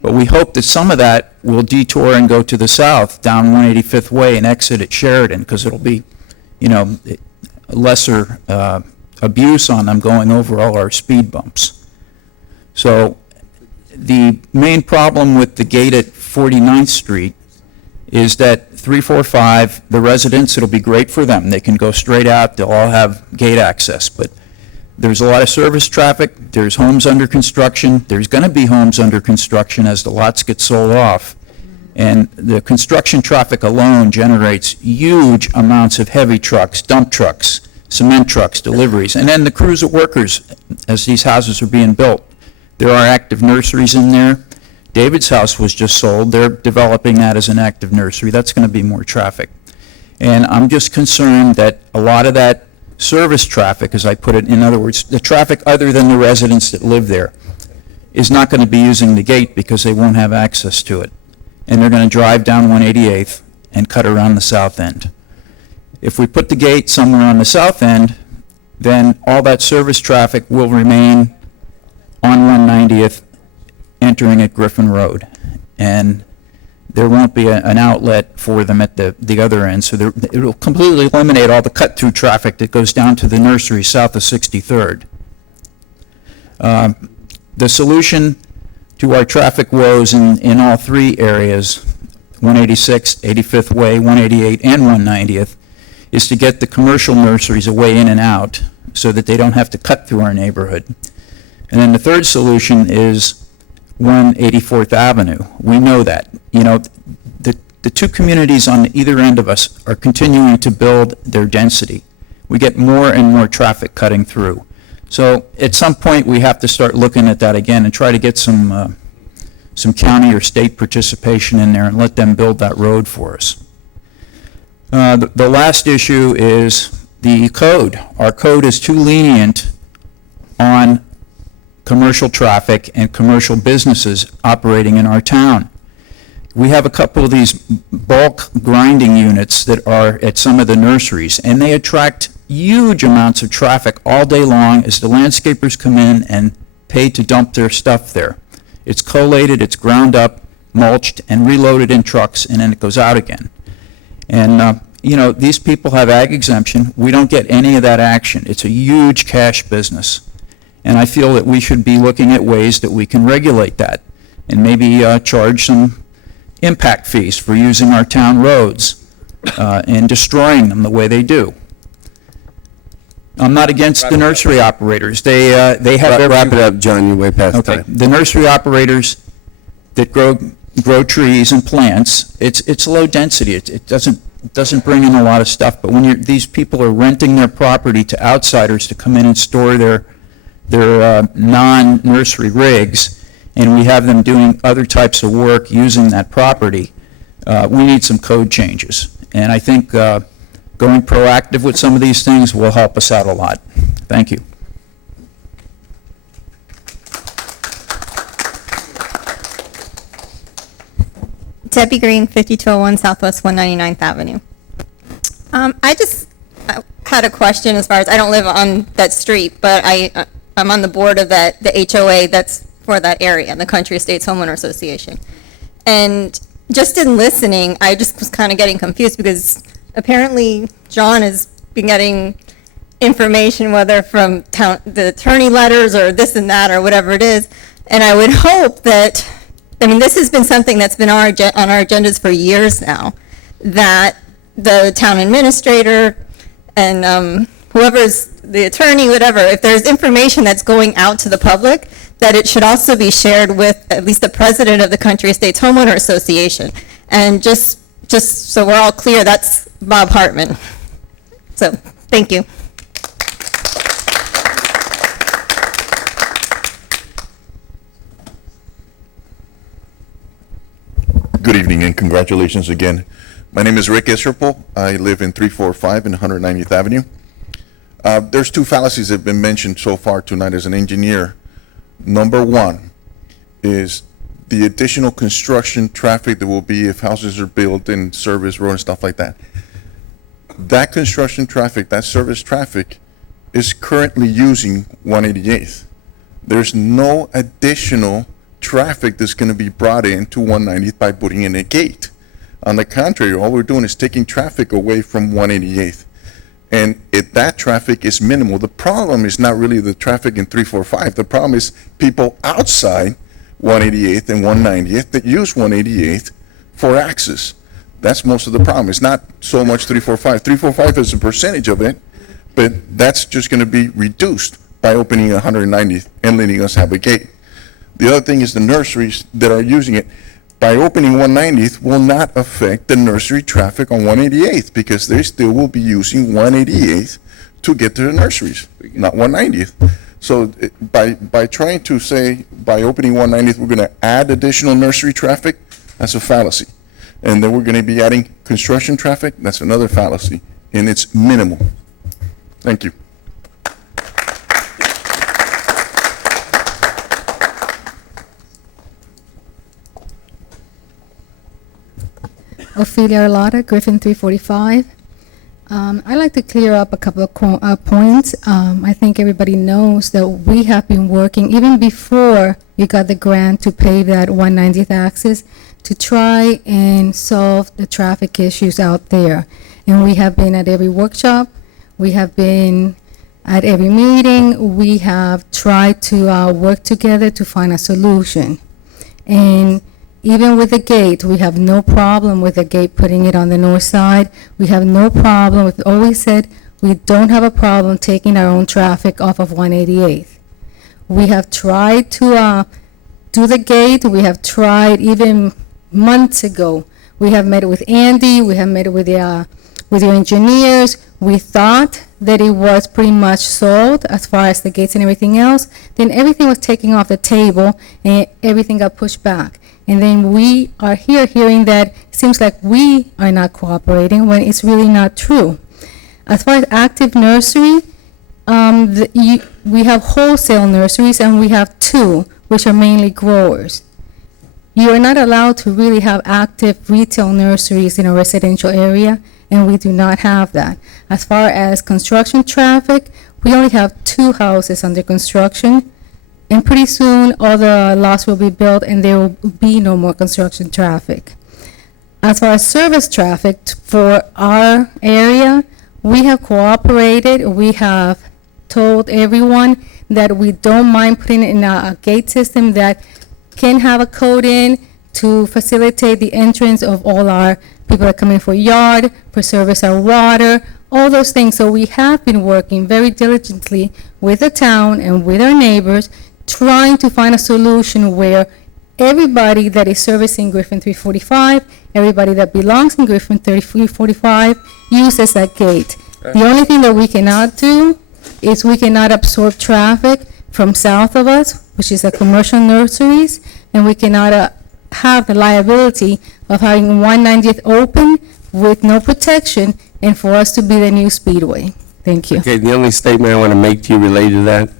But we hope that some of that will detour and go to the south down 185th Way and exit at Sheridan, because it'll be, lesser abuse on them going over all our speed bumps. So the main problem with the gate at 49th Street is that 345, the residents, it'll be great for them. They can go straight out, they'll all have gate access, but there's a lot of service traffic, there's homes under construction, there's going to be homes under construction as the lots get sold off. And the construction traffic alone generates huge amounts of heavy trucks, dump trucks, cement trucks, deliveries, and then the crews of workers as these houses are being built. There are active nurseries in there. David's house was just sold. They're developing that as an active nursery. That's going to be more traffic. And I'm just concerned that a lot of that service traffic, as I put it, in other words, the traffic other than the residents that live there, is not going to be using the gate because they won't have access to it. And they're going to drive down 188th and cut around the south end. If we put the gate somewhere on the south end, then all that service traffic will remain on 190th entering at Griffin Road. And there won't be an outlet for them at the other end. So it'll completely eliminate all the cut-through traffic that goes down to the nursery south of 63rd. The solution to our traffic woes in all three areas, 186th, 85th Way, 188, and 190th, is to get the commercial nurseries a way in and out so that they don't have to cut through our neighborhood. And then the third solution is 184th Avenue. We know that. The two communities on either end of us are continuing to build their density. We get more and more traffic cutting through. So at some point, we have to start looking at that again and try to get some county or state participation in there and let them build that road for us. The last issue is the code. Our code is too lenient on commercial traffic and commercial businesses operating in our town. We have a couple of these bulk grinding units that are at some of the nurseries, and they attract huge amounts of traffic all day long as the landscapers come in and pay to dump their stuff there. It's collated, it's ground up, mulched, and reloaded in trucks, and then it goes out again. And, these people have ag exemption. We don't get any of that action. It's a huge cash business. And I feel that we should be looking at ways that we can regulate that and maybe charge some impact fees for using our town roads and destroying them the way they do. I'm not against the nursery operators. They have every... Wrap it up, John, you're way past Okay, time. the nursery operators that grow trees and plants, it's low density. It doesn't bring in a lot of stuff. But when these people are renting their property to outsiders to come in and store their non-nursery rigs, and we have them doing other types of work using that property, we need some code changes. And I think going proactive with some of these things will help us out a lot. Thank you. Debbie Green, 5201 Southwest 199th Avenue. I had a question as far as, I don't live on that street, but I'm on the board of the HOA that's for that area, the Country Estates Homeowner Association. And just in listening, I just was kind of getting confused because apparently John has been getting information, whether from the attorney letters or this and that or whatever it is. And I would hope that, I mean, this has been something that's been on our agendas for years now, that the town administrator and whoever's the attorney, whatever, if there's information that's going out to the public, that it should also be shared with at least the president of the Country Estates Homeowner Association. And just so we're all clear, that's Bob Hartman. So, thank you. Good evening and congratulations again. My name is Rick Isserpel. I live in 345 and 190th Avenue. There's two fallacies that have been mentioned so far tonight as an engineer. Number one is the additional construction traffic that will be if houses are built and service road and stuff like that. That construction traffic, that service traffic, is currently using 188th. There's no additional traffic that's going to be brought into 190th by putting in a gate. On the contrary, all we're doing is taking traffic away from 188th. And that traffic is minimal. The problem is not really the traffic in 345. The problem is people outside 188th and 190th that use 188th for access. That's most of the problem. It's not so much 345. 345 is a percentage of it, but that's just going to be reduced by opening 190th and letting us have a gate. The other thing is the nurseries that are using it. By opening 190th will not affect the nursery traffic on 188th because they still will be using 188th to get to the nurseries, not 190th. So by trying to say by opening 190th we're going to add additional nursery traffic, that's a fallacy. And then we're going to be adding construction traffic, that's another fallacy, and it's minimal. Thank you. Ophelia Arlotta, Griffin 345. I'd like to clear up a couple of points. I think everybody knows that we have been working, even before we got the grant to pave that 190th axis, to try and solve the traffic issues out there. And we have been at every workshop, we have been at every meeting, we have tried to work together to find a solution. And even with the gate, we have no problem with the gate, putting it on the north side. We have no problem. We've always said we don't have a problem taking our own traffic off of 188th. We have tried to do the gate. We have tried even months ago. We have met with Andy. We have met with your engineers. We thought that it was pretty much solved as far as the gates and everything else. Then everything was taken off the table and everything got pushed back. And then we are here hearing that it seems like we are not cooperating when it's really not true. As far as active nursery, we have wholesale nurseries and we have two, which are mainly growers. You are not allowed to really have active retail nurseries in a residential area, and we do not have that. As far as construction traffic, we only have 2 houses under construction. And pretty soon, all the lots will be built and there will be no more construction traffic. As far as service traffic for our area, we have cooperated. We have told everyone that we don't mind putting in a gate system that can have a code in to facilitate the entrance of all our people that come in for yard, for service our water, all those things. So we have been working very diligently with the town and with our neighbors, trying to find a solution where everybody that is servicing Griffin 345, everybody that belongs in Griffin 345 uses that gate. The only thing that we cannot do is we cannot absorb traffic from south of us, which is the commercial nurseries, and we cannot have the liability of having 190th open with no protection and for us to be the new speedway. Thank you. Okay, the only statement I want to make to you related to that,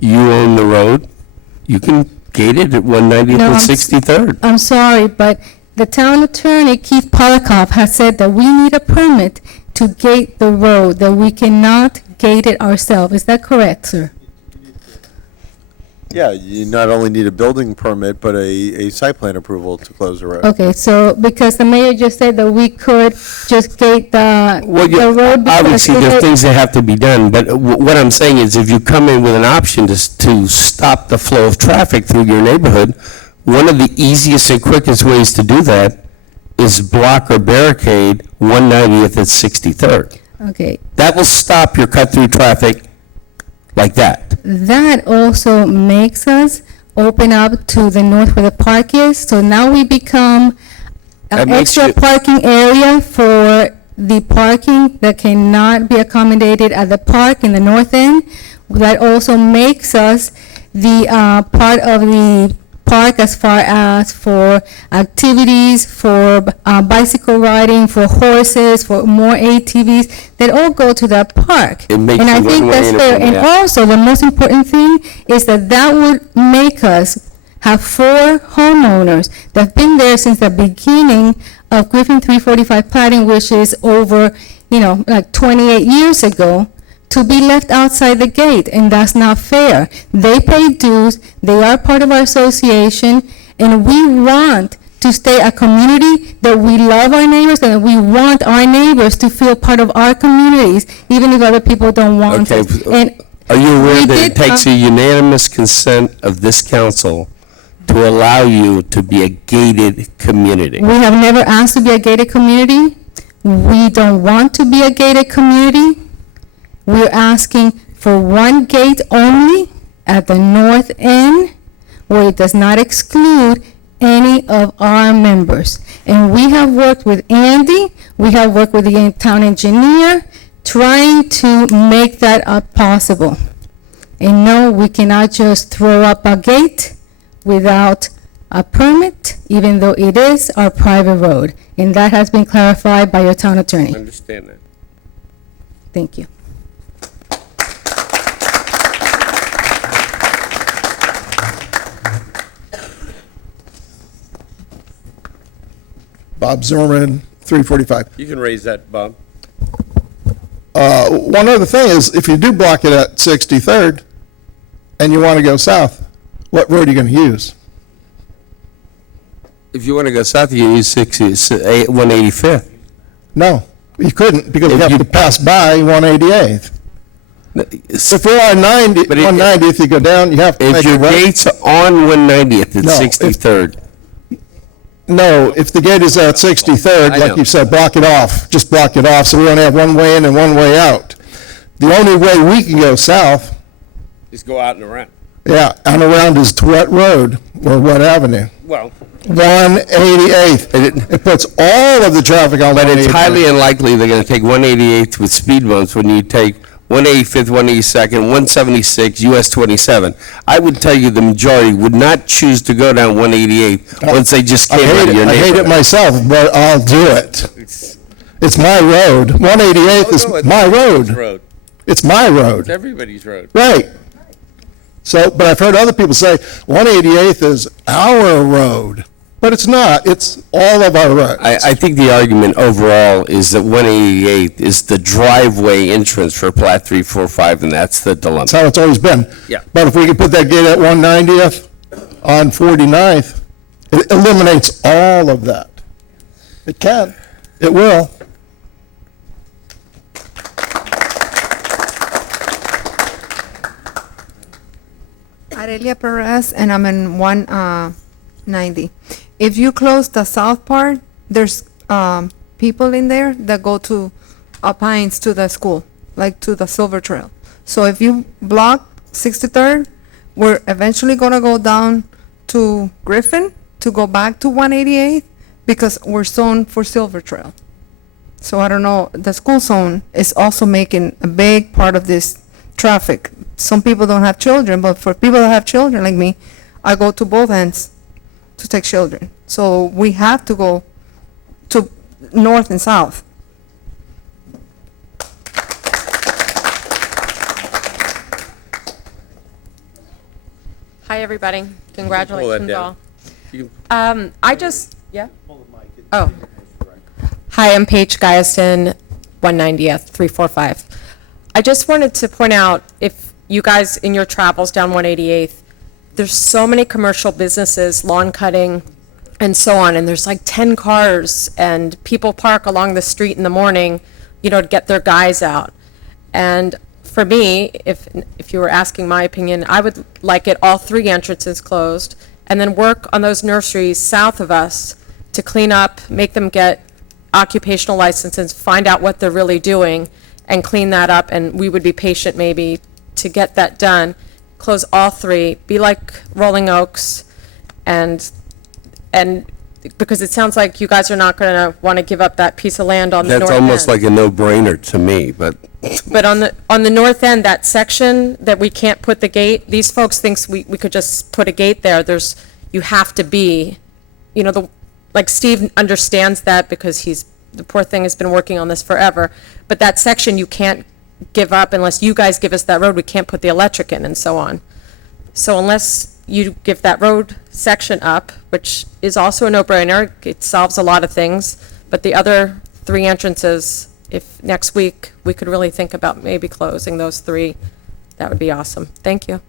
you own the road, you can gate it at 190th No, and I'm 63rd. I'm sorry, but the town attorney, Keith Polikoff, has said that we need a permit to gate the road, that we cannot gate it ourselves. Is that correct, sir? Yeah, you not only need a building permit, but a site plan approval to close the road. Okay, so because the mayor just said that we could just gate the road. because Obviously, if there are it- things that have to be done, but what I'm saying is if you come in with an option to stop the flow of traffic through your neighborhood, one of the easiest and quickest ways to do that is block or barricade 190th and 63rd. Okay, That will stop your cut-through traffic like that. that also makes us open up to the north where the park is, so now we become That an makes extra you- parking area for the parking that cannot be accommodated at the park in the north end. That also makes us the part of the park as far as for activities, for bicycle riding, for horses, for more ATVs, that all go to that park. It makes And I you think one-way that's and a fair. one-way And out. also, the most important thing is that that would make us have 4 homeowners that have been there since the beginning of Griffin 345 platting, which is over, like 28 years ago, to be left outside the gate, and that's not fair. They pay dues, they are part of our association, and we want to stay a community that we love our neighbors, and we want our neighbors to feel part of our communities, even if other people don't want Okay, it. And are you aware we that it did, takes a unanimous consent of this council to allow you to be a gated community? we have never asked to be a gated community. We don't want to be a gated community. We're asking for one gate only at the north end, where it does not exclude any of our members. And we have worked with Andy, we have worked with the town engineer, trying to make that possible. And no, we cannot just throw up a gate without a permit, even though it is our private road. And that has been clarified by your town attorney. Understand that. Thank you. Bob Zimmerman, 345. You can raise that, Bob. One other thing is, if you do block it at 63rd and you want to go south, what road are you going to use? If you want to go south, you use 185th. No, you couldn't, because you have to pass by 188th. If you're on 190th, you go down, you have to If make your a right. gate's on 190th, No, it's if- 63rd. No, if the gate is at 63rd, I like know. you said, block it off, just block it off, so we only have one way in and one way out. The only way we can go south, Just go out and around. yeah, and around is to what road, or what avenue? Well, 188th. It puts all of the traffic on 188th. but it's highly unlikely they're going to take 188th with speed bumps when you take 185th, 182nd, 176, US 27. I would tell you the majority would not choose to go down 188 once they just I came out hate of your it, I hate it neighborhood. myself, but I'll do it. It's my road. 188th is my road. It's my road. It's everybody's road. Right. So, but I've heard other people say 188th is our road, but it's not. It's all of our roads. I think the argument overall is that 188th is the driveway entrance for Platte 345, and that's the dilemma. That's how it's always been. Yeah. But if we could put that gate at 190th on 49th, it eliminates all of that. It can. It will. Aurelia Perez, and I'm in 90. If you close the south part, there's people in there that go to Pines to the school, like to the Silver Trail. So if you block 63rd, we're eventually gonna go down to Griffin to go back to 188th because we're zoned for Silver Trail. So I don't know, the school zone is also making a big part of this traffic. Some people don't have children, but for people that have children like me, I go to both ends to take children. So we have to go to north and south. Hi, everybody. Congratulations down. all. Yeah? Oh. Hi, I'm Paige Guyson, 190th, 345. I just wanted to point out, if you guys, in your travels down 188th, there's so many commercial businesses, lawn cutting, and so on, and there's like 10 cars, and people park along the street in the morning, to get their guys out. And for me, if you were asking my opinion, I would like it all 3 entrances closed, and then work on those nurseries south of us to clean up, make them get occupational licenses, find out what they're really doing, and clean that up, and we would be patient maybe to get that done. Close all 3, be like Rolling Oaks, and because it sounds like you guys are not going to want to give up that piece of land on the north That's end. almost like a no-brainer to me, but. But on the north end, that section that we can't put the gate, these folks thinks we could just put a gate there. You have to be, like Steve understands that because the poor thing has been working on this forever. But that section you can't give up unless you guys give us that road. We can't put the electric in and so on. So unless you give that road section up, which is also a no-brainer, it solves a lot of things. But the other 3 entrances, if next week we could really think about maybe closing those 3, that would be awesome. Thank you.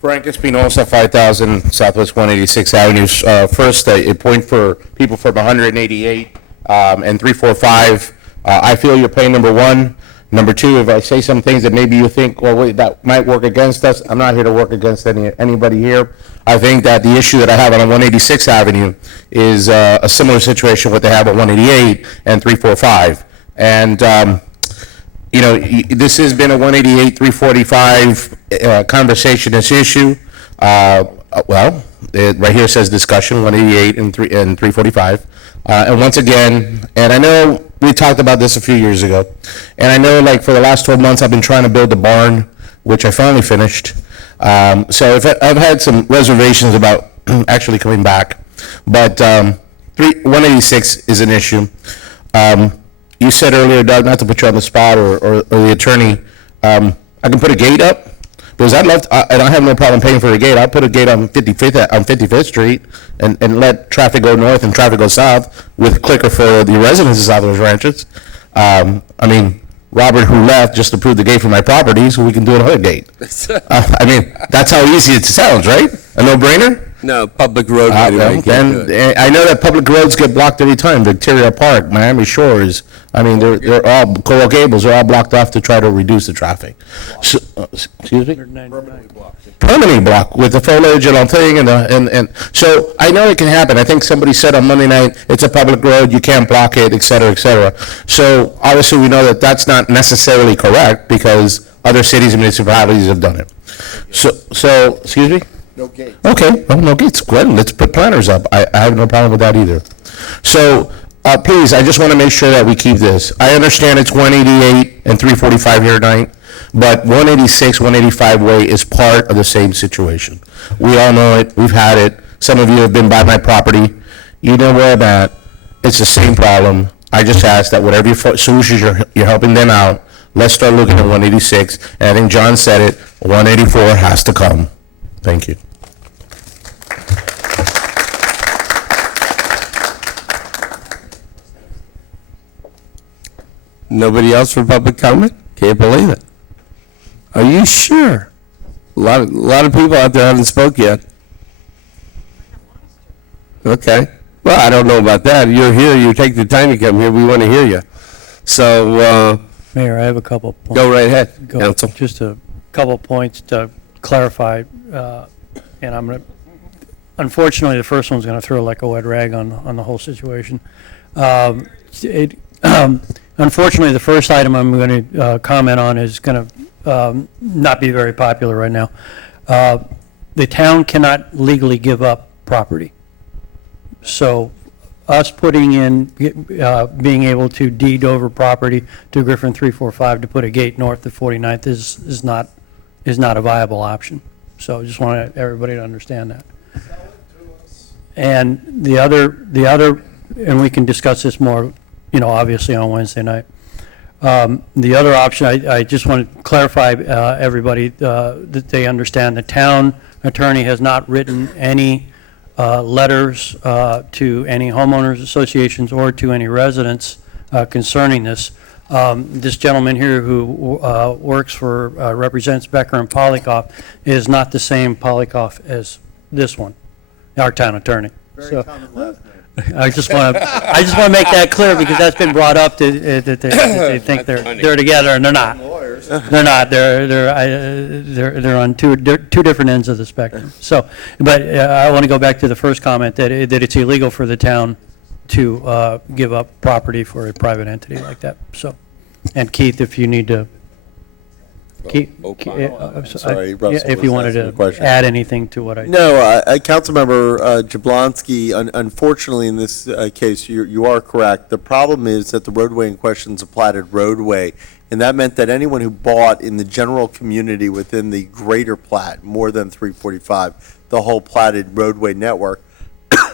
Frank Espinosa, 5,000 Southwest 186 Avenue. First, a point for people from 188 and 345. I feel you're playing number 1. Number 2, if I say some things that maybe you think, well, wait, that might work against us, I'm not here to work against anybody here. I think that the issue that I have on 186 Avenue is a similar situation what they have on 188 and 345. And this has been a 188, 345 conversation, this issue. Right here it says discussion, 188 and 345. And once again, and I know we talked about this a few years ago, and I know like for the last 12 months I've been trying to build a barn, which I finally finished. So I've had some reservations about actually coming back, but 186 is an issue. You said earlier, Doug, not to put you on the spot or the attorney, I can put a gate up, because I'd love to, and I have no problem paying for a gate. I'll put a gate on 55th Street and let traffic go north and traffic go south with clicker for the residents of Southwest Ranches. Robert, who left, just approved the gate for my property, so we can do another gate. That's how easy it sounds, right? A no-brainer? No, public road. Anyway, I know that public roads get blocked every time. Victoria Park, Miami Shores, they're all, Coral Gables are all blocked off to try to reduce the traffic. So, excuse me? Permanently blocked with the foliage and all thing, and so I know it can happen. I think somebody said on Monday night, it's a public road, you can't block it, et cetera, et cetera. So obviously we know that that's not necessarily correct because other cities and municipalities have done it. So excuse me? No gate. Okay, well, no gates, good, let's put planters up. I have no problem with that either. So, please, I just want to make sure that we keep this. I understand it's 188 and 345 here tonight, but 186, 185 Way is part of the same situation. We all know it, we've had it. Some of you have been by my property. You know where I'm at. It's the same problem. I just ask that whatever your solutions you're helping them out, let's start looking at 186. And I think John said it, 184 has to come. Thank you. Nobody else for public comment? Can't believe it. Are you sure? A lot of people out there haven't spoke yet. Okay. Well, I don't know about that. You're here. You take the time to come here. We want to hear you. So Mayor, I have a couple points. Go right ahead, Counsel. Just a couple points to clarify, and I'm going to, unfortunately, the first one's going to throw like a wet rag on the whole situation. Unfortunately, the first item I'm going to comment on is going to not be very popular right now. The town cannot legally give up property. So us putting in, being able to deed over property to Griffin 345 to put a gate north of 49th is not a viable option. So I just want everybody to understand that. And the other, and we can discuss this more, obviously on Wednesday night. The other option, I just want to clarify, everybody, that they understand the town attorney has not written any letters to any homeowners associations or to any residents concerning this. This gentleman here who works for, represents Becker and Polikoff is not the same Polikoff as this one, our town attorney. Very common last name. I just want to make that clear because that's been brought up that they think they're together and they're not. They're not. They're on two different ends of the spectrum. So, but I want to go back to the first comment that it's illegal for the town to give up property for a private entity like that. So, and Keith, if you need to. Sorry, Russell if you was wanted asking a to question. add anything to what I No, Councilmember Jablonski, unfortunately in this case, you are correct. The problem is that the roadway in question is a platted roadway, and that meant that anyone who bought in the general community within the greater Platte, more than 345, the whole platted roadway network,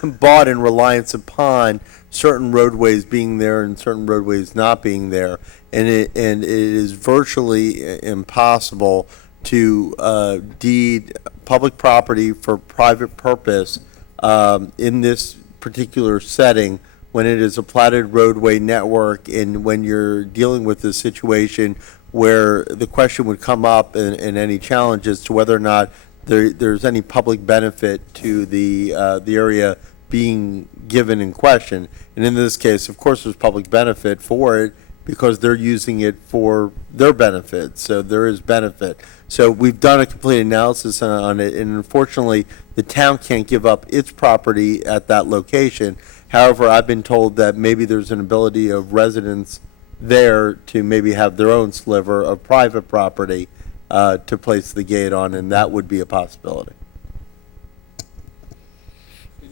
bought in reliance upon certain roadways being there and certain roadways not being there. And it is virtually impossible to deed public property for private purpose in this particular setting when it is a platted roadway network and when you're dealing with a situation where the question would come up and any challenges to whether or not there's any public benefit to the area being given in question. And in this case, of course, there's public benefit for it because they're using it for their benefit. So there is benefit. So we've done a complete analysis on it, and unfortunately, the town can't give up its property at that location. However, I've been told that maybe there's an ability of residents there to maybe have their own sliver of private property to place the gate on, and that would be a possibility.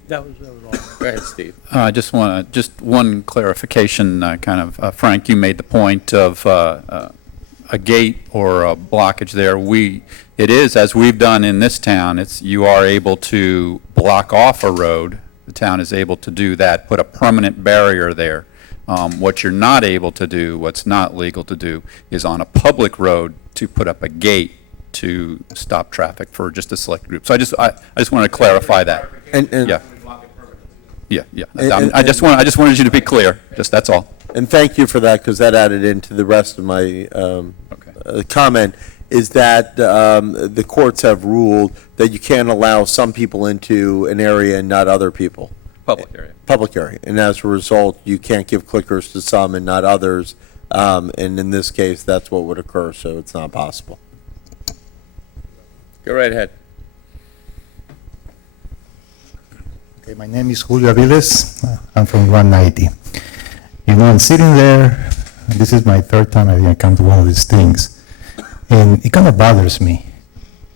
That was all. Go ahead, Steve. Just one clarification, Frank, you made the point of a gate or a blockage there. It is, as we've done in this town, you are able to block off a road. The town is able to do that, put a permanent barrier there. What you're not able to do, what's not legal to do, is on a public road to put up a gate to stop traffic for just a select group. So I just want to clarify that. Yeah. I just wanted you to be clear. That's all. And thank you for that, because that added into the rest of my comment, is that the courts have ruled that you can't allow some people into an area and not other people. Public area. And as a result, you can't give clickers to some and not others. And in this case, that's what would occur, so it's not possible. Go right ahead. Okay, my name is Julio Aviles. I'm from 190. I'm sitting there, and this is my third time I think I come to one of these things, and it kind of bothers me,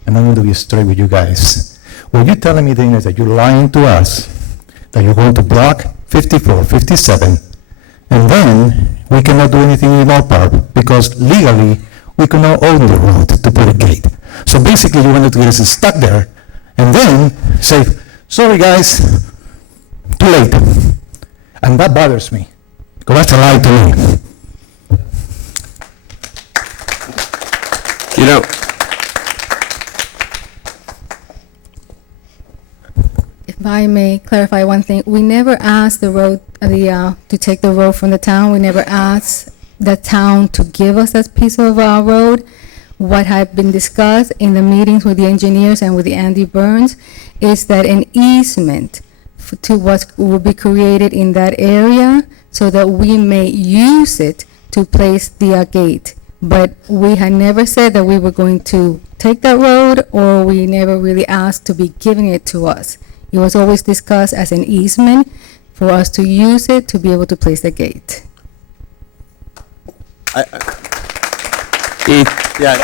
and I want to be straight with you guys. What you're telling me then is that you're lying to us, that you're going to block 54, 57, and then we cannot do anything in our part, because legally, we cannot own the road to put a gate. So basically, you wanted to get us stuck there, and then say, sorry guys, too late. And that bothers me, because that's a lie to me. If I may clarify one thing, we never asked to take the road from the town. We never asked the town to give us that piece of road. What had been discussed in the meetings with the engineers and with the Andy Burns is that an easement to what will be created in that area so that we may use it to place the gate. But we had never said that we were going to take that road, or we never really asked to be giving it to us. It was always discussed as an easement for us to use it to be able to place the gate. Yeah,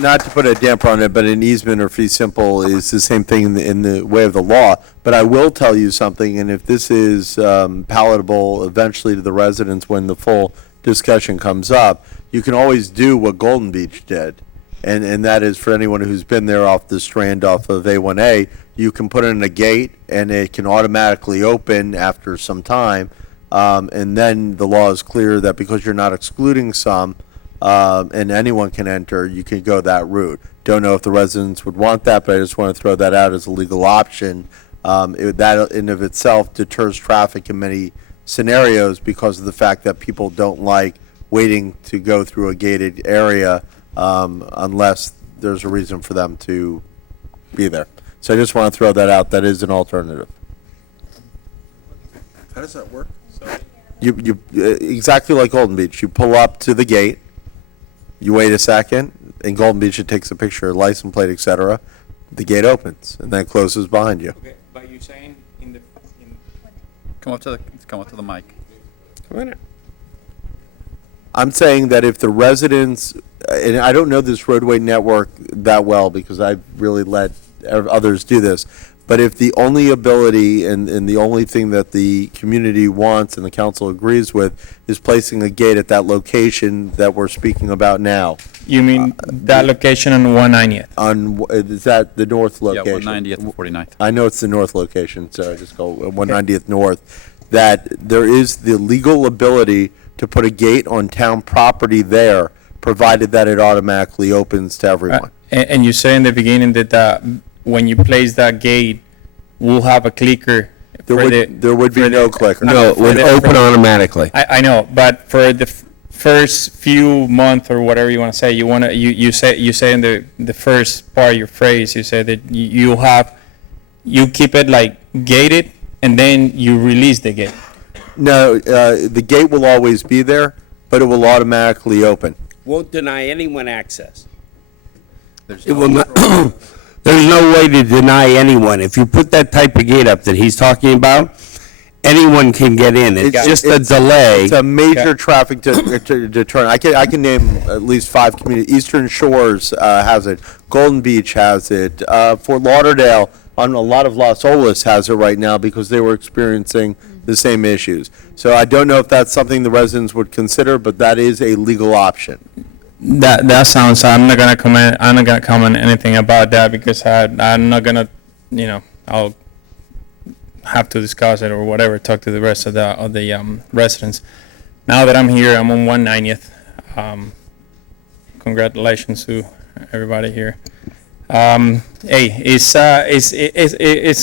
not to put a damper on it, but an easement or fee simple is the same thing in the way of the law. But I will tell you something, and if this is palatable eventually to the residents when the full discussion comes up, you can always do what Golden Beach did. And that is, for anyone who's been there off the Strand off of A1A, you can put in a gate and it can automatically open after some time. And then the law is clear that because you're not excluding some, and anyone can enter, you can go that route. Don't know if the residents would want that, but I just want to throw that out as a legal option. That in of itself deters traffic in many scenarios because of the fact that people don't like waiting to go through a gated area unless there's a reason for them to be there. So I just want to throw that out. That is an alternative. How does that work? You exactly like Golden Beach. You pull up to the gate, you wait a second. In Golden Beach, it takes a picture, license plate, etc. The gate opens and then closes behind you. Okay, but you're saying Come up to the mic. I'm saying that if the residents, and I don't know this roadway network that well because I've really let others do this, but if the only ability and the only thing that the community wants and the council agrees with is placing a gate at that location that we're speaking about now. You mean that location on 190th? Is that the north location? Yeah, 190th and 49th. I know it's the north location, so I just go 190th north. That there is the legal ability to put a gate on town property there, provided that it automatically opens to everyone. And you say in the beginning that when you place that gate, we'll have a clicker. There would be no clicker. No, it would open automatically. I know, but for the first few months or whatever you want to say, you say in the first part of your phrase, you say that you keep it like gated and then you release the gate. No, the gate will always be there, but it will automatically open. Won't deny anyone access. It will not, there's no way to deny anyone. If you put that type of gate up that he's talking about, anyone can get in. It's just a delay. It's a major traffic deterrent. I can name at least 5 communities. Eastern Shores has it. Golden Beach has it. Fort Lauderdale, on a lot of Las Olas, has it right now because they were experiencing the same issues. So I don't know if that's something the residents would consider, but that is a legal option. That sounds. I'm not gonna comment anything about that because I'm not gonna. I'll have to discuss it or whatever. Talk to the rest of the residents. Now that I'm here, I'm on 190th. Congratulations to everybody here. Hey, it's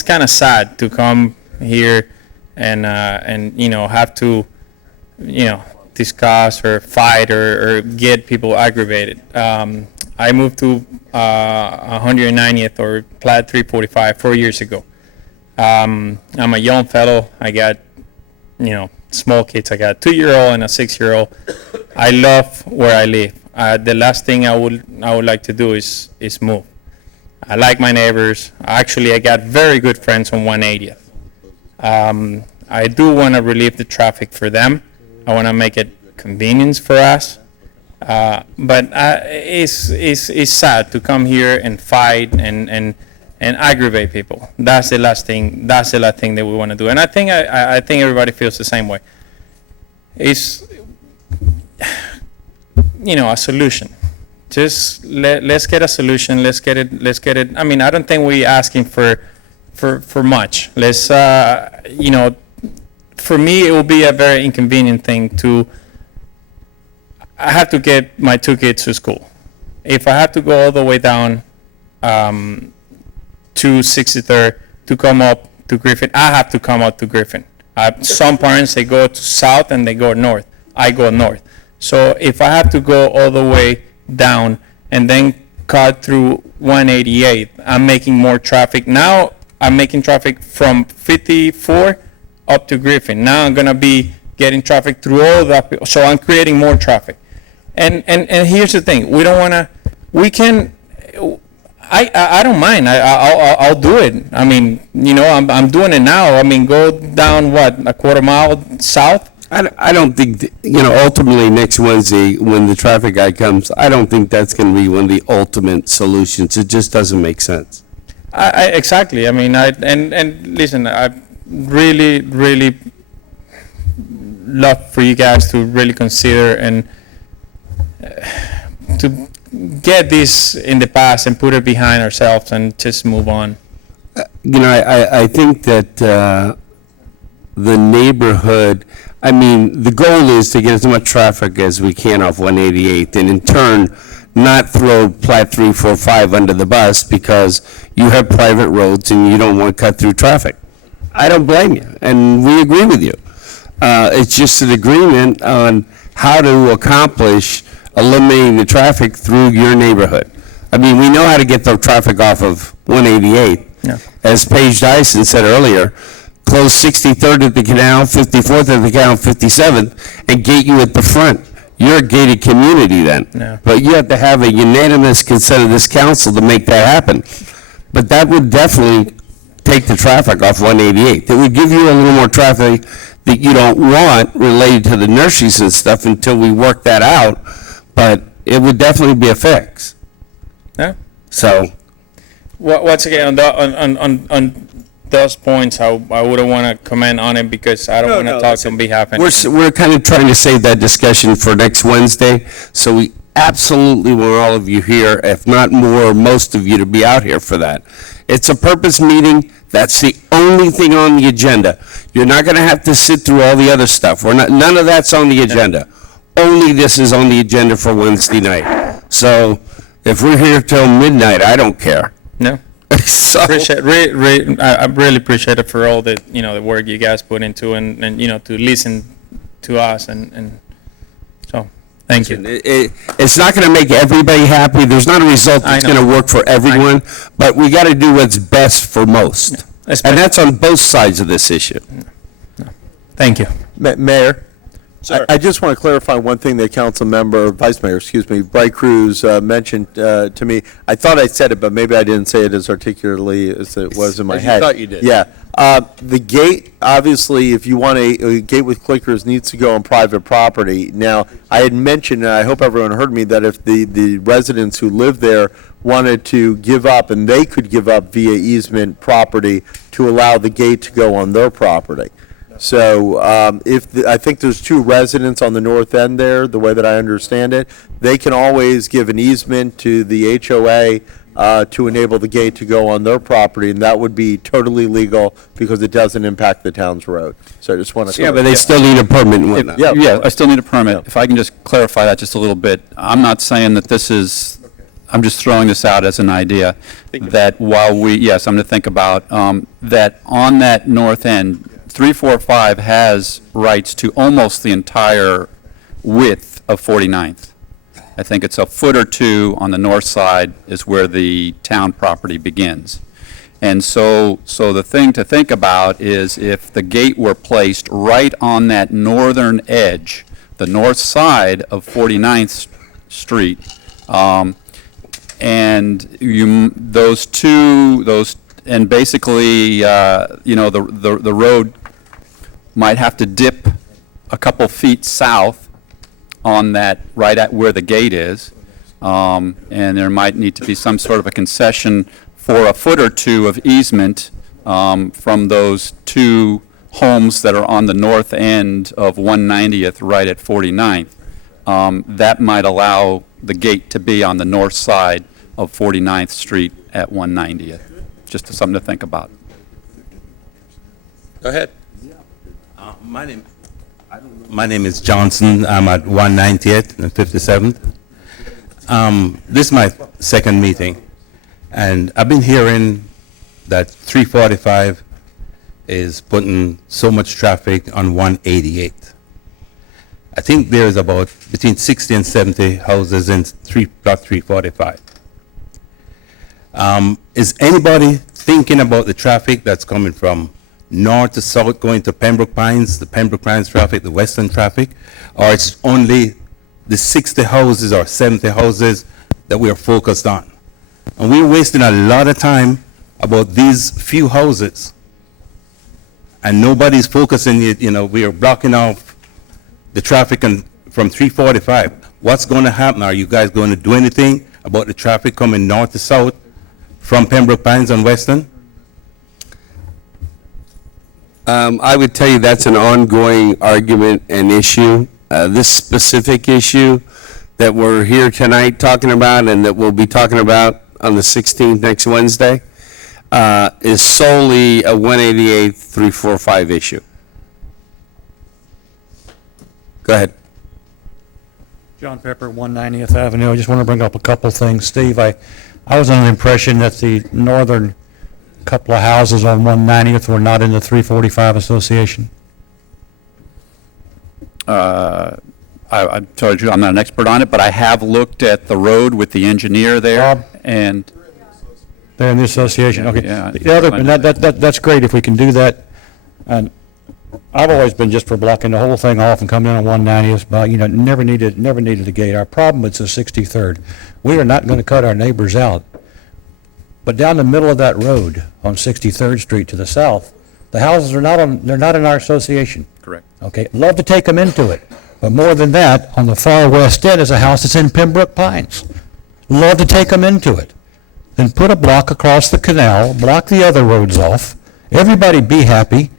kind of sad to come here and have to discuss or fight or get people aggravated. I moved to 190th or Platte 345 4 years ago. I'm a young fellow. I got small kids. I got a 2-year-old and a 6-year-old. I love where I live. The last thing I would like to do is move. I like my neighbors. Actually, I got very good friends on 180th. I do want to relieve the traffic for them. I want to make it convenience for us. But it's sad to come here and fight and aggravate people. That's the last thing. That's the last thing that we want to do. And I think everybody feels the same way. It's a solution. Just let's get a solution. Let's get it. I mean, I don't think we're asking for much. Let's for me, it will be a very inconvenient thing I have to get my 2 kids to school. If I have to go all the way down to 63rd to come up to Griffin, I have to come up to Griffin. Some parents, they go to south and they go north. I go north. So if I have to go all the way down and then cut through 188, I'm making more traffic. Now I'm making traffic from 54 up to Griffin. Now I'm going to be getting traffic through all that, so I'm creating more traffic. And here's the thing, we don't wanna, we can, I don't mind, I'll do it. I mean, you know, I'm doing it now. I mean, go down, what, a quarter mile south? I don't think, you know, ultimately next Wednesday, when the traffic guy comes, I don't think that's going to be one of the ultimate solutions. It just doesn't make sense. Exactly, I mean, and listen, I really love for you guys to really consider and to get this in the past and put it behind ourselves and just move on. You know, I think that the neighborhood, I mean, the goal is to get as much traffic as we can off 188th, and in turn, not throw Platte 345 under the bus because you have private roads and you don't want to cut through traffic. I don't blame you, and we agree with you. It's just an agreement on how to accomplish eliminating the traffic through your neighborhood. I mean, we know how to get the traffic off of 188. Yeah. As Paige Dyson said earlier, close 63rd at the canal, 54th at the canal, 57th, and gate you at the front. You're a gated community then. Yeah. But you have to have a unanimous consent of this council to make that happen. But that would definitely take the traffic off 188. It would give you a little more traffic that you don't want related to the nurseries and stuff until we work that out, but it would definitely be a fix. Yeah. So, Once again, on those points, I wouldn't want to comment on it because I don't want to talk on behalf of. we're kind of trying to save that discussion for next Wednesday, so we absolutely want all of you here, if not more, most of you to be out here for that. It's a purpose meeting. That's the only thing on the agenda. You're not going to have to sit through all the other stuff. None of that's on the agenda. Only this is on the agenda for Wednesday night. So if we're here till midnight, I don't care. No. So, I really appreciate it for all the, you know, the work you guys put into and you know, to listen to us and so, thank you. It's not going to make everybody happy. There's not a result that's going to work for everyone, but we got to do what's best for most. And that's on both sides of this issue. Thank you. Mayor? I just want to clarify one thing that Vice Mayor, Bright Cruz mentioned to me. I thought I said it, but maybe I didn't say it as articulately as it was in my As you head. thought you did. Yeah. The gate, obviously, if you want a gate with clickers, needs to go on private property. Now, I had mentioned, and I hope everyone heard me, that if the residents who live there wanted to give up, and they could give up via easement property to allow the gate to go on their property. So I think there's two residents on the north end there, the way that I understand it. They can always give an easement to the HOA to enable the gate to go on their property, and that would be totally legal because it doesn't impact the town's road. So I just want to. Yeah, but they still need a permit and whatnot. Yeah, I still need a permit. If I can just clarify that just a little bit, I'm not saying that this is, I'm just throwing this out as an idea, that while we, yes, I'm going to think about, that on that north end, 345 has rights to almost the entire width of 49th. I think it's a foot or two on the north side is where the town property begins. And so the thing to think about is if the gate were placed right on that northern edge, the north side of 49th Street, and and basically, you know, the road might have to dip a couple feet south on that, right at where the gate is, and there might need to be some sort of a concession for a foot or two of easement from those two homes that are on the north end of 190th, right at 49th. That might allow the gate to be on the north side of 49th Street at 190th. Just something to think about. Go ahead. My name is Johnson. I'm at 190th and 57th. This is my second meeting, and I've been hearing that 345 is putting so much traffic on 188. I think there's about between 60 and 70 houses in block 345. Is anybody thinking about the traffic that's coming from north to south going to Pembroke Pines, the Pembroke Pines traffic, the western traffic, or it's only the 60 houses or 70 houses that we are focused on? And we're wasting a lot of time about these few houses. And nobody's focusing, we are blocking off the traffic from 345. What's going to happen? Are you guys going to do anything about the traffic coming north to south from Pembroke Pines and Western? I would tell you that's an ongoing argument and issue. This specific issue that we're here tonight talking about and that we'll be talking about on the 16th next Wednesday is solely a 188 345 issue. Go ahead. John Pepper, 190th Avenue. I just want to bring up a couple things. Steve, I was under the impression that the northern couple of houses on 190th were not in the 345 association. I told you I'm not an expert on it, but I have looked at the road with the engineer there, and They're in the association, okay. Yeah, The other, and that's great if we can do that. And I've always been just for blocking the whole thing off and coming in on 190th, but, never needed a gate. Our problem is the 63rd. We are not going to cut our neighbors out. But down the middle of that road on 63rd Street to the south, the houses are they're not in our association. correct. Okay, love to take them into it. But more than that, on the far west end is a house that's in Pembroke Pines. Love to take them into it. Then put a block across the canal, block the other roads off. Everybody be happy.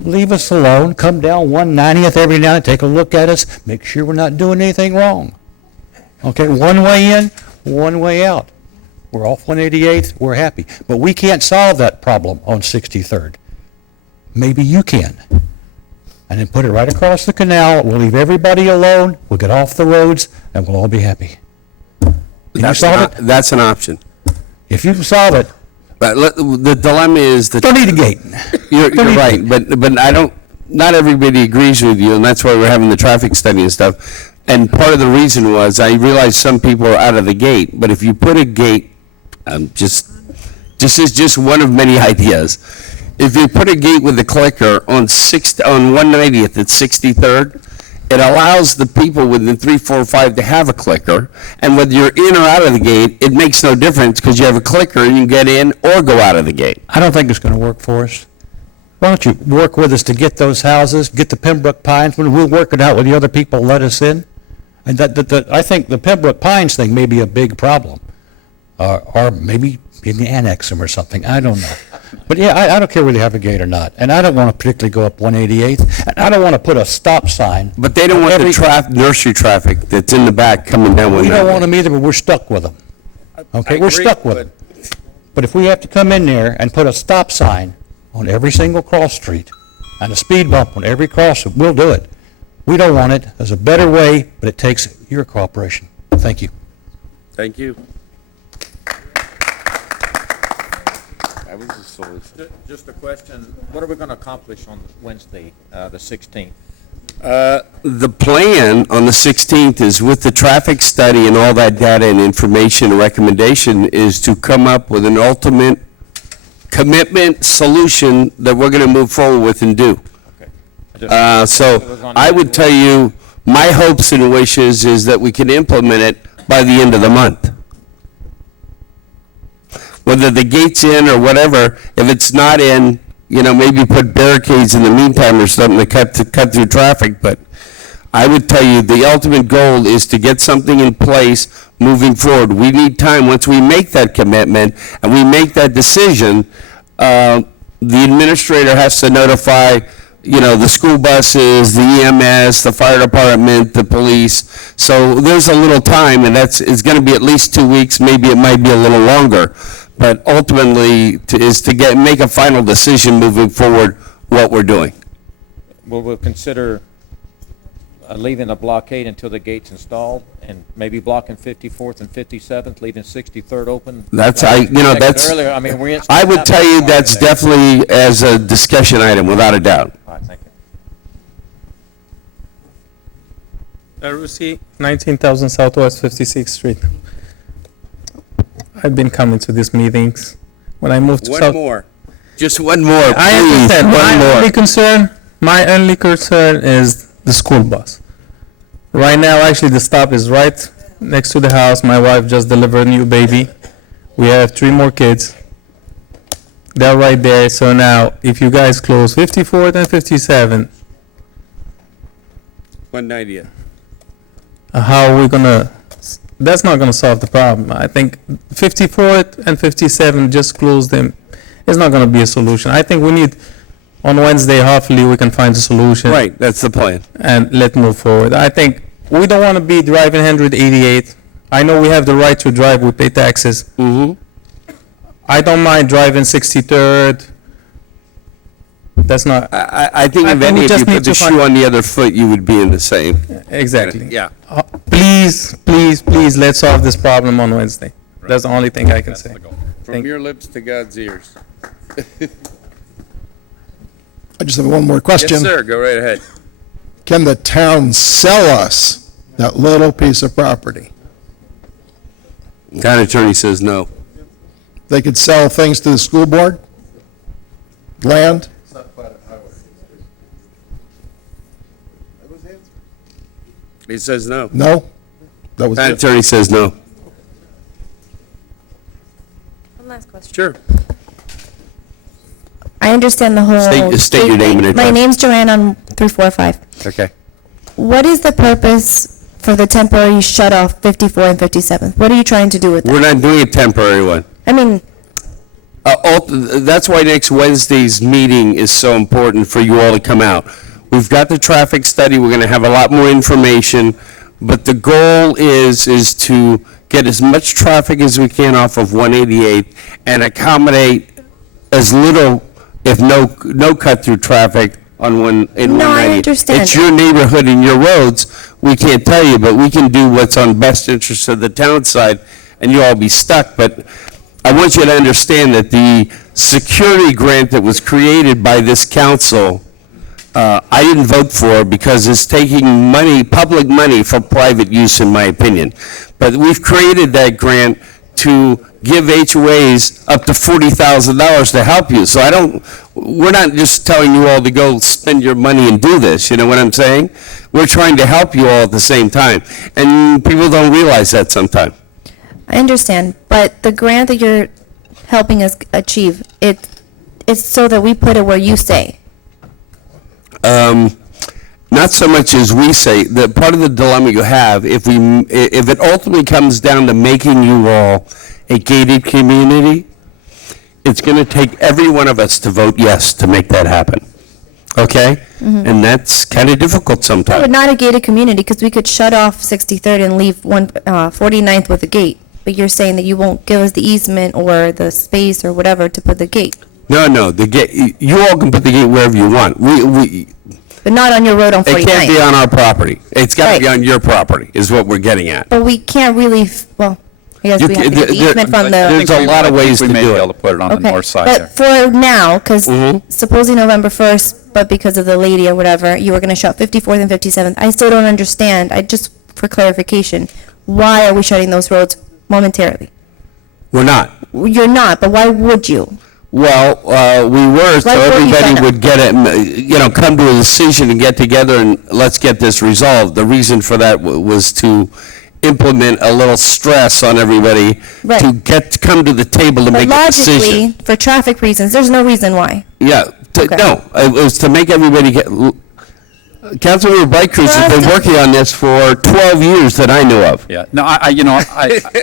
Leave us alone. Come down 190th every now and then, take a look at us, make sure we're not doing anything wrong. Okay, one way in, one way out. We're off 188th, we're happy. But we can't solve that problem on 63rd. Maybe you can. And then put it right across the canal. We'll leave everybody alone. We'll get off the roads, and we'll all be happy. Can you solve it? That's an option. If you can solve it, But the dilemma is that. don't need a gate. You're right, but I don't, not everybody agrees with you, and that's why we're having the traffic study and stuff. And part of the reason was, I realized some people are out of the gate, but if you put a gate, just is just one of many ideas. If you put a gate with a clicker on 190th at 63rd, it allows the people within 345 to have a clicker, and whether you're in or out of the gate, it makes no difference because you have a clicker and you can get in or go out of the gate. I don't think it's going to work for us. Why don't you work with us to get those houses, get the Pembroke Pines, when we'll work it out with the other people, let us in. And I think the Pembroke Pines thing may be a big problem. Or maybe annex them or something, I don't know. But yeah, I don't care whether you have a gate or not. And I don't want to particularly go up 188th. And I don't want to put a stop sign. But they don't want the nursery traffic that's in the back coming down with We don't want them either, but we're stuck with them. Okay, we're stuck with them. But if we have to come in there and put a stop sign on every single cross street and a speed bump on every cross, we'll do it. We don't want it. There's a better way, but it takes your cooperation. Thank you. Thank you. Just a question, what are we going to accomplish on Wednesday, the 16th? The plan on the 16th is with the traffic study and all that data and information and recommendation is to come up with an ultimate commitment solution that we're going to move forward with and do. So I would tell you, my hopes and wishes is that we can implement it by the end of the month. Whether the gate's in or whatever, if it's not in, maybe put barricades in the meantime or something to cut through traffic. But I would tell you, the ultimate goal is to get something in place moving forward. We need time. Once we make that commitment and we make that decision, the administrator has to notify, the school buses, the EMS, the fire department, the police. So there's a little time, and it's going to be at least 2 weeks. Maybe it might be a little longer. But ultimately, make a final decision moving forward what we're doing. We'll consider leaving the blockade until the gate's installed, and maybe blocking 54th and 57th, leaving 63rd open. I would tell you that's definitely as a discussion item, without a doubt. All right, thank you. Rusi, 19,000 Southwest 56th Street. I've been coming to these meetings. When I moved to One more. Just one more, I please, understand. one more. My only concern is the school bus. Right now, actually, the stop is right next to the house. My wife just delivered a new baby. We have 3 more kids. They're right there. So now, if you guys close 54th and 57th, 190th. how are we gonna? That's not gonna solve the problem. I think 54th and 57th, just close them. It's not gonna be a solution. I think we need, on Wednesday, hopefully we can find a solution. Right, that's the plan. And let move forward. I think we don't want to be driving 188. I know we have the right to drive, we pay taxes. Mm-hmm. I don't mind driving 63rd. That's not. I think if we any of just you need put the to find- shoe on the other foot, you would be in the same. Exactly. Yeah. Please, please, please, let's solve this problem on Wednesday. That's the only thing I can say. From your lips to God's ears. I just have one more question. Yes, sir, go right ahead. Can the town sell us that little piece of property? Town attorney says no. They could sell things to the school board? Land? He says no. No? That was Town it. attorney says no. One last question. Sure. I understand the whole. State your name and address. My name's Joanne on 345. Okay. What is the purpose for the temporary shut off 54 and 57? What are you trying to do with that? We're not doing a temporary one. I mean, That's why next Wednesday's meeting is so important for you all to come out. We've got the traffic study, we're gonna have a lot more information, but the goal is to get as much traffic as we can off of 188 and accommodate as little, if no cut-through traffic on in 190. No, I understand It's your neighborhood and your roads, we can't tell you, but we can do what's on best interest of the town side, and you'll all be stuck, but I want you to understand that the security grant that was created by this council, I didn't vote for because it's taking money, public money, for private use, in my opinion. But we've created that grant to give HOAs up to $40,000 to help you. So we're not just telling you all to go spend your money and do this, you know what I'm saying? We're trying to help you all at the same time. And people don't realize that sometimes. I understand, but the grant that you're helping us achieve, it's so that we put it where you say. Not so much as we say, the part of the dilemma you have, if it ultimately comes down to making you all a gated community, it's going to take every one of us to vote yes to make that happen, okay? And that's kind of difficult No, sometimes. but not a gated community, because we could shut off 63rd and leave 49th with a gate. But you're saying that you won't give us the easement or the space or whatever to put the gate. No, the gate, you all can put the gate wherever you want. But not on your road on It can't 49th. be on our property. It's got to be Right. on your property, is what we're getting at. But we can't really, well, I guess You we have to ca- get the there- easement from there's the. a lot of ways to We may do be it. able to put it on the Okay, north side there. but for now, because supposing November 1st, but because of the lady or whatever, you were going to shut 54th and 57th, I still don't understand. just for clarification, why are we shutting those roads momentarily? We're not. You're not, but why would you? Well, we were, so Why were you everybody gonna? would get it, come to a decision and get together and let's get this resolved. The reason for that was to implement a little stress on everybody Right. to come to the table to But make a decision. logically, for traffic reasons, there's no reason why. Yeah, no, it was to make everybody get, Councilmember Bike Cruz has been working on this for 12 years that I know of. Yeah, no,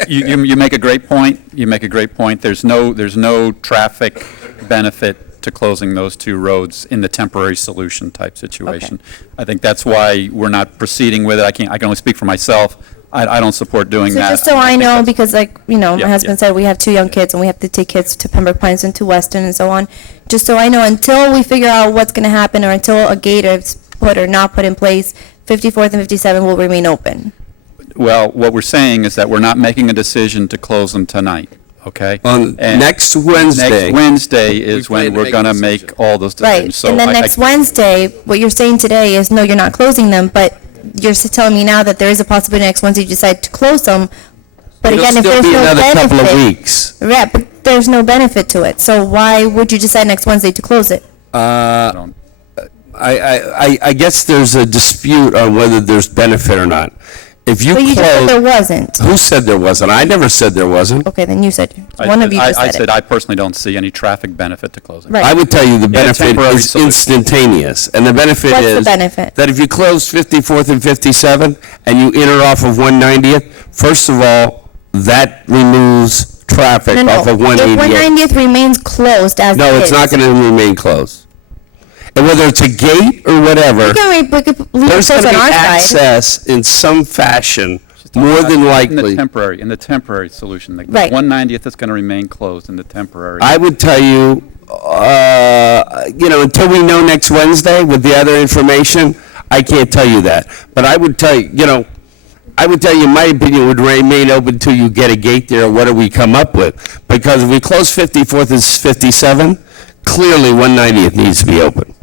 you make a great point. You make a great point. There's no traffic benefit to closing those 2 roads in the temporary solution type situation. I think that's why we're not proceeding with it. I can only speak for myself. I don't support doing So that. just so I know, because my Yeah, husband yeah. said we have 2 young kids and we have to take kids to Pembroke Pines and to Weston and so on. Just so I know, until we figure out what's going to happen or until a gate is put or not put in place, 54th and 57 will remain open. Well, what we're saying is that we're not making a decision to close them tonight, okay? On And next Wednesday. Next Wednesday is plan when to we're make going a to make all those Right, decisions. So and then I- next Wednesday, what you're saying today is, no, you're not closing them, but you're telling me now that there is a possibility next Wednesday you decide to close them. But It'll again, if still there's be no another couple of benefit. weeks. Right, but there's no benefit to it. So why would you decide next Wednesday to close it? I guess there's a dispute on whether there's benefit or not. If you But you just said there wasn't. Who said there wasn't? I never said there wasn't. Okay, then you said, one of you just I said said it. I personally don't see any traffic benefit to closing. Right. I would tell you the benefit temporary is solution. instantaneous. And the benefit What's the is benefit? that if you close 54th and 57th and you enter off of 190th, first of all, that removes traffic No, no, off of if 188. 190th remains closed as it No, it's is- not going to remain closed. And whether it's a gate or whatever, We can leave it there's closed going to on be our side. access in some fashion, more than In likely. the temporary solution. The Right. 190th is going to remain closed in the temporary. I would tell you, until we know next Wednesday with the other information, I can't tell you that. But I would tell you, my opinion would remain open until you get a gate there. What do we come up with? Because if we close 54th and 57th, clearly 190th needs to be open.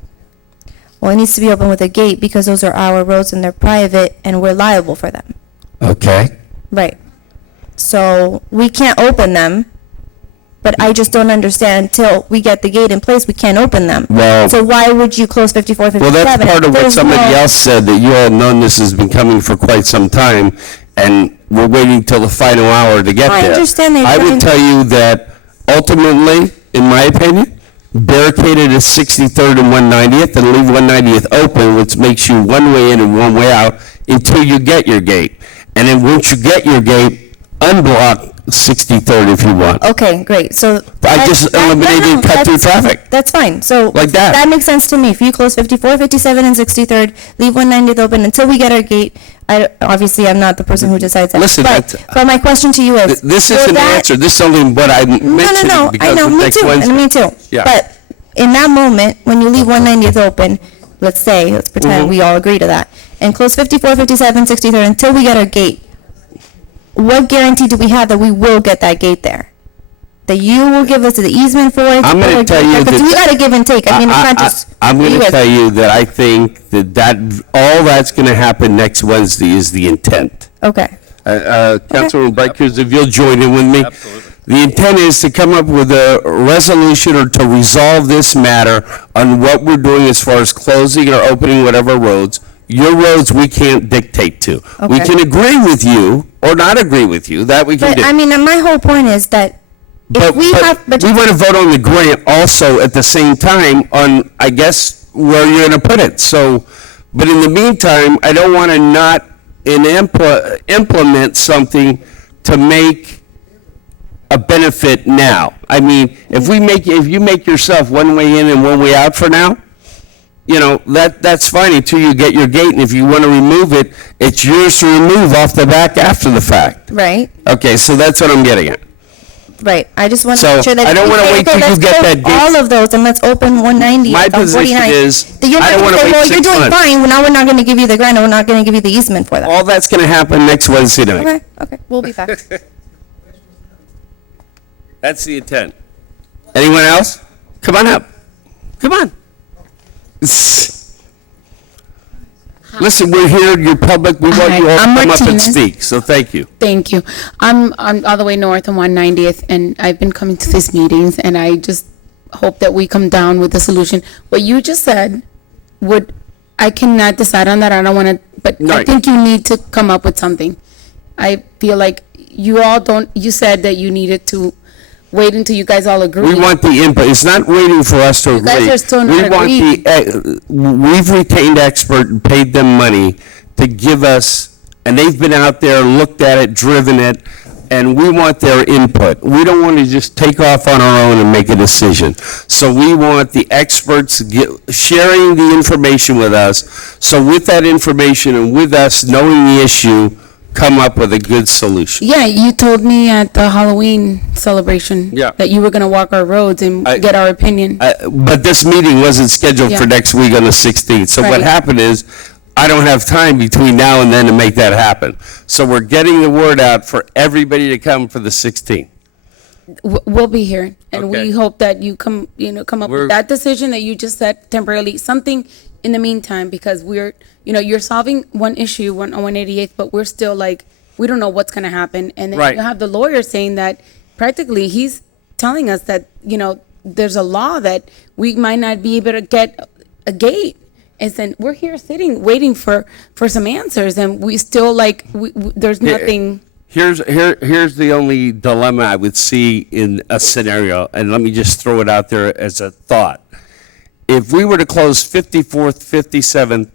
Well, it needs to be open with a gate because those are our roads and they're private and we're liable for them. Okay? Right. So we can't open them, but I just don't understand until we get the gate in place, we can't open them. Well- So why would you close 54, 57? Well, that's part of what There's somebody no- else said, that you all known this has been coming for quite some time, and we're waiting till the final hour to get I there. understand they're I would trying- tell you that ultimately, in my opinion, barricade it at 63rd and 190th and leave 190th open, which makes you one way in and one way out until you get your gate. And then once you get your gate, unblock 63rd if you want. Okay, great. So. I just eliminated cut-through traffic. That's fine. So. Like that. That makes sense to me. If you close 54, 57, and 63rd, leave 190th open until we get our gate. Obviously, I'm not the person who decides that. Listen, But my question to you is. This will isn't an that- answer, this is only what I mentioned. No, I because know, of me next too, Wednesday. and me too. Yeah. But in that moment, when you leave 190th open, let's pretend we all agree to that, and close 54, 57, 63rd until we get our gate, what guarantee do we have that we will get that gate there? That you will give us the easement for it? I'm gonna tell you Because that- we gotta give and take. I mean, it's not just. I'm going you to guys- tell you that I think that all that's going to happen next Wednesday is the intent. Okay. Councilman Brightcrus, if you'll join in with me. Absolutely. The intent is to come up with a resolution or to resolve this matter on what we're doing as far as closing or opening whatever roads. Your roads, we can't dictate to. We Okay. can agree with you or not agree with you, that we can But do. I mean, my whole point is that if we have. We want to vote on the grant also at the same time on, I guess, where you're going to put it. So, but in the meantime, I don't want to not implement something to make a benefit now. I mean, if you make yourself one way in and one way out for now, that's fine until you get your gate, and if you want to remove it, it's yours to remove off the back after the fact. Right, Okay, so that's what I'm getting at. right. I just want to So, make sure that. I don't wanna okay, wait till you let's get close that gate. all of those, and let's open 190 My on position 49. is, Then you're I not don't gonna want to say, wait well, 6 you're doing months. fine, now we're not going to give you the grant, and we're not going to give you the easement for that. All that's going to happen next Wednesday night. Okay, we'll be back. That's the intent. Anyone else? Come on up. Come on. Listen, we're here, you're public, we want you all to I'm come up and Martinez. speak, so thank you. Thank you. I'm all the way north on 190th, and I've been coming to these meetings, and I just hope that we come down with a solution. What you just said I cannot decide on that, I don't want to, but I Right. think you need to come up with something. I feel like you said that you needed to wait until you guys all agree. We want the input, it's not waiting for us to agree. guys are still not We want we've retained expert and paid them money to give us, and they've been out there, looked at it, driven it, and we want their input. We don't want to just take off on our own and make a decision. So we want the experts sharing the information with us, so with that information and with us knowing the issue, come up with a good solution. Yeah, you told me at the Halloween celebration Yeah. that you were going to walk our roads and get our opinion. But this meeting wasn't scheduled for Yeah. next week on the 16th. So what Right. happened is, I don't have time between now and then to make that happen. So we're getting the word out for everybody to come for the 16th. We'll be here, and Okay. we hope that you come up We're- with that decision that you just said temporarily, something in the meantime, because you're solving one issue on 188th, but we're still like, we don't know what's going to happen. And then Right. you have the lawyer saying that practically he's telling us that, there's a law that we might not be able to get a gate. And then we're here sitting, waiting for some answers, and we still there's nothing. Here's the only dilemma I would see in a scenario, and let me just throw it out there as a thought. If we were to close 54th, 57th,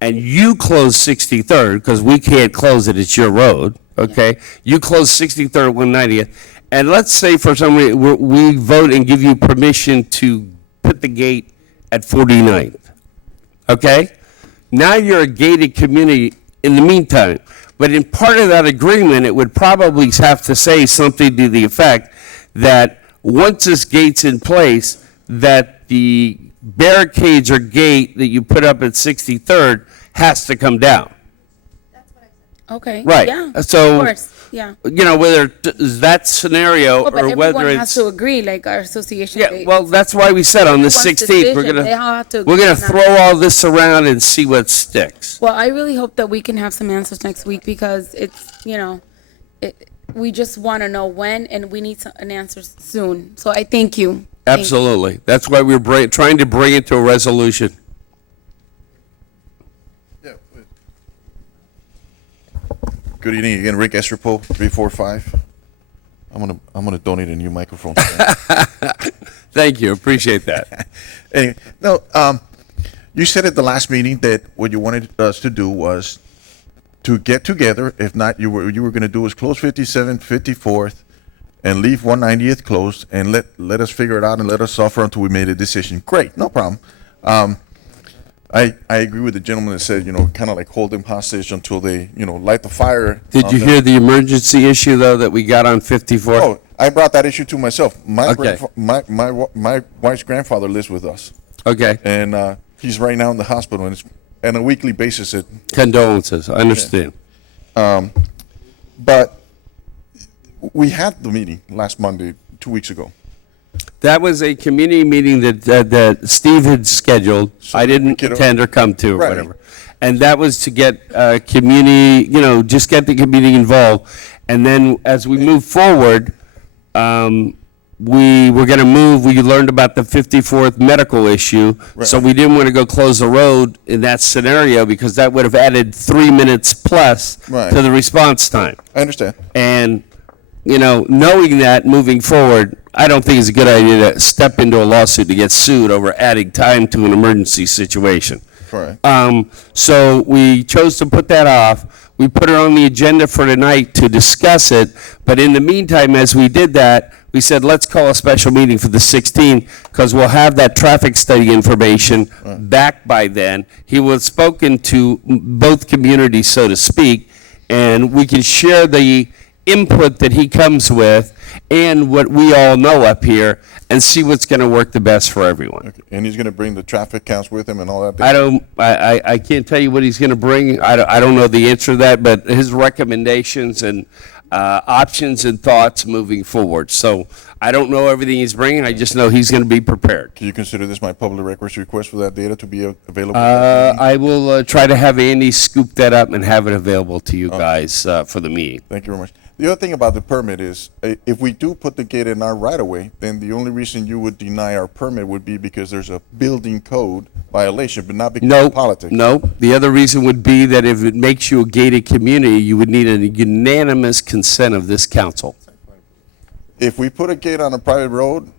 and you close 63rd, because we can't close it, it's your road, okay? You close 63rd, 190th, and let's say for some reason we vote and give you permission to put the gate at 49th, okay? Now you're a gated community in the meantime. But in part of that agreement, it would probably have to say something to the effect that once this gate's in place, that the barricades or gate that you put up at 63rd has to come down. Okay. Right. Yeah. So, of course. Yeah. Whether is that scenario Well, but or whether everyone it's. has to agree, like our association. Yeah, well, that's why we said on the Everyone's 16th, decision, they all have to we're agree gonna on that. throw all this around and see what sticks. Well, I really hope that we can have some answers next week because it's, we just want to know when, and we need an answer soon. So I thank you. Thank you. Absolutely. That's why we're trying to bring it to a resolution. Good evening again, Rick Estropo, 345. I'm gonna donate a new microphone. Thank you, appreciate that. Anyway, no, you said at the last meeting that what you wanted us to do was to get together. If not, you were gonna do is close 57th, 54th, and leave 190th closed, and let us figure it out and let us suffer until we made a decision. Great, no problem. I agree with the gentleman that said, kind of like hold them hostage until they, light the fire. Did you hear the emergency issue, though, that we got on 54? Oh, I brought that issue to myself. Okay. My wife's grandfather lives with us. Okay. And he's right now in the hospital, and it's on a weekly basis. Condolences, I understand. But we had the meeting last Monday, 2 weeks ago. That was a community meeting that Steve had scheduled. I didn't attend or come to or Right. whatever. And that was to get community, just get the community involved. And then as we move forward, we were going to move, we learned about the 54th medical issue. So we didn't want to go close the road in that scenario because that would have added 3 minutes plus Right. to the response time. I understand. And, knowing that moving forward, I don't think it's a good idea to step into a lawsuit to get sued over adding time to an emergency situation. Correct. So we chose to put that off. We put it on the agenda for tonight to discuss it, but in the meantime, as we did that, we said, let's call a special meeting for the 16th, because we'll have that traffic study information back by then. He will have spoken to both communities, so to speak, and we can share the input that he comes with and what we all know up here and see what's going to work the best for everyone. Okay. And he's going to bring the traffic counts with him and all that. I can't tell you what he's going to bring. I don't know the answer to that, but his recommendations and options and thoughts moving forward. So I don't know everything he's bringing. I just know he's going to be prepared. Can you consider this my public records request for that data to be available? I will try to have Andy scoop that up and have it available to you guys for the meeting. Thank you very much. The other thing about the permit is, if we do put the gate in our right-of-way, then the only reason you would deny our permit would be because there's a building code violation, but not because of politics. No, the other reason would be that if it makes you a gated community, you would need a unanimous consent of this council. If we put a gate on a private road,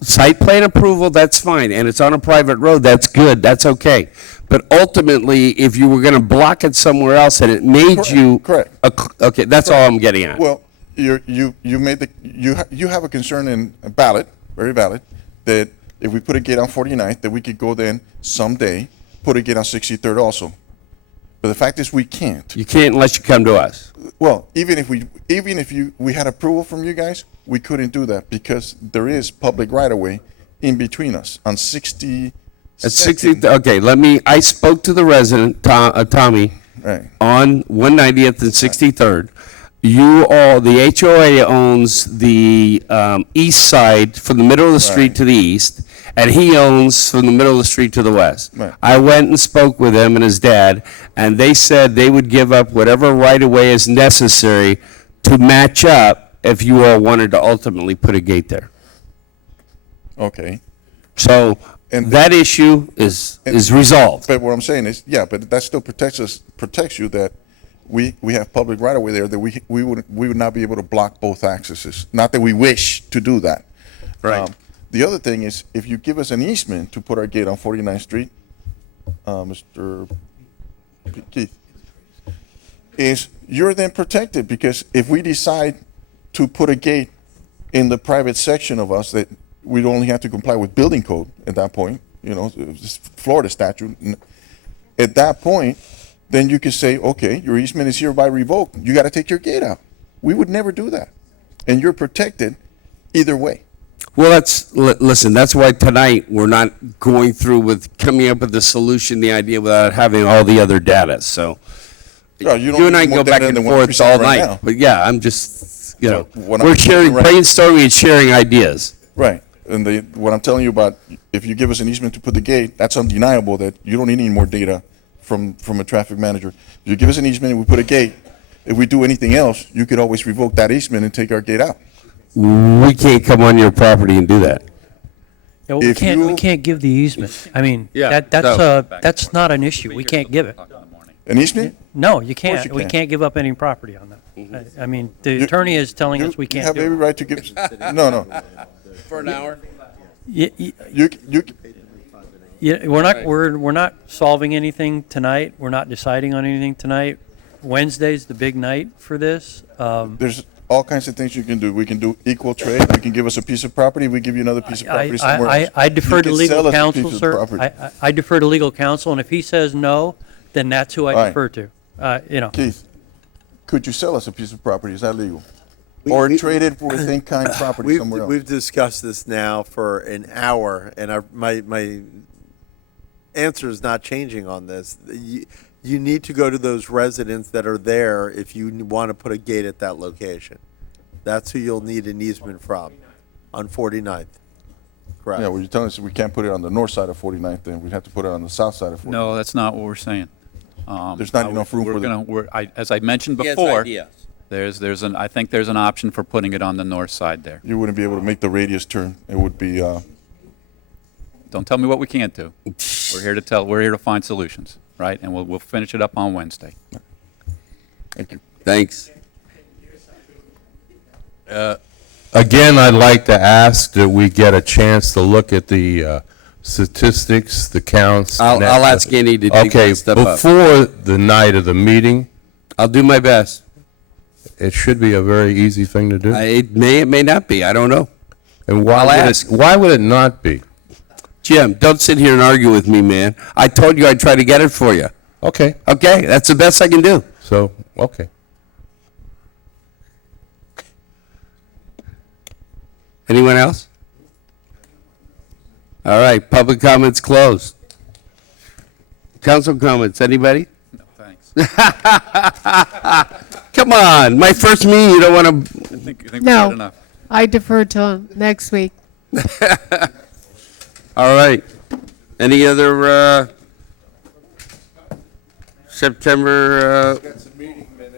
Site plan approval, that's fine, and it's on a private road, that's good, that's okay. But ultimately, if you were going to block it somewhere else and it made you. Correct. Okay, that's all I'm getting at. well, you have a concern in valid, very valid, that if we put a gate on 49th, that we could go then someday put a gate on 63rd also. But the fact is, we can't. You can't unless you come to us. Well, even if we had approval from you guys, we couldn't do that because there is public right-of-way in between us on 60. At 60, okay, I spoke to the resident, Tommy, Right. on 190th and 63rd. The HOA owns the east side from the middle of the street to the east, and he owns from the middle of the street to the west. Right. I went and spoke with him and his dad, and they said they would give up whatever right-of-way is necessary to match up if you all wanted to ultimately put a gate there. Okay. So that issue is resolved. But what I'm saying is, yeah, but that still protects you that we have public right of way there that we would not be able to block both accesses. Not that we wish to do that. Right. The other thing is, if you give us an easement to put our gate on 49th Street, Mr. Keith, is you're then protected, because if we decide to put a gate in the private section of us, that we'd only have to comply with building code at that point, it's Florida statute. At that point, then you could say, okay, your easement is hereby revoked. You got to take your gate out. We would never do that. And you're protected either way. Well, listen, that's why tonight we're not going through with coming up with the solution, the idea, without having all the other data. So you and I can go back and forth all night. But yeah, I'm just, we're sharing, brainstorming and sharing ideas. Right. And what I'm telling you about, if you give us an easement to put the gate, that's undeniable that you don't need any more data from a traffic manager. If you give us an easement and we put a gate, if we do anything else, you could always revoke that easement and take our gate out. We can't come on your property and do that. Yeah, we can't give the easement. I mean, that's not an issue. We can't give it. An easement? No, you can't. We can't give up any property on that. I mean, the attorney is telling us we can't have do every it. right to give, no. For an hour? We're not solving anything tonight. We're not deciding on anything tonight. Wednesday's the big night for this. There's all kinds of things you can do. We can do equal trade. You can give us a piece of property. We give you another piece of property somewhere else. I defer to You can sell legal us a counsel, piece of sir. property. I defer to legal counsel, and if he says no, then that's who I Right. defer to. Keith, could you sell us a piece of property? Is that legal? Or trade it for a in-kind property somewhere else? We've discussed this now for an hour, and my answer is not changing on this. You need to go to those residents that are there if you want to put a gate at that location. That's who you'll need an easement from, on 49th. Correct. Yeah, well, you're telling us we can't put it on the north side of 49th, then we'd have to put it on the south side of 49th. No, that's not what we're saying. There's not enough room for them. As I mentioned He has before, ideas. I think there's an option for putting it on the north side there. You wouldn't be able to make the radius turn. It would be, Don't tell me what we can't do. We're here to find solutions, right? And we'll finish it up on Wednesday. Thank you. Thanks. Again, I'd like to ask that we get a chance to look at the statistics, the counts. I'll ask Andy to dig that stuff up. Before the night of the meeting. I'll do my best. It should be a very easy thing to do. It may not be. I don't know. And I'll ask. why would it not be? Jim, don't sit here and argue with me, man. I told you I'd try to get it for you. Okay. Okay, that's the best I can do. So, okay. Anyone else? All right, public comments closed. Council comments, anybody? No, thanks. Come on, my first meeting, you don't want to... I think we No. said enough. I defer till next week. All right. Any other September?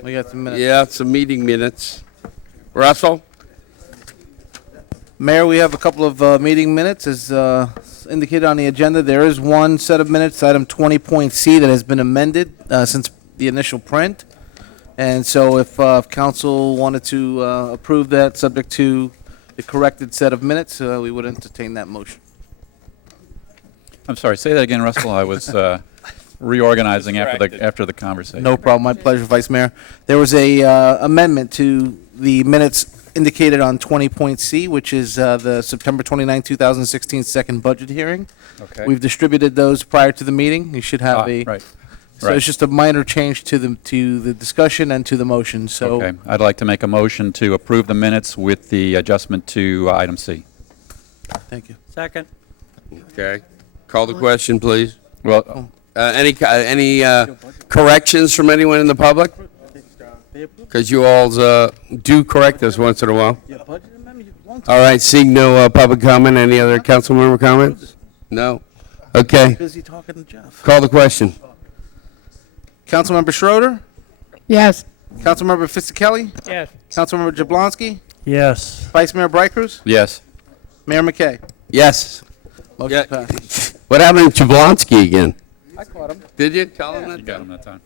We got some minutes. Yeah, some meeting minutes. Russell? Mayor, we have a couple of meeting minutes. As indicated on the agenda, there is one set of minutes, item 20.C, that has been amended since the initial print. And so if council wanted to approve that, subject to the corrected set of minutes, we would entertain that motion. I'm sorry, say that again, Russell. I was reorganizing after the conversation. No problem. My pleasure, Vice Mayor. There was a amendment to the minutes indicated on 20.C, which is the September 29, 2016 second budget hearing. Okay. We've distributed those prior to the meeting. You should have Right. So it's just a minor change to the discussion and to the motion. So Okay, I'd like to make a motion to approve the minutes with the adjustment to item C. Thank you. Second. Okay. Call the question, please. Well, any corrections from anyone in the public? Because you all do correct us once in a while. All right, seeing no public comment, any other council member comments? No? Okay. Busy talking to Jeff. Call the question. Councilmember Schroeder? Yes. Councilmember Fisickelli? Yes. Councilmember Jablonski? Yes. Vice Mayor Bright Cruz? Yes. Mayor McKay? Yes. Motion passed. What happened to Jablonski again? I caught him. Did you tell him that? You got him that time.